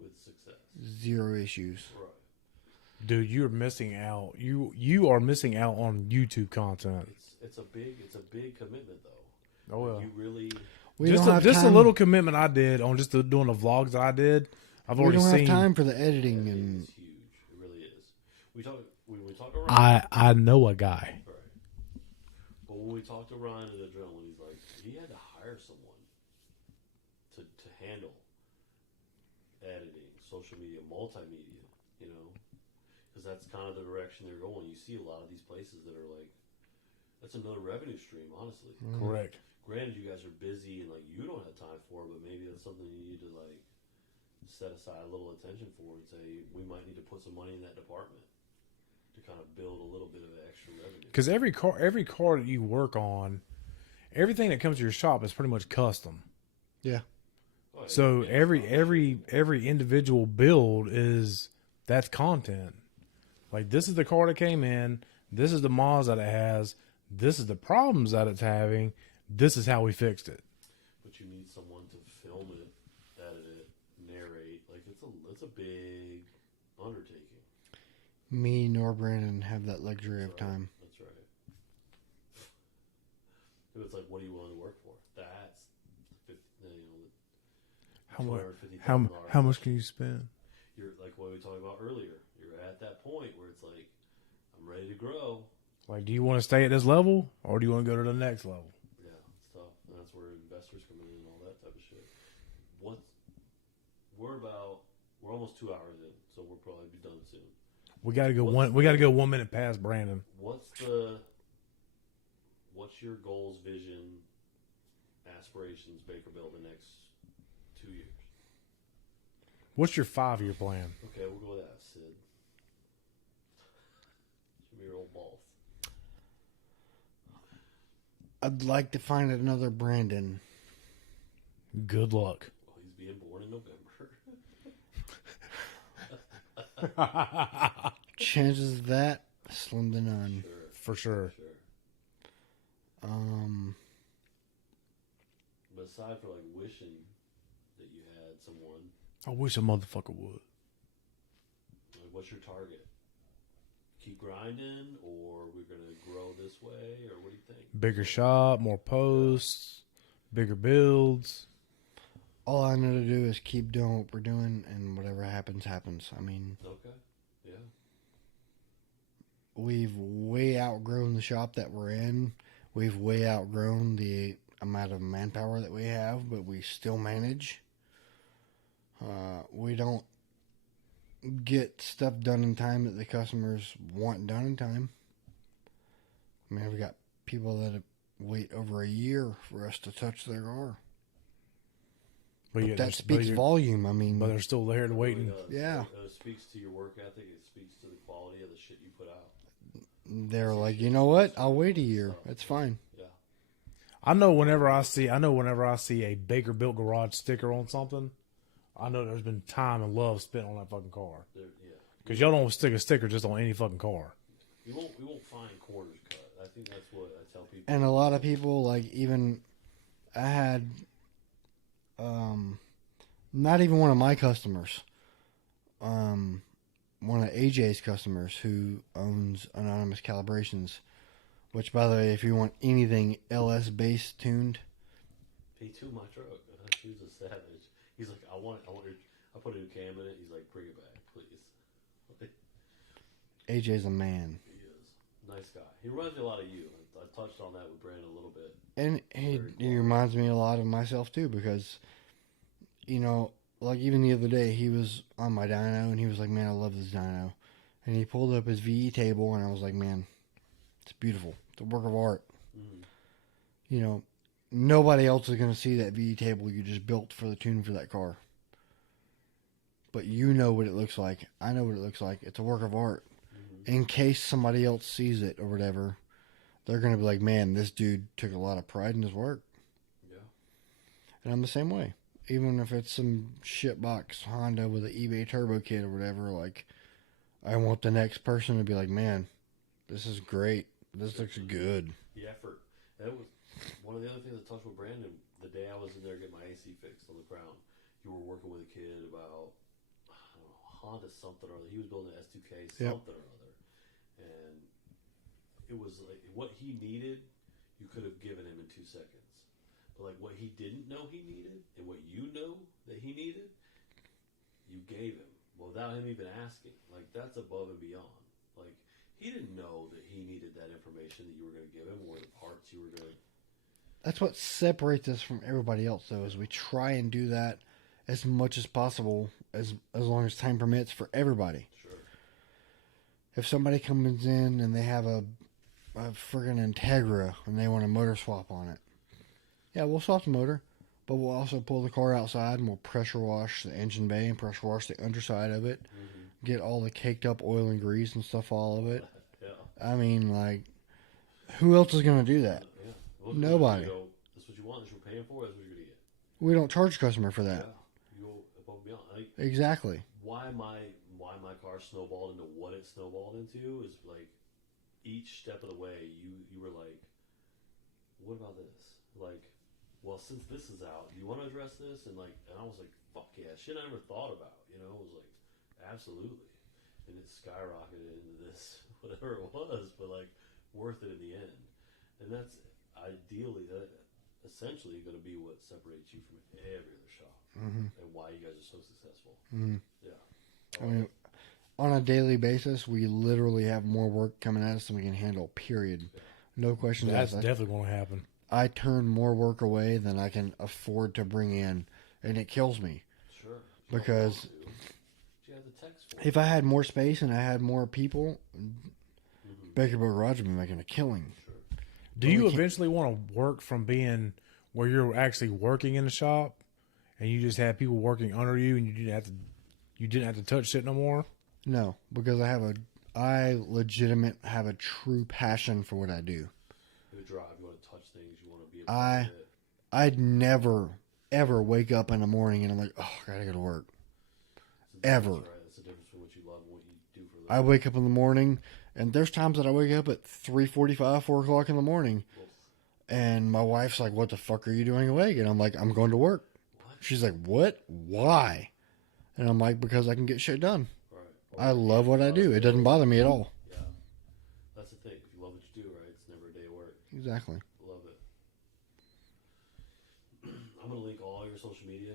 with success, 0 issues. right? Dude, you're missing out. You are missing out on YouTube content. It's a big commitment though. Oh, Like, well. you really. We Just don't a, have just a time. little commitment I did on just doing the vlogs that I did. I've We already don't seen. have time for the editing and It's huge. It really is. We talk to Ryan. I know a guy. Right. But when we talked to Ryan at the Adrenaline, he's like, he had to hire someone to handle editing, social media, multimedia, because that's kind of the direction they're going. You see a lot of these places that are like, that's another revenue stream, honestly. Correct. Granted, you guys are busy and like you don't have time for it, but maybe that's something you need to like set aside a little attention for and say we might need to put some money in that department to kind of build a little bit of extra revenue. Because every car that you work on, everything that comes to your shop is pretty much custom. yeah. Oh, yeah, So yeah, every individual build that's content. Like, this is the car that came in. This is the mods that it has. This is the problems that it's having. This is how we fixed it. but you need someone to film it, edit it, narrate. Like it's a big undertaking. Me nor Brandon have that luxury of That's right. time. That's right. It's like, what are you willing to work for? That's 50, How much? $250,000 How much can you spend? You're like what we were talking about earlier. You're at that point where it's like, I'm ready to grow. Like, do you want to stay at this level, or do you want to go to the next level? Yeah, it's tough. And that's where investors come in and all that type of shit. We're almost 2 hours in, so we'll probably be done soon. We got to go We got to go 1 minute past Brandon. What's your goals, vision, aspirations, Baker Bill, the next 2 years? What's your 5-year plan? Okay, we'll go with that, Sid. Show me your old balls. I'd like to find another Brandon. Good luck. Well, he's being born in November. Chances of that slim to none. Sure. For sure. But aside for like wishing that you had someone, I wish a motherfucker would. like, what's your target? Keep grinding, or we're gonna grow this way, or what do you think? Bigger shop, more posts, bigger builds. All I know to do is keep doing what we're doing, and whatever happens, happens. I mean, Okay, yeah, we've way outgrown the shop that we're in. We've way outgrown the amount of manpower that we have, but we still manage. We don't get stuff done in time that the customers want done in time. I mean, we got people that wait over a year for us to touch their car. But that speaks volume. I mean, But they're still there to wait. Really And does. Yeah. It speaks to your work ethic. It speaks to the quality of the shit you put out. they're like, you know what? I'll wait a year. It's fine. Yeah, I know whenever I see a Baker Built Garage sticker on something, I know there's been time and love spent on that fucking car. yeah. Because y'all don't stick a sticker just on any fucking car. We won't find corners cut. I think that's what I tell people. And a lot of people, like, even I had, not even one of my customers, one of AJ's customers who owns Anonymous Calibrations, which, by the way, if you want anything LS bass tuned, He tuned my truck. He was a savage. He's like, I put a new cam in it. He's like, bring it back, please. AJ's a man. He is. Nice guy. He reminds me a lot of you. I touched on that with Brandon a little bit. And he Very reminds me a lot of myself, too, because, you know, like even the other day, he was on my dyno, and he was like, man, I love this dyno. And he pulled up his VE table, and I was like, man, it's beautiful. It's a work of art. Mm-hmm. You know, nobody else is going to see that VE table you just built for the tune for that car. But you know what it looks like. I know what it looks like. It's a work of art. Mm-hmm. In case somebody else sees it or whatever, they're going to be like, man, this dude took a lot of pride in his work. Yeah. And I'm the same way. Even if it's some shitbox Honda with an eBay turbo kit or whatever, like, I want the next person to be like, man, this is great. This looks good. The effort. That was one of the other things I talked with Brandon the day I was in there getting my AC fixed on the Crown. You were working with a kid about, I don't know, Honda something or other. He was building an S2K something or other. And it was like what he needed, you could have given him in 2 seconds. But like what he didn't know he needed and what you know that he needed, you gave him without him even asking. Like that's above and beyond. Like he didn't know that he needed that information that you were going to give him or the parts you were going to. That's what separates us from everybody else, though, is we try and do that as much as possible, as long as time permits for everybody. Sure. If somebody comes in and they have a friggin' Integra and they want a motor swap on it, yeah, we'll swap the motor, but we'll also pull the car outside and we'll pressure wash the engine bay and pressure wash the underside of it, get all the caked up oil and grease and stuff all of it. Yeah. I mean, like, who else is going to do that? Yeah. Well, Nobody. You go, that's what you want. That's what you're paying for. That's what you're going to get. We don't charge customer for that. Yeah. You go above and beyond. Like, Exactly. why my car snowballed into what it snowballed into is like each step of the way you were like, what about this? Like, well, since this is out, do you want to address this? And I was like, fuck yeah, shit I never thought about. You know, it was like, absolutely. And it skyrocketed into this whatever it was, but like worth it in the end. And that's ideally essentially going to be what separates you from every other shop Mm-hmm. and why you guys are so successful. Mm-hmm. Yeah. I mean, on a daily basis, we literally have more work coming at us than we can handle. Period. No questions That's asked. definitely going to happen. I turn more work away than I can afford to bring in, and it kills me. Sure. Because you have the text for it. if I had more space and I had more people, Mm-hmm. Baker Book Garage would be making a killing. Sure. Do Well, you we can't- eventually want to work from being where you're actually working in the shop, and you just have people working under you, and you didn't have to touch shit no more? No, because I legitimate have a true passion for what I do. You drive, you want to touch things, you want to be a part of it. I'd never ever wake up in the morning and I'm like, oh, I gotta go to work. It's the Ever. difference, right? That's the difference between what you love and what you do for a I living. wake up in the morning, and there's times that I wake up at 3:45, 4 o'clock in the morning, and my wife's like, "What the fuck are you doing awake?" And I'm like, "I'm going to work." What? She's like, "What? Why?" And I'm like, "Because I can get shit done. Right. I love what I do. It doesn't bother me at all." Yeah. That's the thing. If you love what you do, right, it's never a day of work. Exactly. Love it. I'm going to link all your social media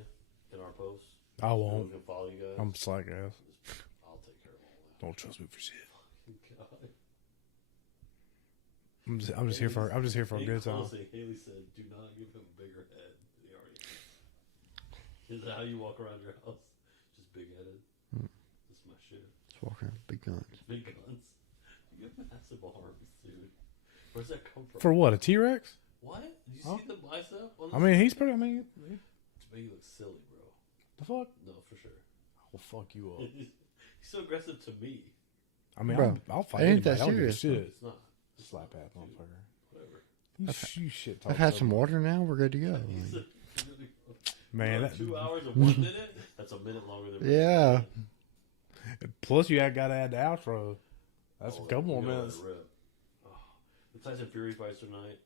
in our post. I So won't. we can follow you guys. I'm slack ass. I'll take care of all that. Don't trust me for shit. God. I'm just here for a good time. Honestly, Haley said, "Do not give him a bigger head than he already has." Is that how you walk around your house? Just big headed. That's my shit. Just walk around, big guns. Big guns. You have massive arms, dude. Where's that come from? For what, a T-Rex? What? Did you Huh? see the bicep? On I this? mean, he's pretty. To make you look silly, bro. The fuck? No, for sure. I'll fuck you up. He's so aggressive to me. I mean, Bro, I'll fight it ain't anybody. that I don't give a serious, shit. It's not. Slap ass motherfucker. Whatever. You shit. I've had some water now. We're good to go. He's a- Man, that, 2 hours and 1 minute? That's a minute longer than Yeah. plus you got to add the outro. That's Oh, a couple more we gotta minutes. let it rip. Oh, the Tyson Fury fights tonight.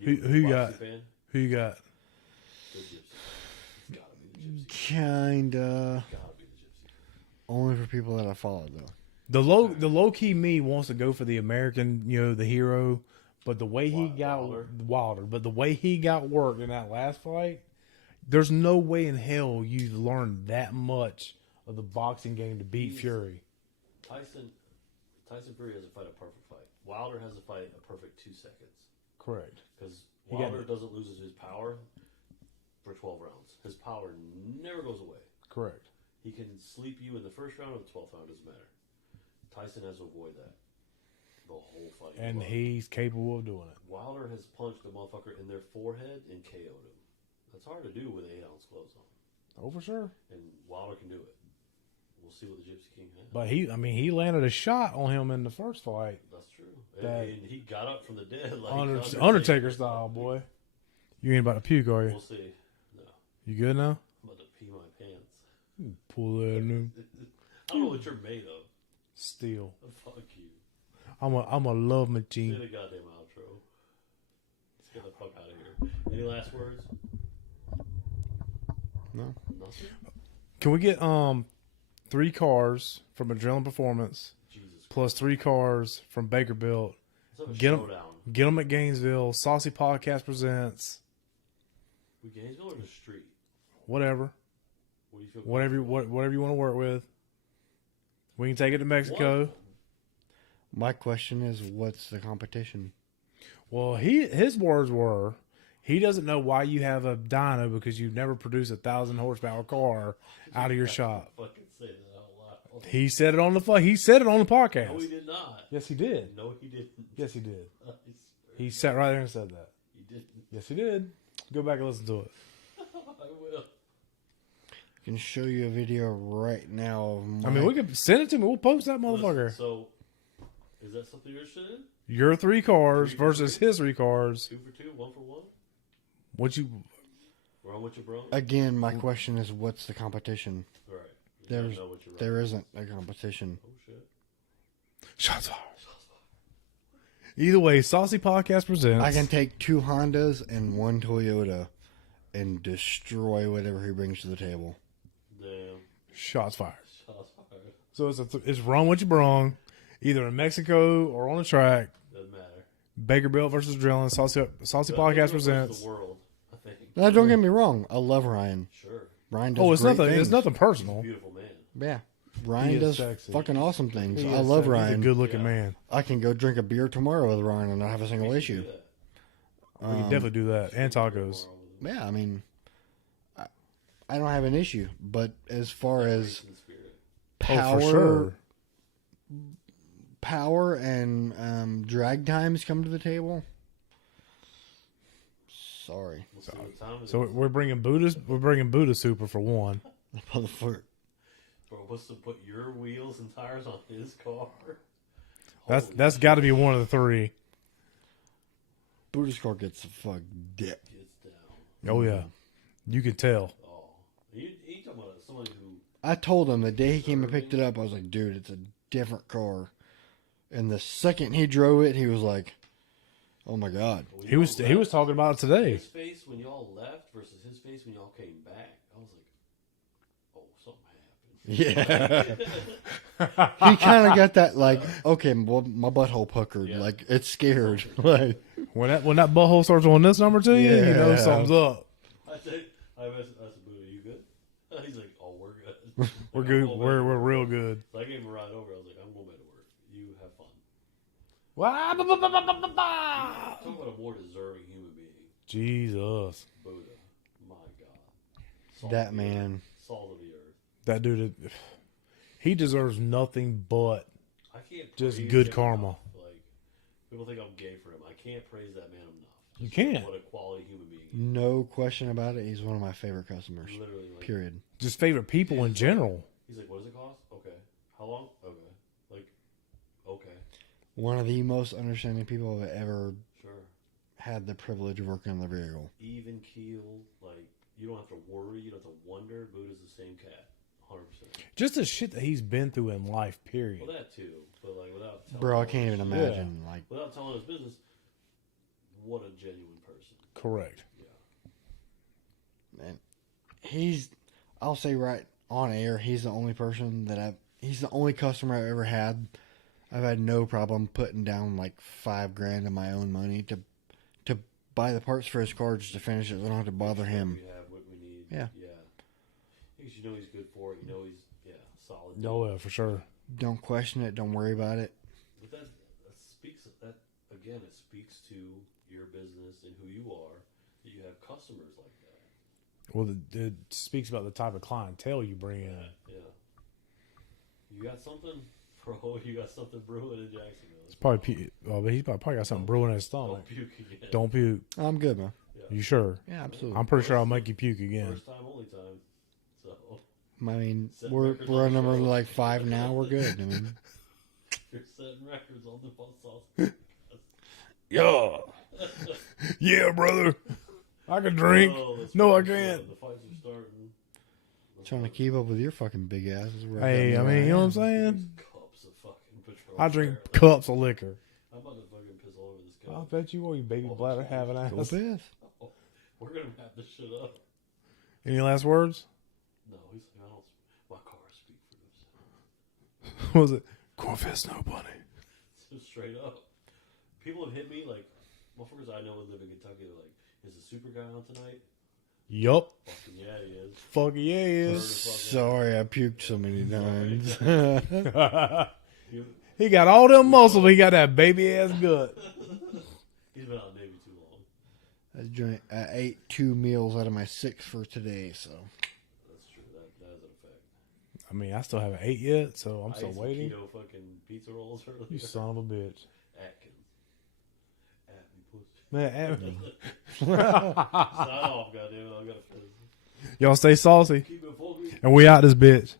Who you got? boxing fan? Who you got? The Gypsy. It's gotta be the Gypsy. Kinda. Gotta be the Gypsy. Only for people that I follow, though. The low key me wants to go for the American, the hero, but the way he got Wilder, but the way he got worked in that last fight, there's no way in hell you learned that much of the boxing game to beat Fury. Tyson Fury has to fight a perfect fight. Wilder has to fight a perfect 2 seconds. Correct. Because He got Wilder it. doesn't lose his power for 12 rounds. His power never goes away. Correct. He can sleep you in the first round or the 12th round, doesn't matter. Tyson has to avoid that the whole fight. And he's capable of doing it. Wilder has punched a motherfucker in their forehead and KO'd him. That's hard to do with 8-ounce clothes on. Oh, for sure. And Wilder can do it. We'll see what the Gypsy King has. But he landed a shot on him in the first fight. That's true. That- And he got up from the dead like Undertaker style, boy. You ain't about to puke, are you? We'll see. No. You good now? I'm about to pee my pants. Pull that new I don't know what you're made of. steel. Fuck you. I'm a love Say machine. the goddamn outro. Let's get the fuck out of here. Any last words? No. Nothing? Can we get 3 cars from Adrenaline Performance Jesus Christ. plus 3 cars from Baker Built? Let's have a Get 'em- showdown. Get them at Gainesville. Saucey Podcast presents We Gainesville or the street? whatever, What do you feel? whatever you want to work with. We can take it to Mexico. What? My question is, what's the competition? Well, his words were, he doesn't know why you have a dyno because you've never produced 1,000 horsepower car out of your shop. Fucking say that out loud. He said it on the podcast. No, he did not. Yes, he did. No, he didn't. Yes, he did. I swear He sat right there and said that. he didn't. Yes, he did. Go back and listen to it. I will. I can show you a video right now of my... I mean, we could send it to me. We'll post that motherfucker. Listen, so, is that something you're interested in? Your 3 cars 3 for versus 3? his 3 cars. 2 for 2, 1 for 1? What you? Wrong with you, bro? Again, my question is, what's the competition? All right. You gotta There's, know what you're there isn't a competition. Oh, shit. Shots fired. Either way, Saucey Podcast presents. I can take 2 Hondas and 1 Toyota and destroy whatever he brings to the table. Damn. Shots fired. Shots fired. So it's run what you brung, either in Mexico or on the track. Doesn't matter. Baker Built versus Drilling. Saucey But Podcast Baker versus presents. The world. Now, don't get me wrong. I love Ryan. Sure. Ryan does Oh, it's great nothing. things. It's nothing personal. Beautiful man. Yeah. Ryan He is does sexy. fucking awesome things. He I is love sexy. He's Ryan. a good-looking man. I can go drink a beer tomorrow with Ryan and not have a single issue. Do that. We can definitely do that. And tacos. Yeah, I mean, I don't have an issue. But as far as In spirit. power, Oh, for sure. power and drag times come to the table, sorry. We'll see what time it So is. we're bringing Buddha Super for one. Motherfucker. Bro, what's to put your wheels and tires on his car? That's got to be one of the three. Buddha's car gets the fuck dick. Gets down. Oh yeah, you can tell. Oh, you talking about somebody who? I told him the day he came and picked it up, I was like, dude, it's a different car. And the second he drove it, he was like, oh my God. when He y'all was left, talking about it today. his face when y'all left versus his face when y'all came back. I was like, oh, something happened. Yeah. He kind of got that, like, okay, well, my butthole puckered. Yeah. Like, it's scared. Like, When that butthole starts on this number to you, you know Yeah. something's up. I said, Buddha, you good? He's like, oh, we're good. We're Like, good. I'm going back We're to work. real good. So I gave him a ride over. I was like, I'm going back to work. You have fun. Talk about a more deserving human being. Jesus, Buddha. My God. Salt that of the man. earth. Salt of the earth. that dude, he deserves nothing but I can't just praise good him karma. enough. Like, people think I'm gay for him. I can't praise that man enough. You can't. What a quality human being. No question about it. He's one of my favorite customers. Literally, like, Period. Just favorite people in general. he's like, what does it cost? Okay. How long? Okay. Like, okay. One of the most understanding people I've ever Sure. had the privilege of working on the vehicle. Even keel. Like, you don't have to worry. You don't have to wonder. Buddha's the same cat. 100%. Just the shit that he's been through in life. Period. Well, that too. But, like, without telling Bro, I all can't his even shit- imagine. Like, Without telling his business, what a genuine person. Correct. Yeah. man, I'll say right on air, he's the only person he's the only customer I've ever had. I've had no problem putting down like $5,000 of my own money to buy the parts for his car just to finish it. So I don't have to bother him. We have what we need. Yeah. Yeah. Because you know he's good for it. You know he's, solid. Oh yeah, for sure. Don't question it. Don't worry about it. But that speaks, again, it speaks to your business and who you are, that you have customers like that. Well, it speaks about the type of clientele you bring in. Yeah. You got something, bro? You got something brewing in Jacksonville. It's probably but he's probably got something brewing in his stomach. Don't puke again. Don't puke. I'm good, man. You sure? Yeah, absolutely. I'm pretty sure I'll make you puke again. First time, only time. So, I mean, Set we're records on on the number show. like 5 now. We're good. I mean, you're setting records on the bus sauce. Yeah. Yeah, brother. I can drink. Oh, that's No, I fucking can't. fun. The fights are starting. trying to keep up with your fucking big ass. is where Hey, got I me mean, you know what I'm right saying? Cups of fucking Patron. I drink apparently. cups of liquor. I'm about to fucking piss all over this I cup. bet you will, you baby bladder having now. Go ass. Biff. We're gonna wrap this shit up. Any last words? No, he's like, I don't. My cars speak for themselves. What was it? Corvette Snow Bunny. So straight up, people have hit me like, motherfuckers I know and live in Kentucky. They're like, "Is the super guy on tonight?" Yup. Fucking yeah, he is. Fuck yeah, he Heard is. the fucking- Sorry, I puked so many times. He- He got all them muscles, but he got that baby ass gut. He's been out in the Navy too long. I ate 2 meals out of my 6 for today, so That's true. That has an effect. I mean, I still haven't ate yet, so I'm I still ate some waiting. keto fucking pizza rolls earlier. You son of a bitch. Atkins. At me, pussy. Man, Sign off, goddamn it. I gotta finish. y'all stay saucy, Keep it funky. and we out this bitch.